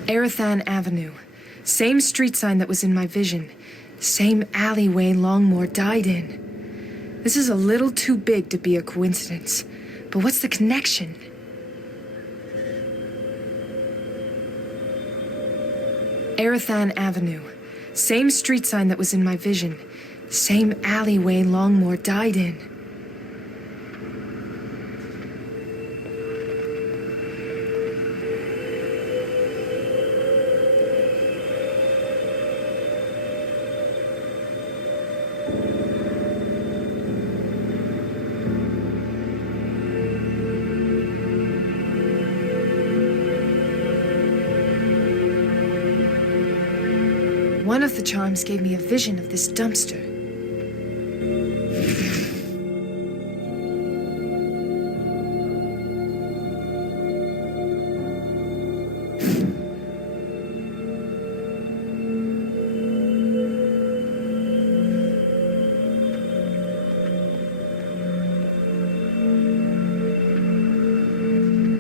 Arathan Avenue. Same street sign that was in my vision. Same alleyway Longmore died in. This is a little too big to be a coincidence. But what's the connection? Arathan Avenue. Same street sign that was in my vision. Same alleyway Longmore died in. One of the charms gave me a vision of this dumpster.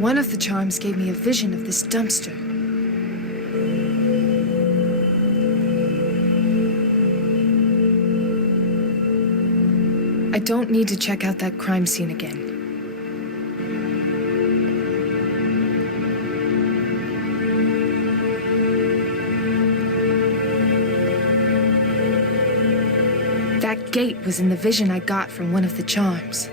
One of the charms gave me a vision of this dumpster. I don't need to check out that crime scene again. That gate was in the vision I got from one of the charms.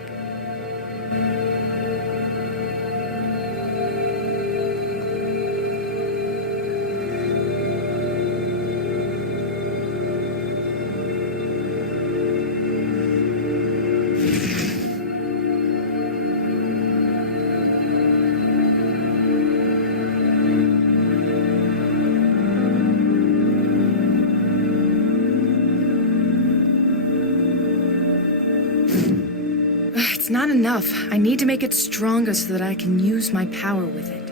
It's not enough. I need to make it stronger so that I can use my power with it.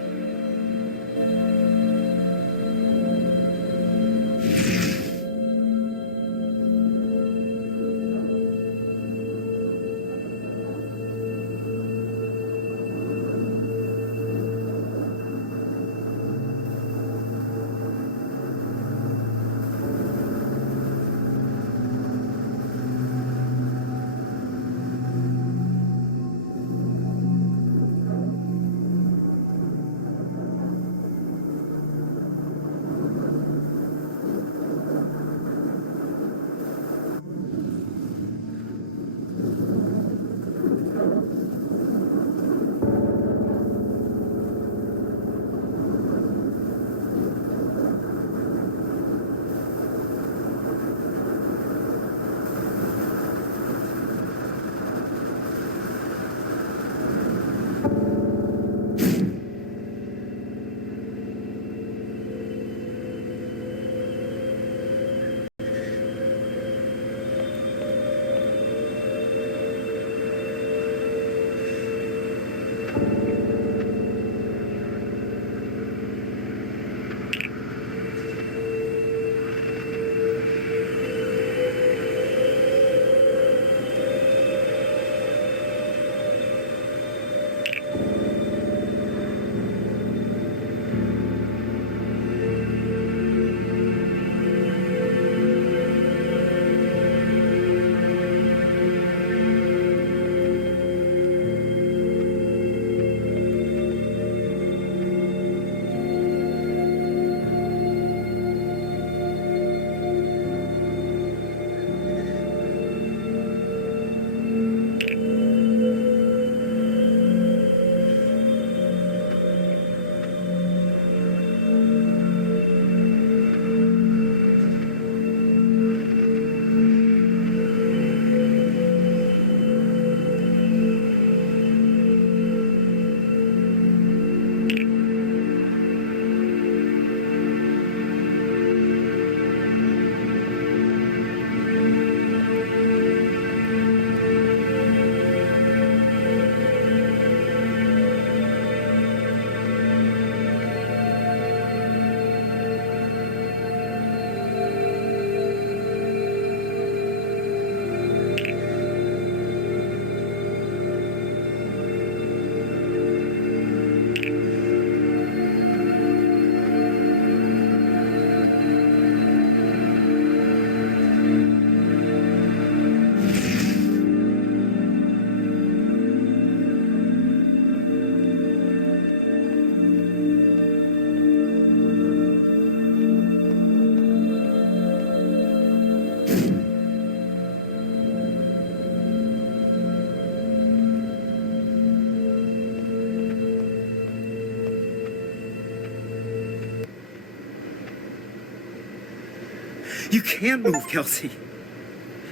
You can't move, Kelsey.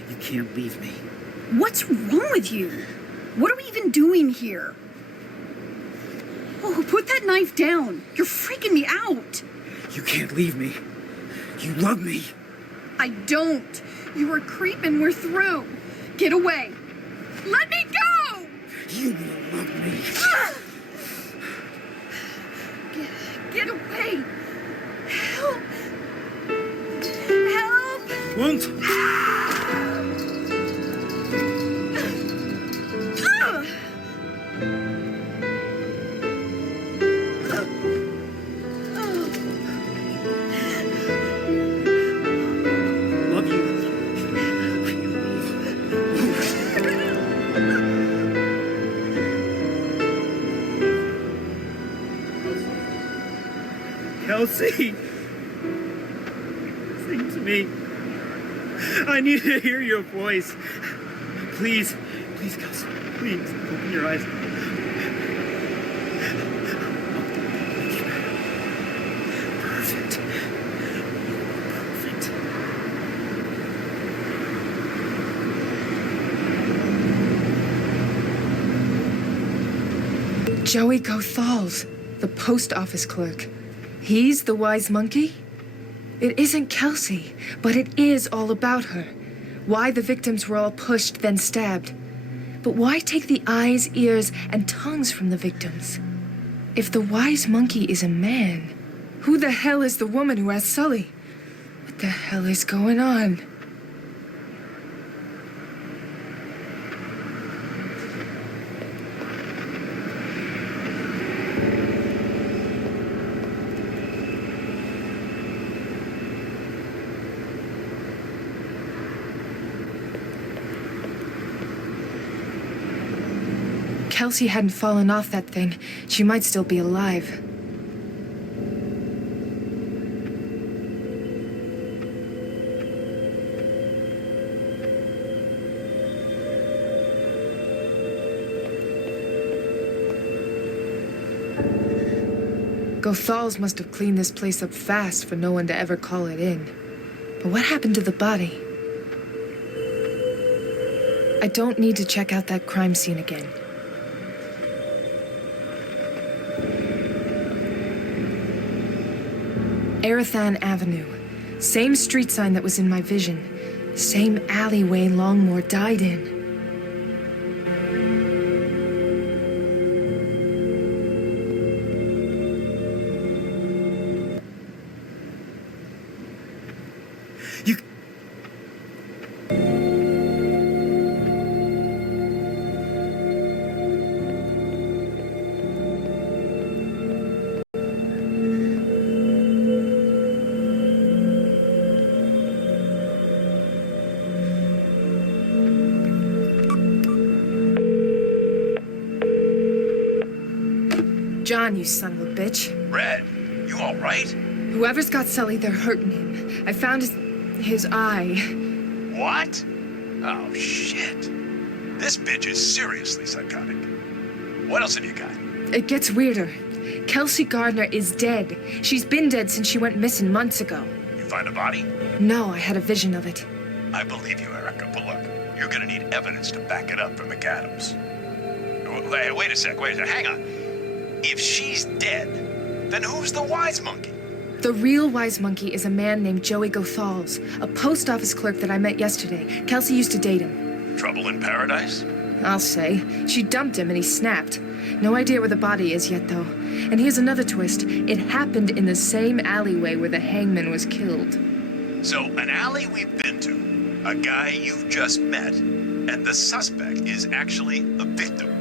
You can't leave me. What's wrong with you? What are we even doing here? Oh, put that knife down. You're freaking me out. You can't leave me. You love me. I don't. You are a creep and we're through. Get away. Let me go! You will love me. Get away. Help. Help. Won't. Kelsey! Sing to me. I need to hear your voice. Please, please, Kelsey, please, open your eyes. Perfect. Perfect. Joey Gothals, the post office clerk. He's the wise monkey? It isn't Kelsey, but it is all about her. Why the victims were all pushed, then stabbed. But why take the eyes, ears, and tongues from the victims? If the wise monkey is a man, who the hell is the woman who has Sully? What the hell is going on? Kelsey hadn't fallen off that thing, she might still be alive. Gothals must have cleaned this place up fast for no one to ever call it in. But what happened to the body? I don't need to check out that crime scene again. Erathan Avenue. Same street sign that was in my vision. Same alleyway Longmore died in. John, you son of a bitch. Red, you all right? Whoever's got Sully, they're hurting him. I found his eye. What? Oh, shit. This bitch is seriously psychotic. What else have you got? It gets weirder. Kelsey Gardner is dead. She's been dead since she went missing months ago. You find a body? No, I had a vision of it. I believe you, Erica, but look, you're gonna need evidence to back it up for McAdams. Wait a sec, hang on. If she's dead, then who's the wise monkey? The real wise monkey is a man named Joey Gothals, a post office clerk that I met yesterday. Kelsey used to date him. Trouble in paradise? I'll say. She dumped him and he snapped. No idea where the body is yet, though. And here's another twist. It happened in the same alleyway where the hangman was killed. So, an alley we've been to, a guy you've just met, and the suspect is actually a victim.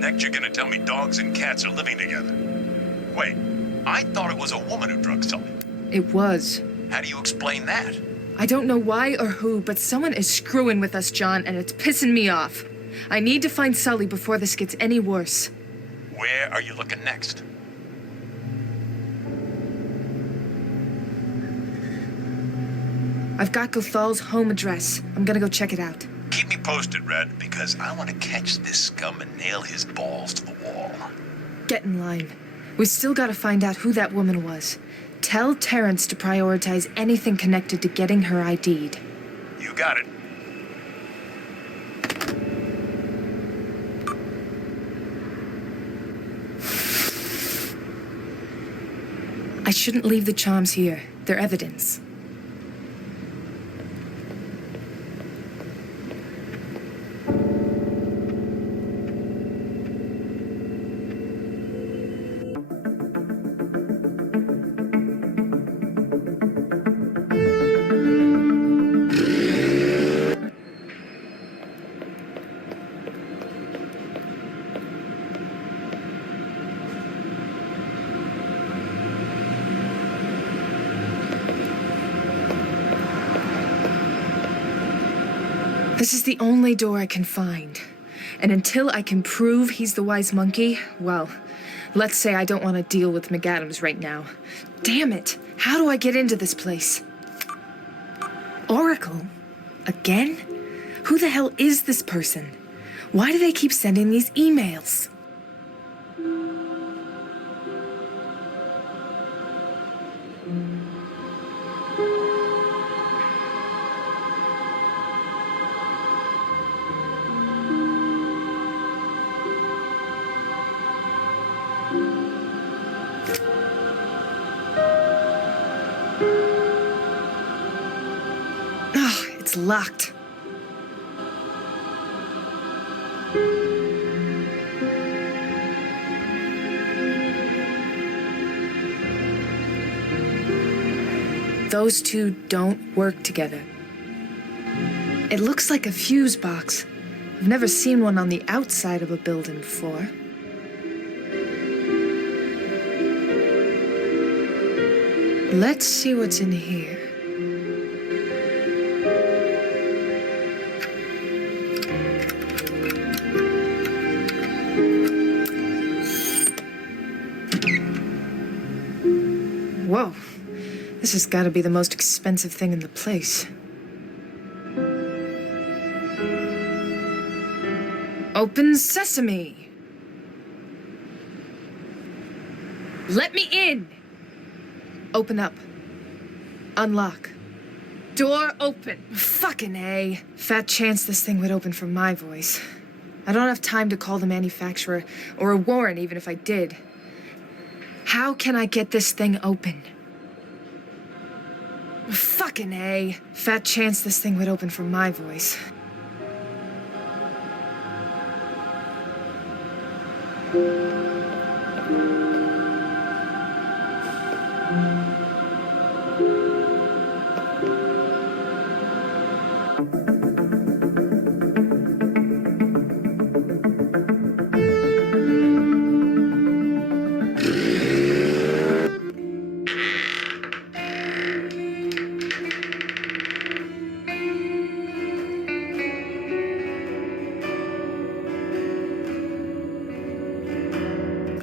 Next, you're gonna tell me dogs and cats are living together. Wait, I thought it was a woman who drugged Sully. It was. How do you explain that? I don't know why or who, but someone is screwing with us, John, and it's pissing me off. I need to find Sully before this gets any worse. Where are you looking next? I've got Gothal's home address. I'm gonna go check it out. Keep me posted, Red, because I want to catch this scum and nail his balls to the wall. Get in line. We still gotta find out who that woman was. Tell Terrence to prioritize anything connected to getting her ID'd. You got it. I shouldn't leave the charms here. They're evidence. This is the only door I can find. And until I can prove he's the wise monkey, well, let's say I don't want to deal with McAdams right now. Damn it. How do I get into this place? Oracle? Again? Who the hell is this person? Why do they keep sending these emails? Oh, it's locked. Those two don't work together. It looks like a fuse box. I've never seen one on the outside of a building before. Let's see what's in here. Whoa. This has got to be the most expensive thing in the place. Open sesame! Let me in! Open up. Unlock. Door open. Fucking A. Fat chance this thing would open from my voice. I don't have time to call the manufacturer or a warrant even if I did. How can I get this thing open? Fucking A. Fat chance this thing would open from my voice.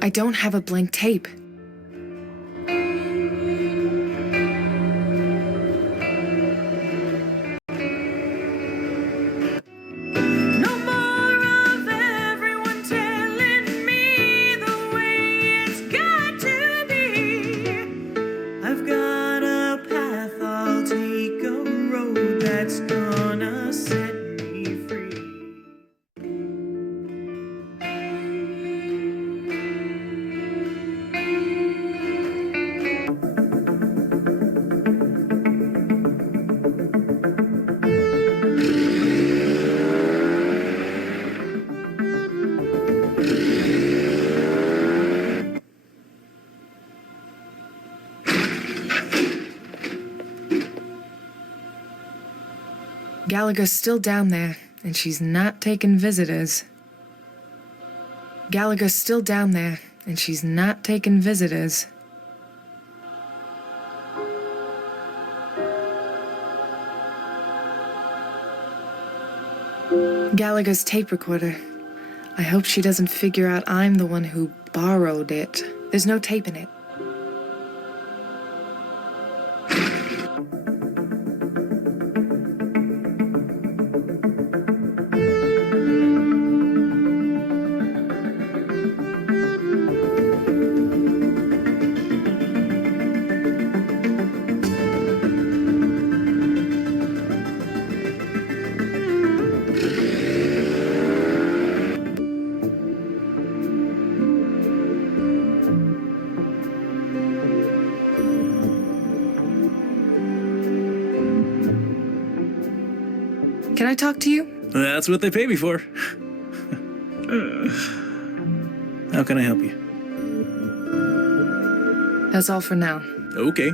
I don't have a blank tape. I've got a path, I'll take a road that's gonna set me free. Gallagher's still down there, and she's not taking visitors. Gallagher's still down there, and she's not taking visitors. Gallagher's tape recorder. I hope she doesn't figure out I'm the one who borrowed it. There's no tape in it. Can I talk to you? That's what they pay me for. How can I help you? That's all for now. Okay.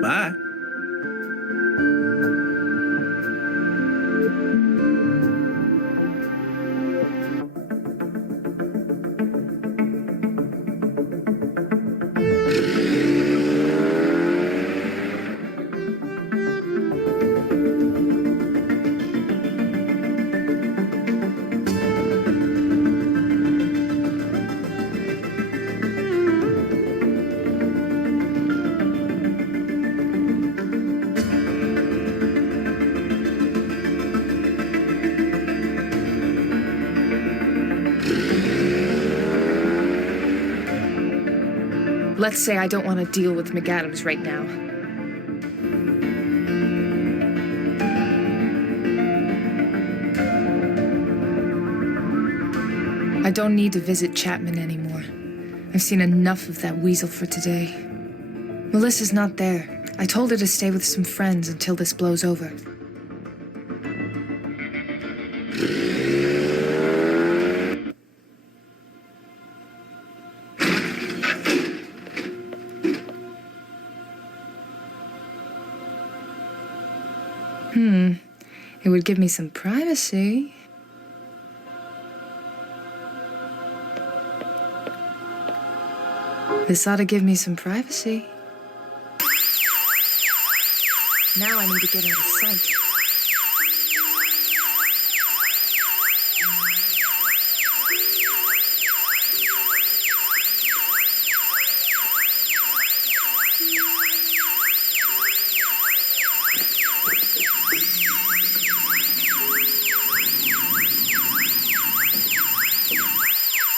Bye. Let's say I don't want to deal with McAdams right now. I don't need to visit Chapman anymore. I've seen enough of that weasel for today. Melissa's not there. I told her to stay with some friends until this blows over. It would give me some privacy. This ought to give me some privacy. Now I need to get out of sight.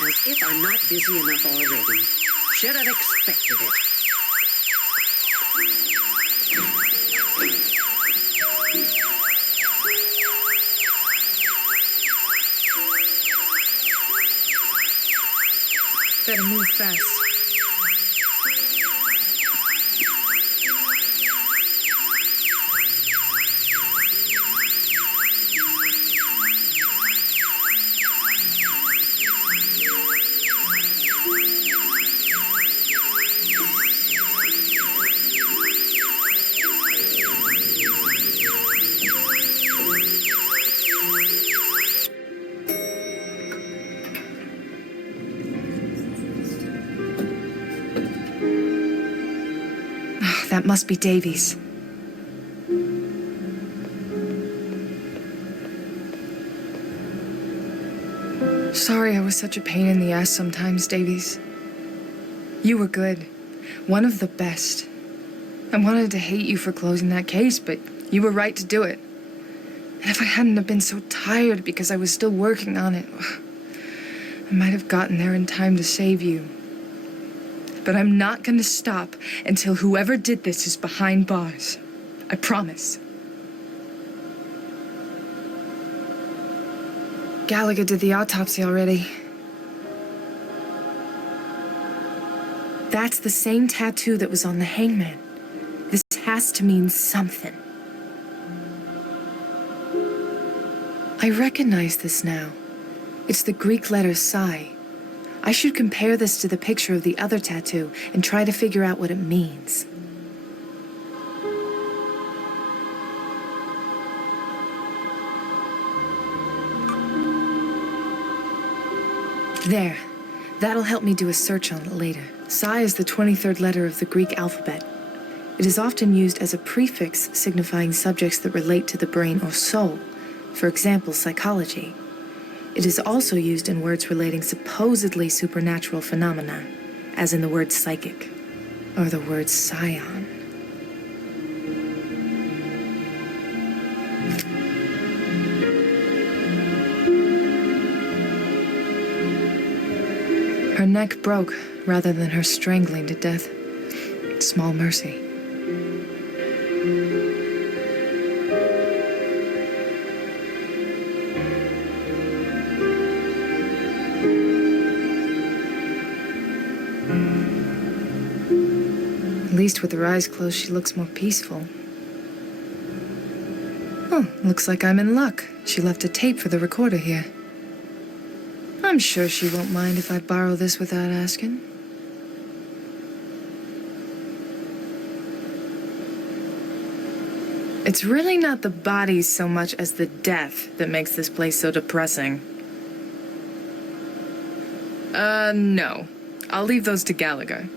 As if I'm not busy enough already. Should have expected it. Better move fast. That must be Davies. Sorry I was such a pain in the ass sometimes, Davies. You were good. One of the best. I wanted to hate you for closing that case, but you were right to do it. And if I hadn't have been so tired because I was still working on it, I might have gotten there in time to save you. But I'm not going to stop until whoever did this is behind bars. I promise. Gallagher did the autopsy already. That's the same tattoo that was on the hangman. This has to mean something. I recognize this now. It's the Greek letter psi. I should compare this to the picture of the other tattoo and try to figure out what it means. There. That'll help me do a search on it later. Psi is the 23rd letter of the Greek alphabet. It is often used as a prefix signifying subjects that relate to the brain or soul. For example, psychology. It is also used in words relating supposedly supernatural phenomena, as in the word psychic, or the word scion. Her neck broke rather than her strangling to death. Small mercy. At least with her eyes closed, she looks more peaceful. Oh, looks like I'm in luck. She left a tape for the recorder here. I'm sure she won't mind if I borrow this without asking. It's really not the bodies so much as the death that makes this place so depressing. No. I'll leave those to Gallagher.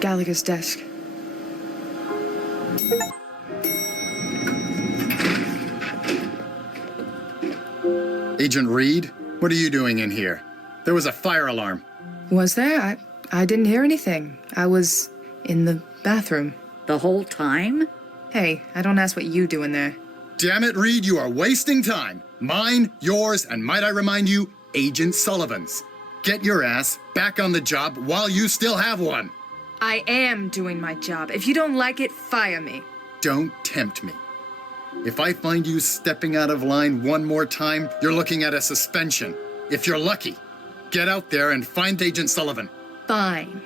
Gallagher's desk. Agent Reed, what are you doing in here? There was a fire alarm. Was there? I didn't hear anything. I was in the bathroom. The whole time? Hey, I don't ask what you do in there. Damn it, Reed, you are wasting time. Mine, yours, and might I remind you, Agent Sullivan's. get your ass back on the job while you still have one. I am doing my job. If you don't like it, fire me. Don't tempt me. If I find you stepping out of line one more time, you're looking at a suspension. If you're lucky, get out there and find Agent Sullivan. Fine.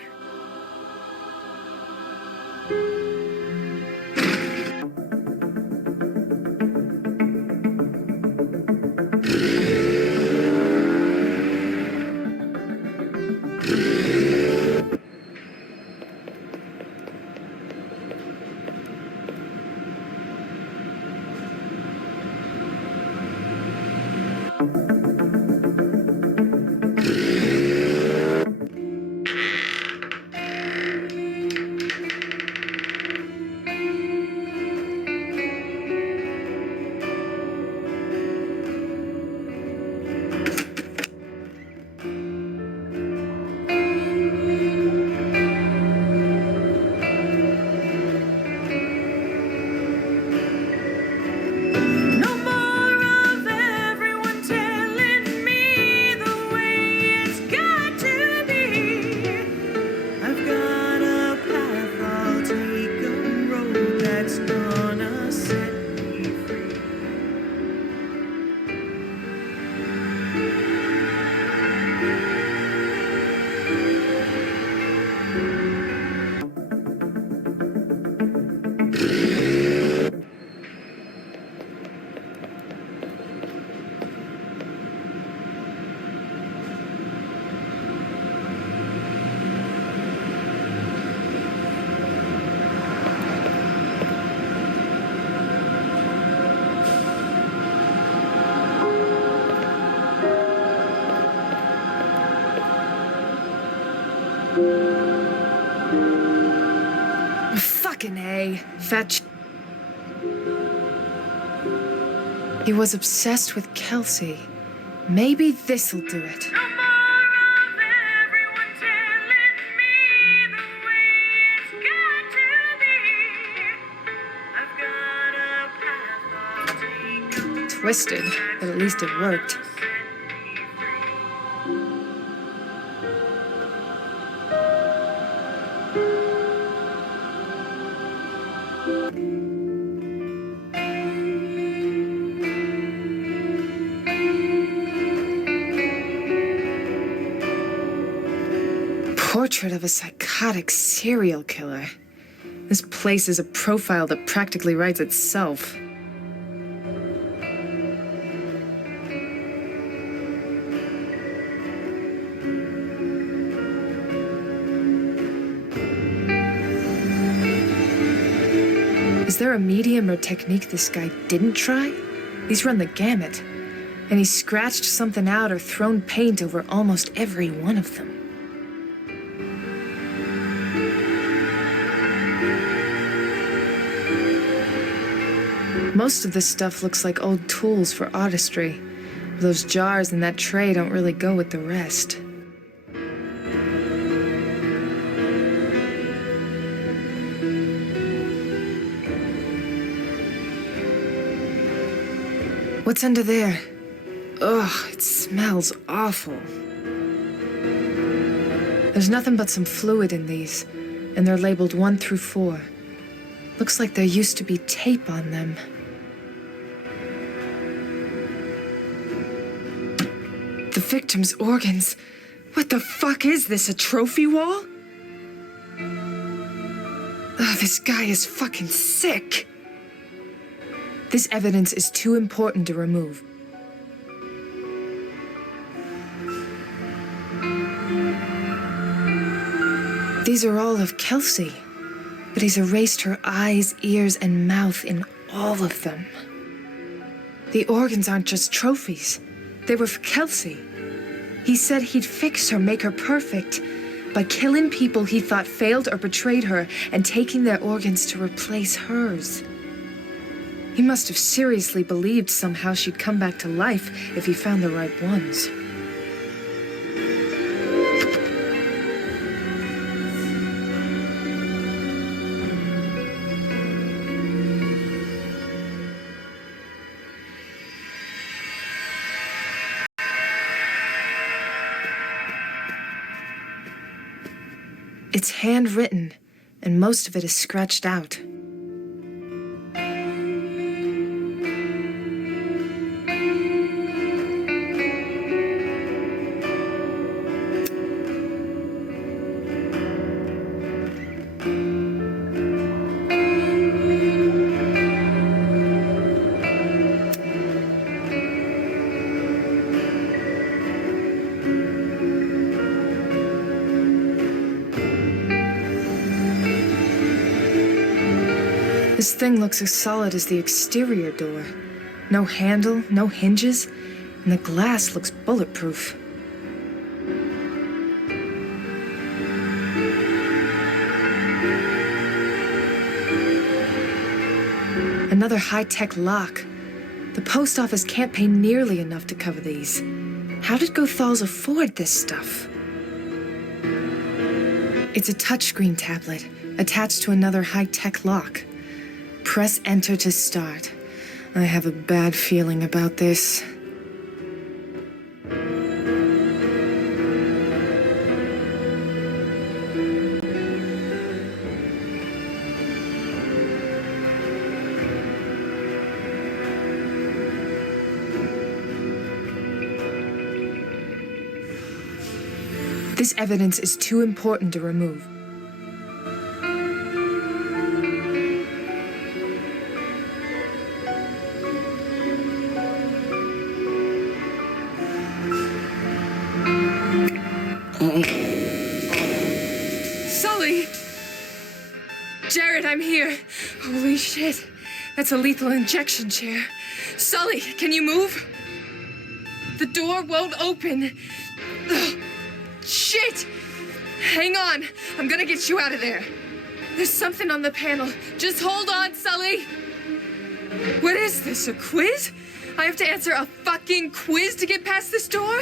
Fucking A. Fetch. He was obsessed with Kelsey. Maybe this'll do it. Twisted, but at least it worked. Portrait of a psychotic serial killer. This place is a profile that practically writes itself. Is there a medium or technique this guy didn't try? He's run the gamut. And he's scratched something out or thrown paint over almost every one of them. Most of this stuff looks like old tools for artistry. Those jars and that tray don't really go with the rest. What's under there? Ugh, it smells awful. There's nothing but some fluid in these, and they're labeled 1 through 4. Looks like there used to be tape on them. The victim's organs. What the fuck is this, a trophy wall? Ugh, this guy is fucking sick. This evidence is too important to remove. These are all of Kelsey, but he's erased her eyes, ears, and mouth in all of them. The organs aren't just trophies. They were for Kelsey. He said he'd fix her, make her perfect, by killing people he thought failed or betrayed her and taking their organs to replace hers. He must have seriously believed somehow she'd come back to life if he found the right ones. It's handwritten, and most of it is scratched out. This thing looks as solid as the exterior door. No handle, no hinges, and the glass looks bulletproof. Another high-tech lock. The post office can't pay nearly enough to cover these. How did Gothals afford this stuff? It's a touchscreen tablet attached to another high-tech lock. Press enter to start. I have a bad feeling about this. This evidence is too important to remove. Sully! Jared, I'm here. Holy shit. That's a lethal injection chair. Sully, can you move? The door won't open. Ugh. Shit! Hang on. I'm gonna get you out of there. There's something on the panel. Just hold on, Sully. What is this, a quiz? I have to answer a fucking quiz to get past this door?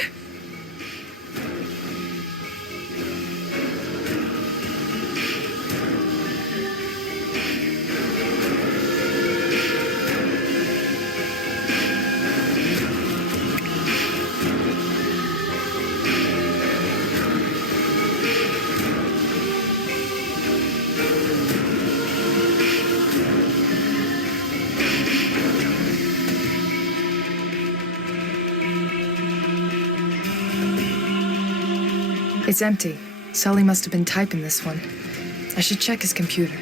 It's empty. Sully must have been typing this one. I should check his computer.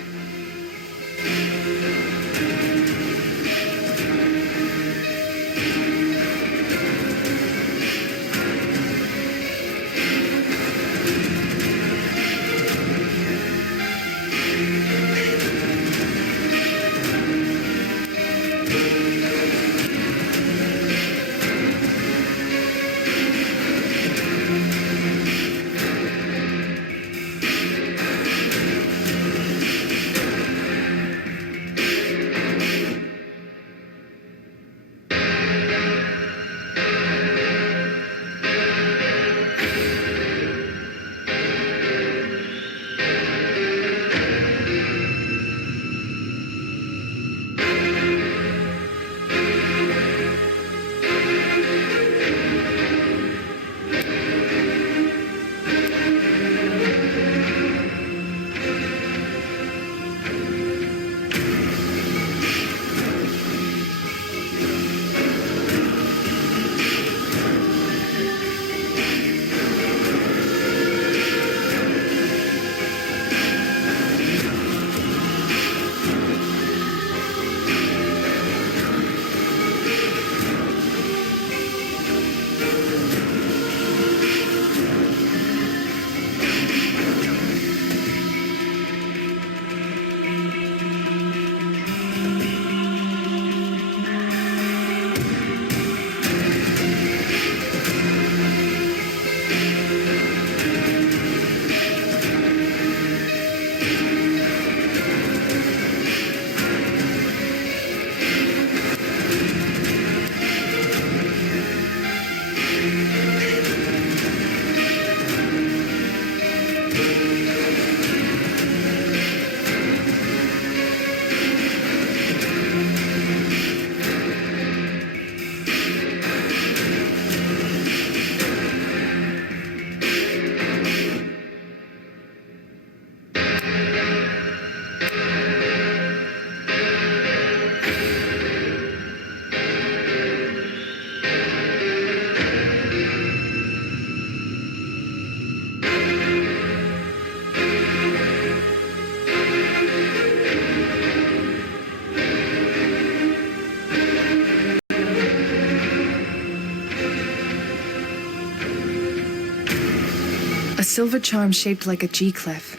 silver charm shaped like a G-clef.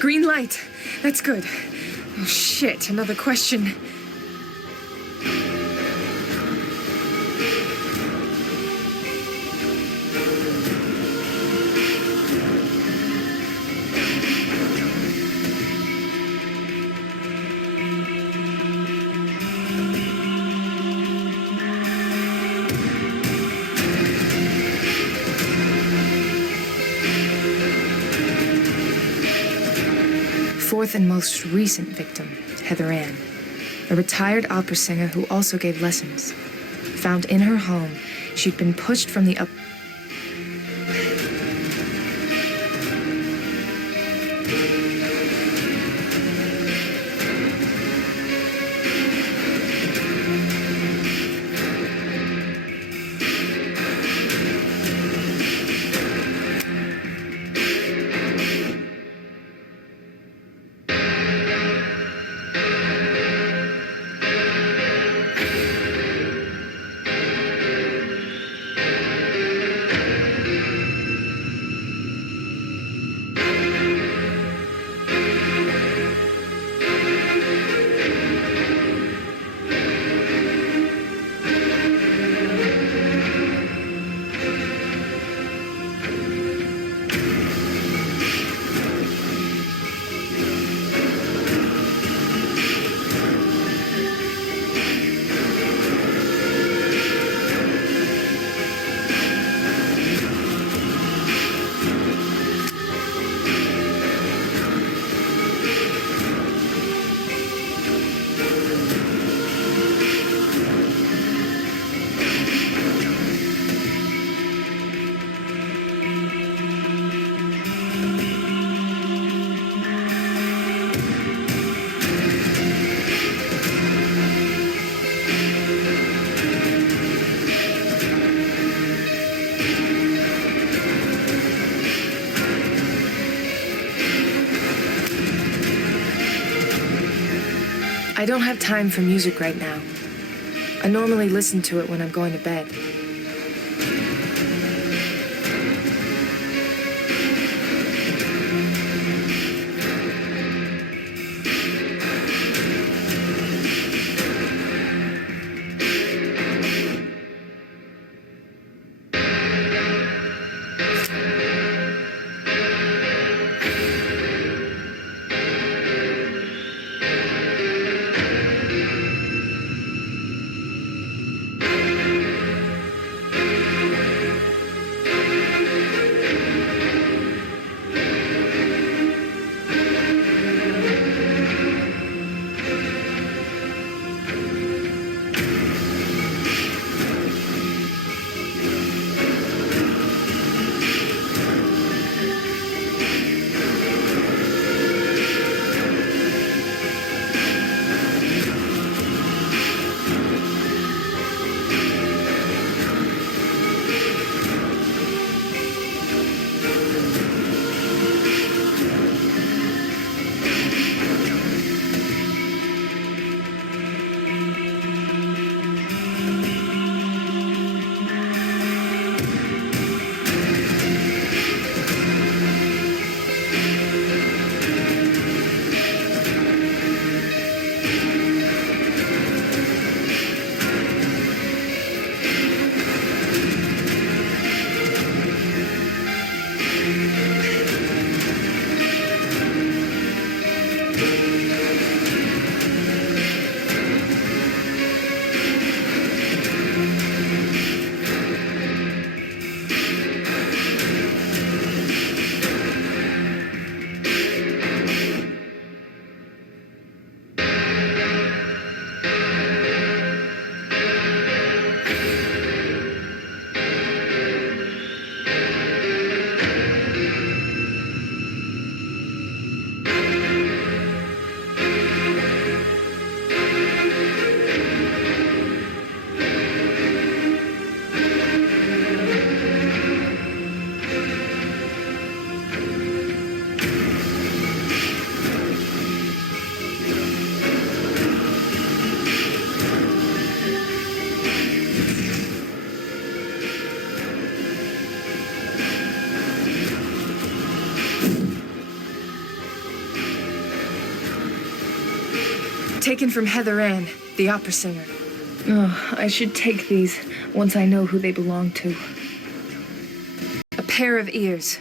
Green light. That's good. Oh, shit. Another question. Fourth and most recent victim, Heather Ann, a retired opera singer who also gave lessons. Found in her home, she'd been pushed from the I don't have time for music right now. I normally listen to it when I'm going to bed. Taken from Heather Ann, the opera singer. Oh, I should take these once I know who they belong to. A pair of ears.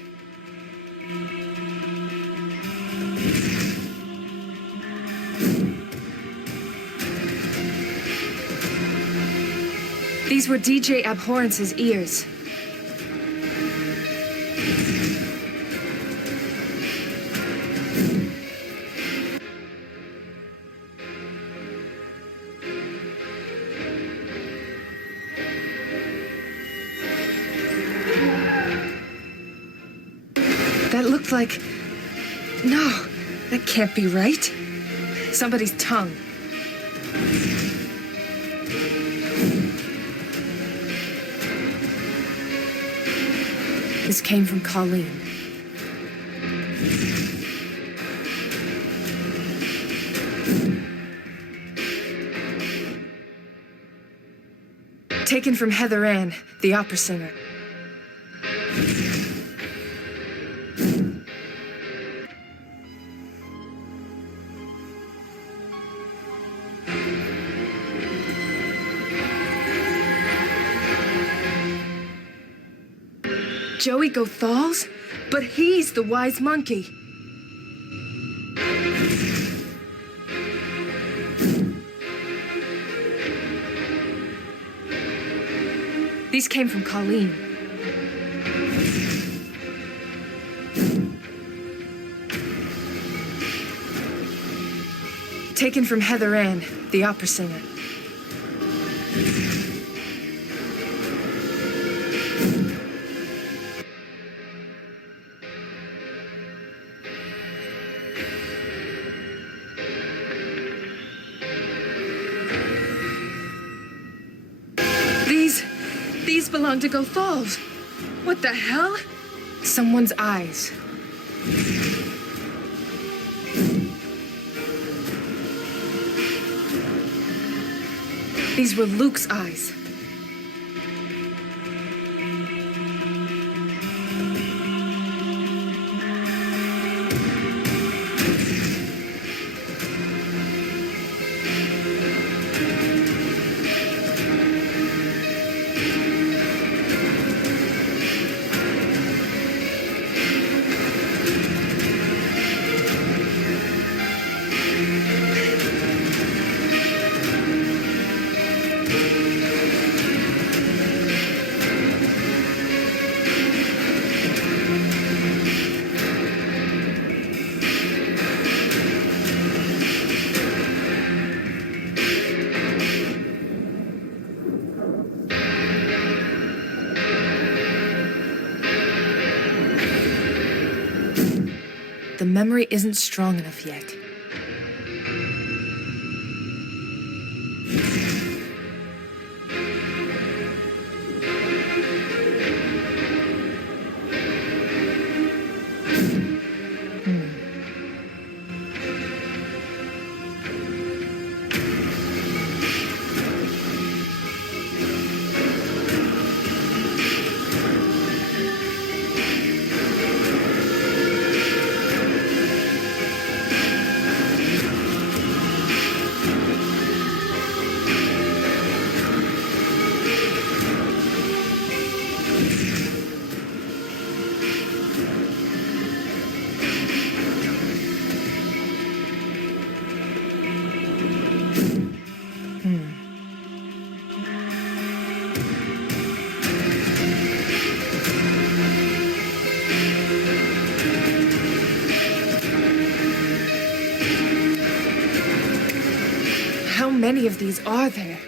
These were DJ Abhorrence's ears. That looked like... No, that can't be right. Somebody's tongue. This came from Colleen. Taken from Heather Ann, the opera singer. Joey Gothals? But he's the wise monkey. These came from Colleen. Taken from Heather Ann, the opera singer. These belong to Gothals. What the hell? Someone's eyes. These were Luke's eyes. The memory isn't strong enough yet. How many of these are there?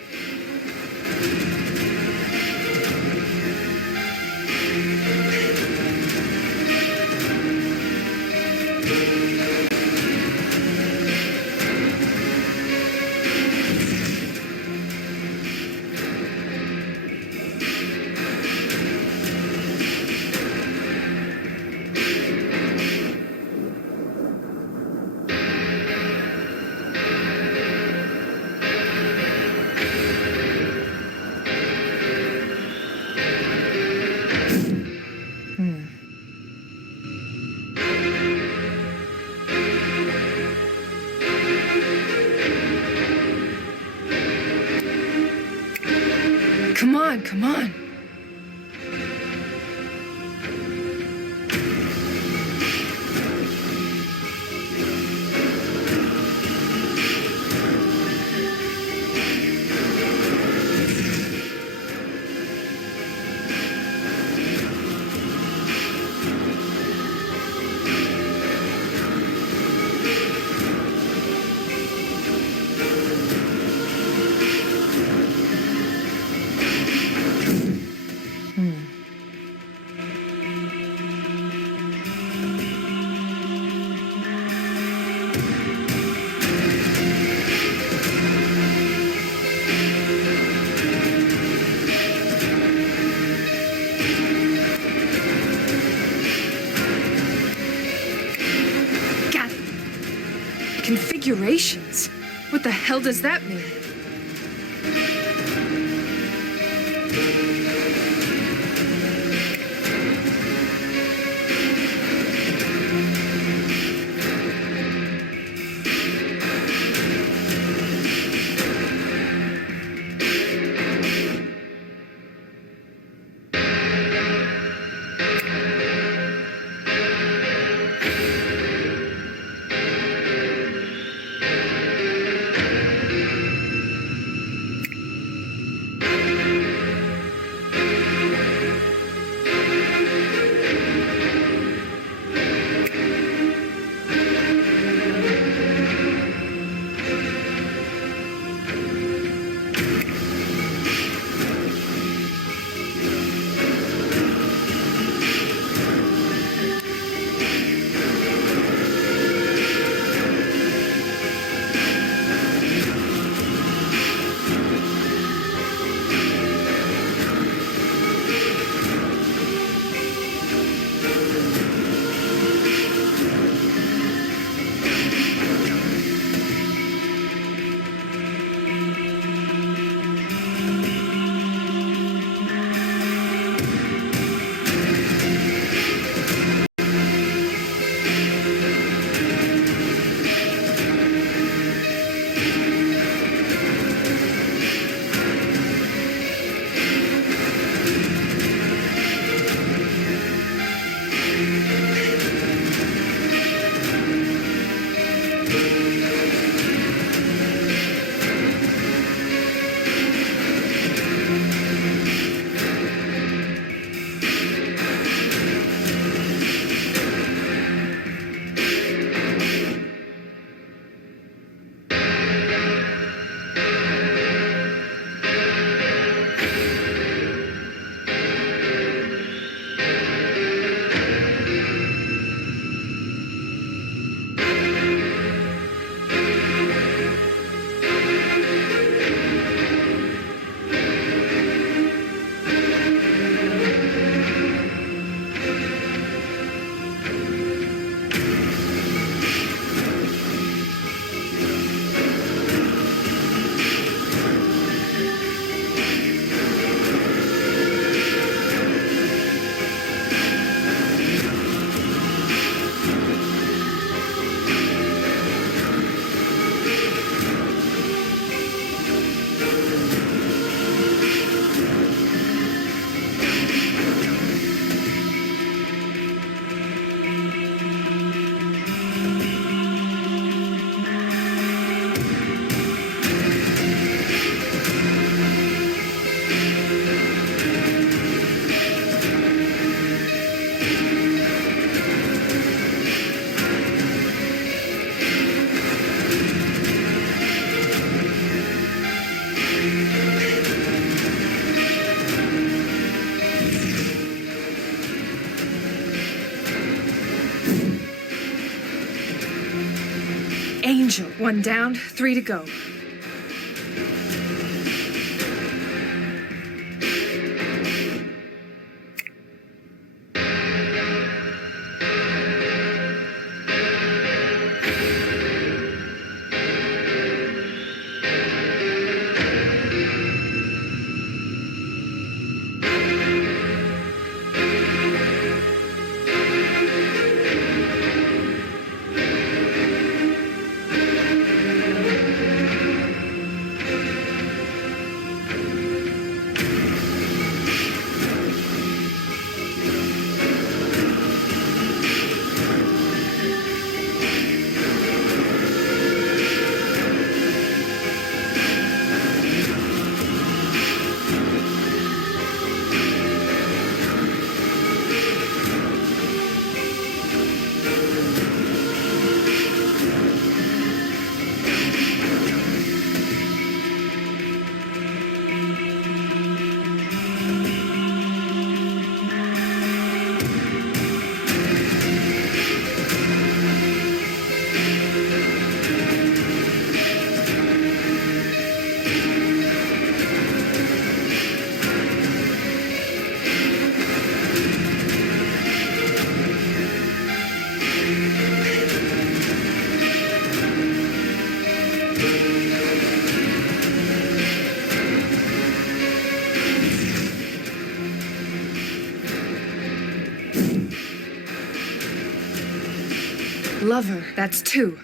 on, come on. Configurations? What the hell does that mean? Angel, 1 down, 3 to go. lover. That's 2.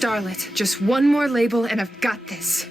Starlet, just one more label and I've got this.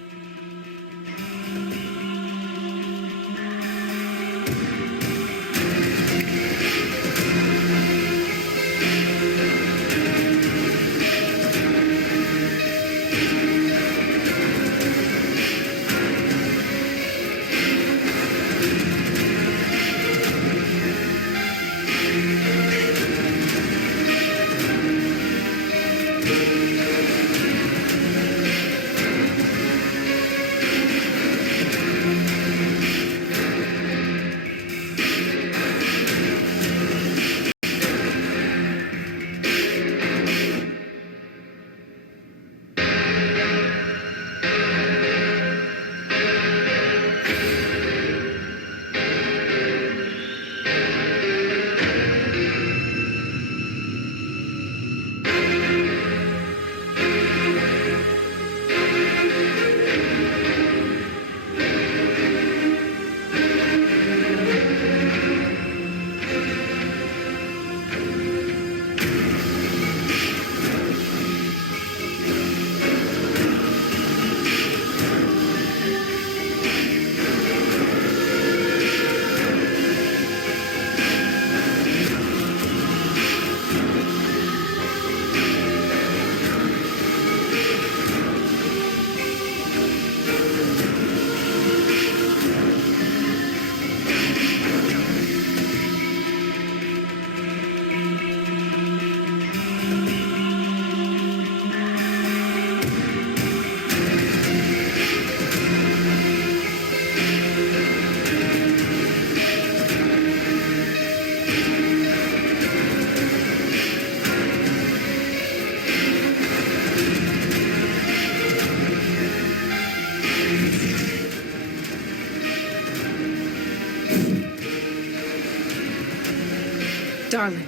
Darling,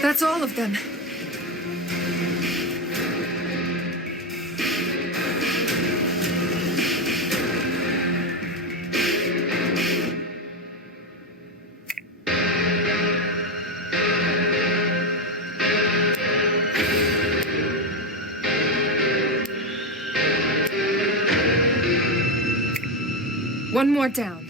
that's all of them. One more down.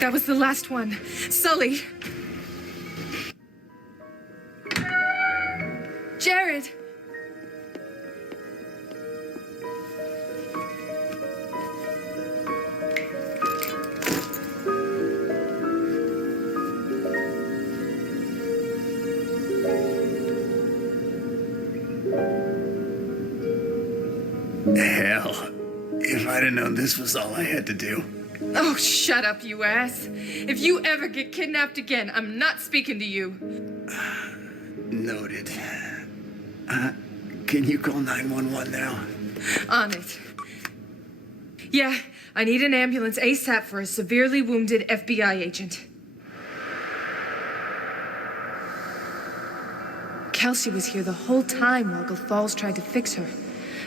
That was the last one. Sully. Jared. Hell, if I'd have known this was all I had to do. Oh, shut up, you ass. If you ever get kidnapped again, I'm not speaking to you. Noted. Can you call 911 now? On it. Yeah, I need an ambulance ASAP for a severely wounded FBI agent. Kelsey was here the whole time while Gothals tried to fix her,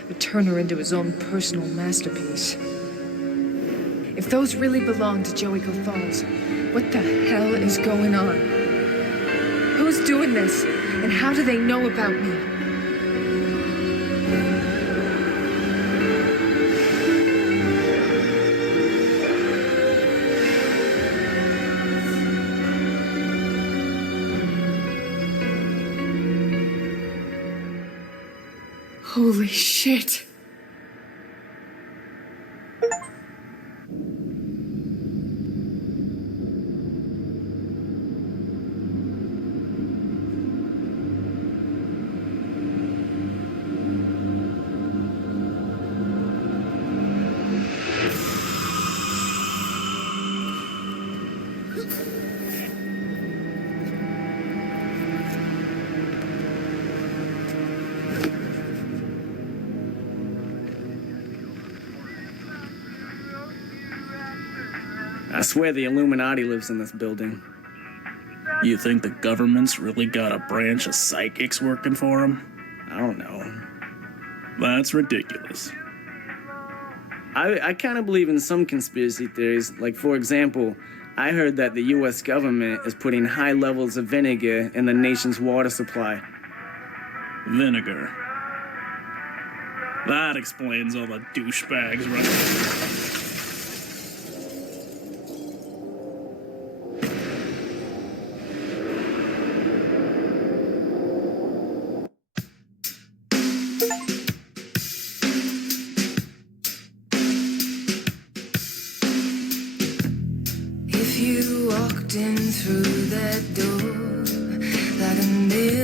but turn her into his own personal masterpiece. If those really belong to Joey Gothals, what the hell is going on? Who's doing this, and how do they know about me? Holy shit. I swear the Illuminati lives in this building. You think the government's really got a branch of psychics working for them? I don't know. That's ridiculous. I kind of believe in some conspiracy theories. Like, for example, I heard that the U.S. government is putting high levels of vinegar in the nation's water supply. Vinegar. That explains all the douchebags running. If you walked in through that door like a million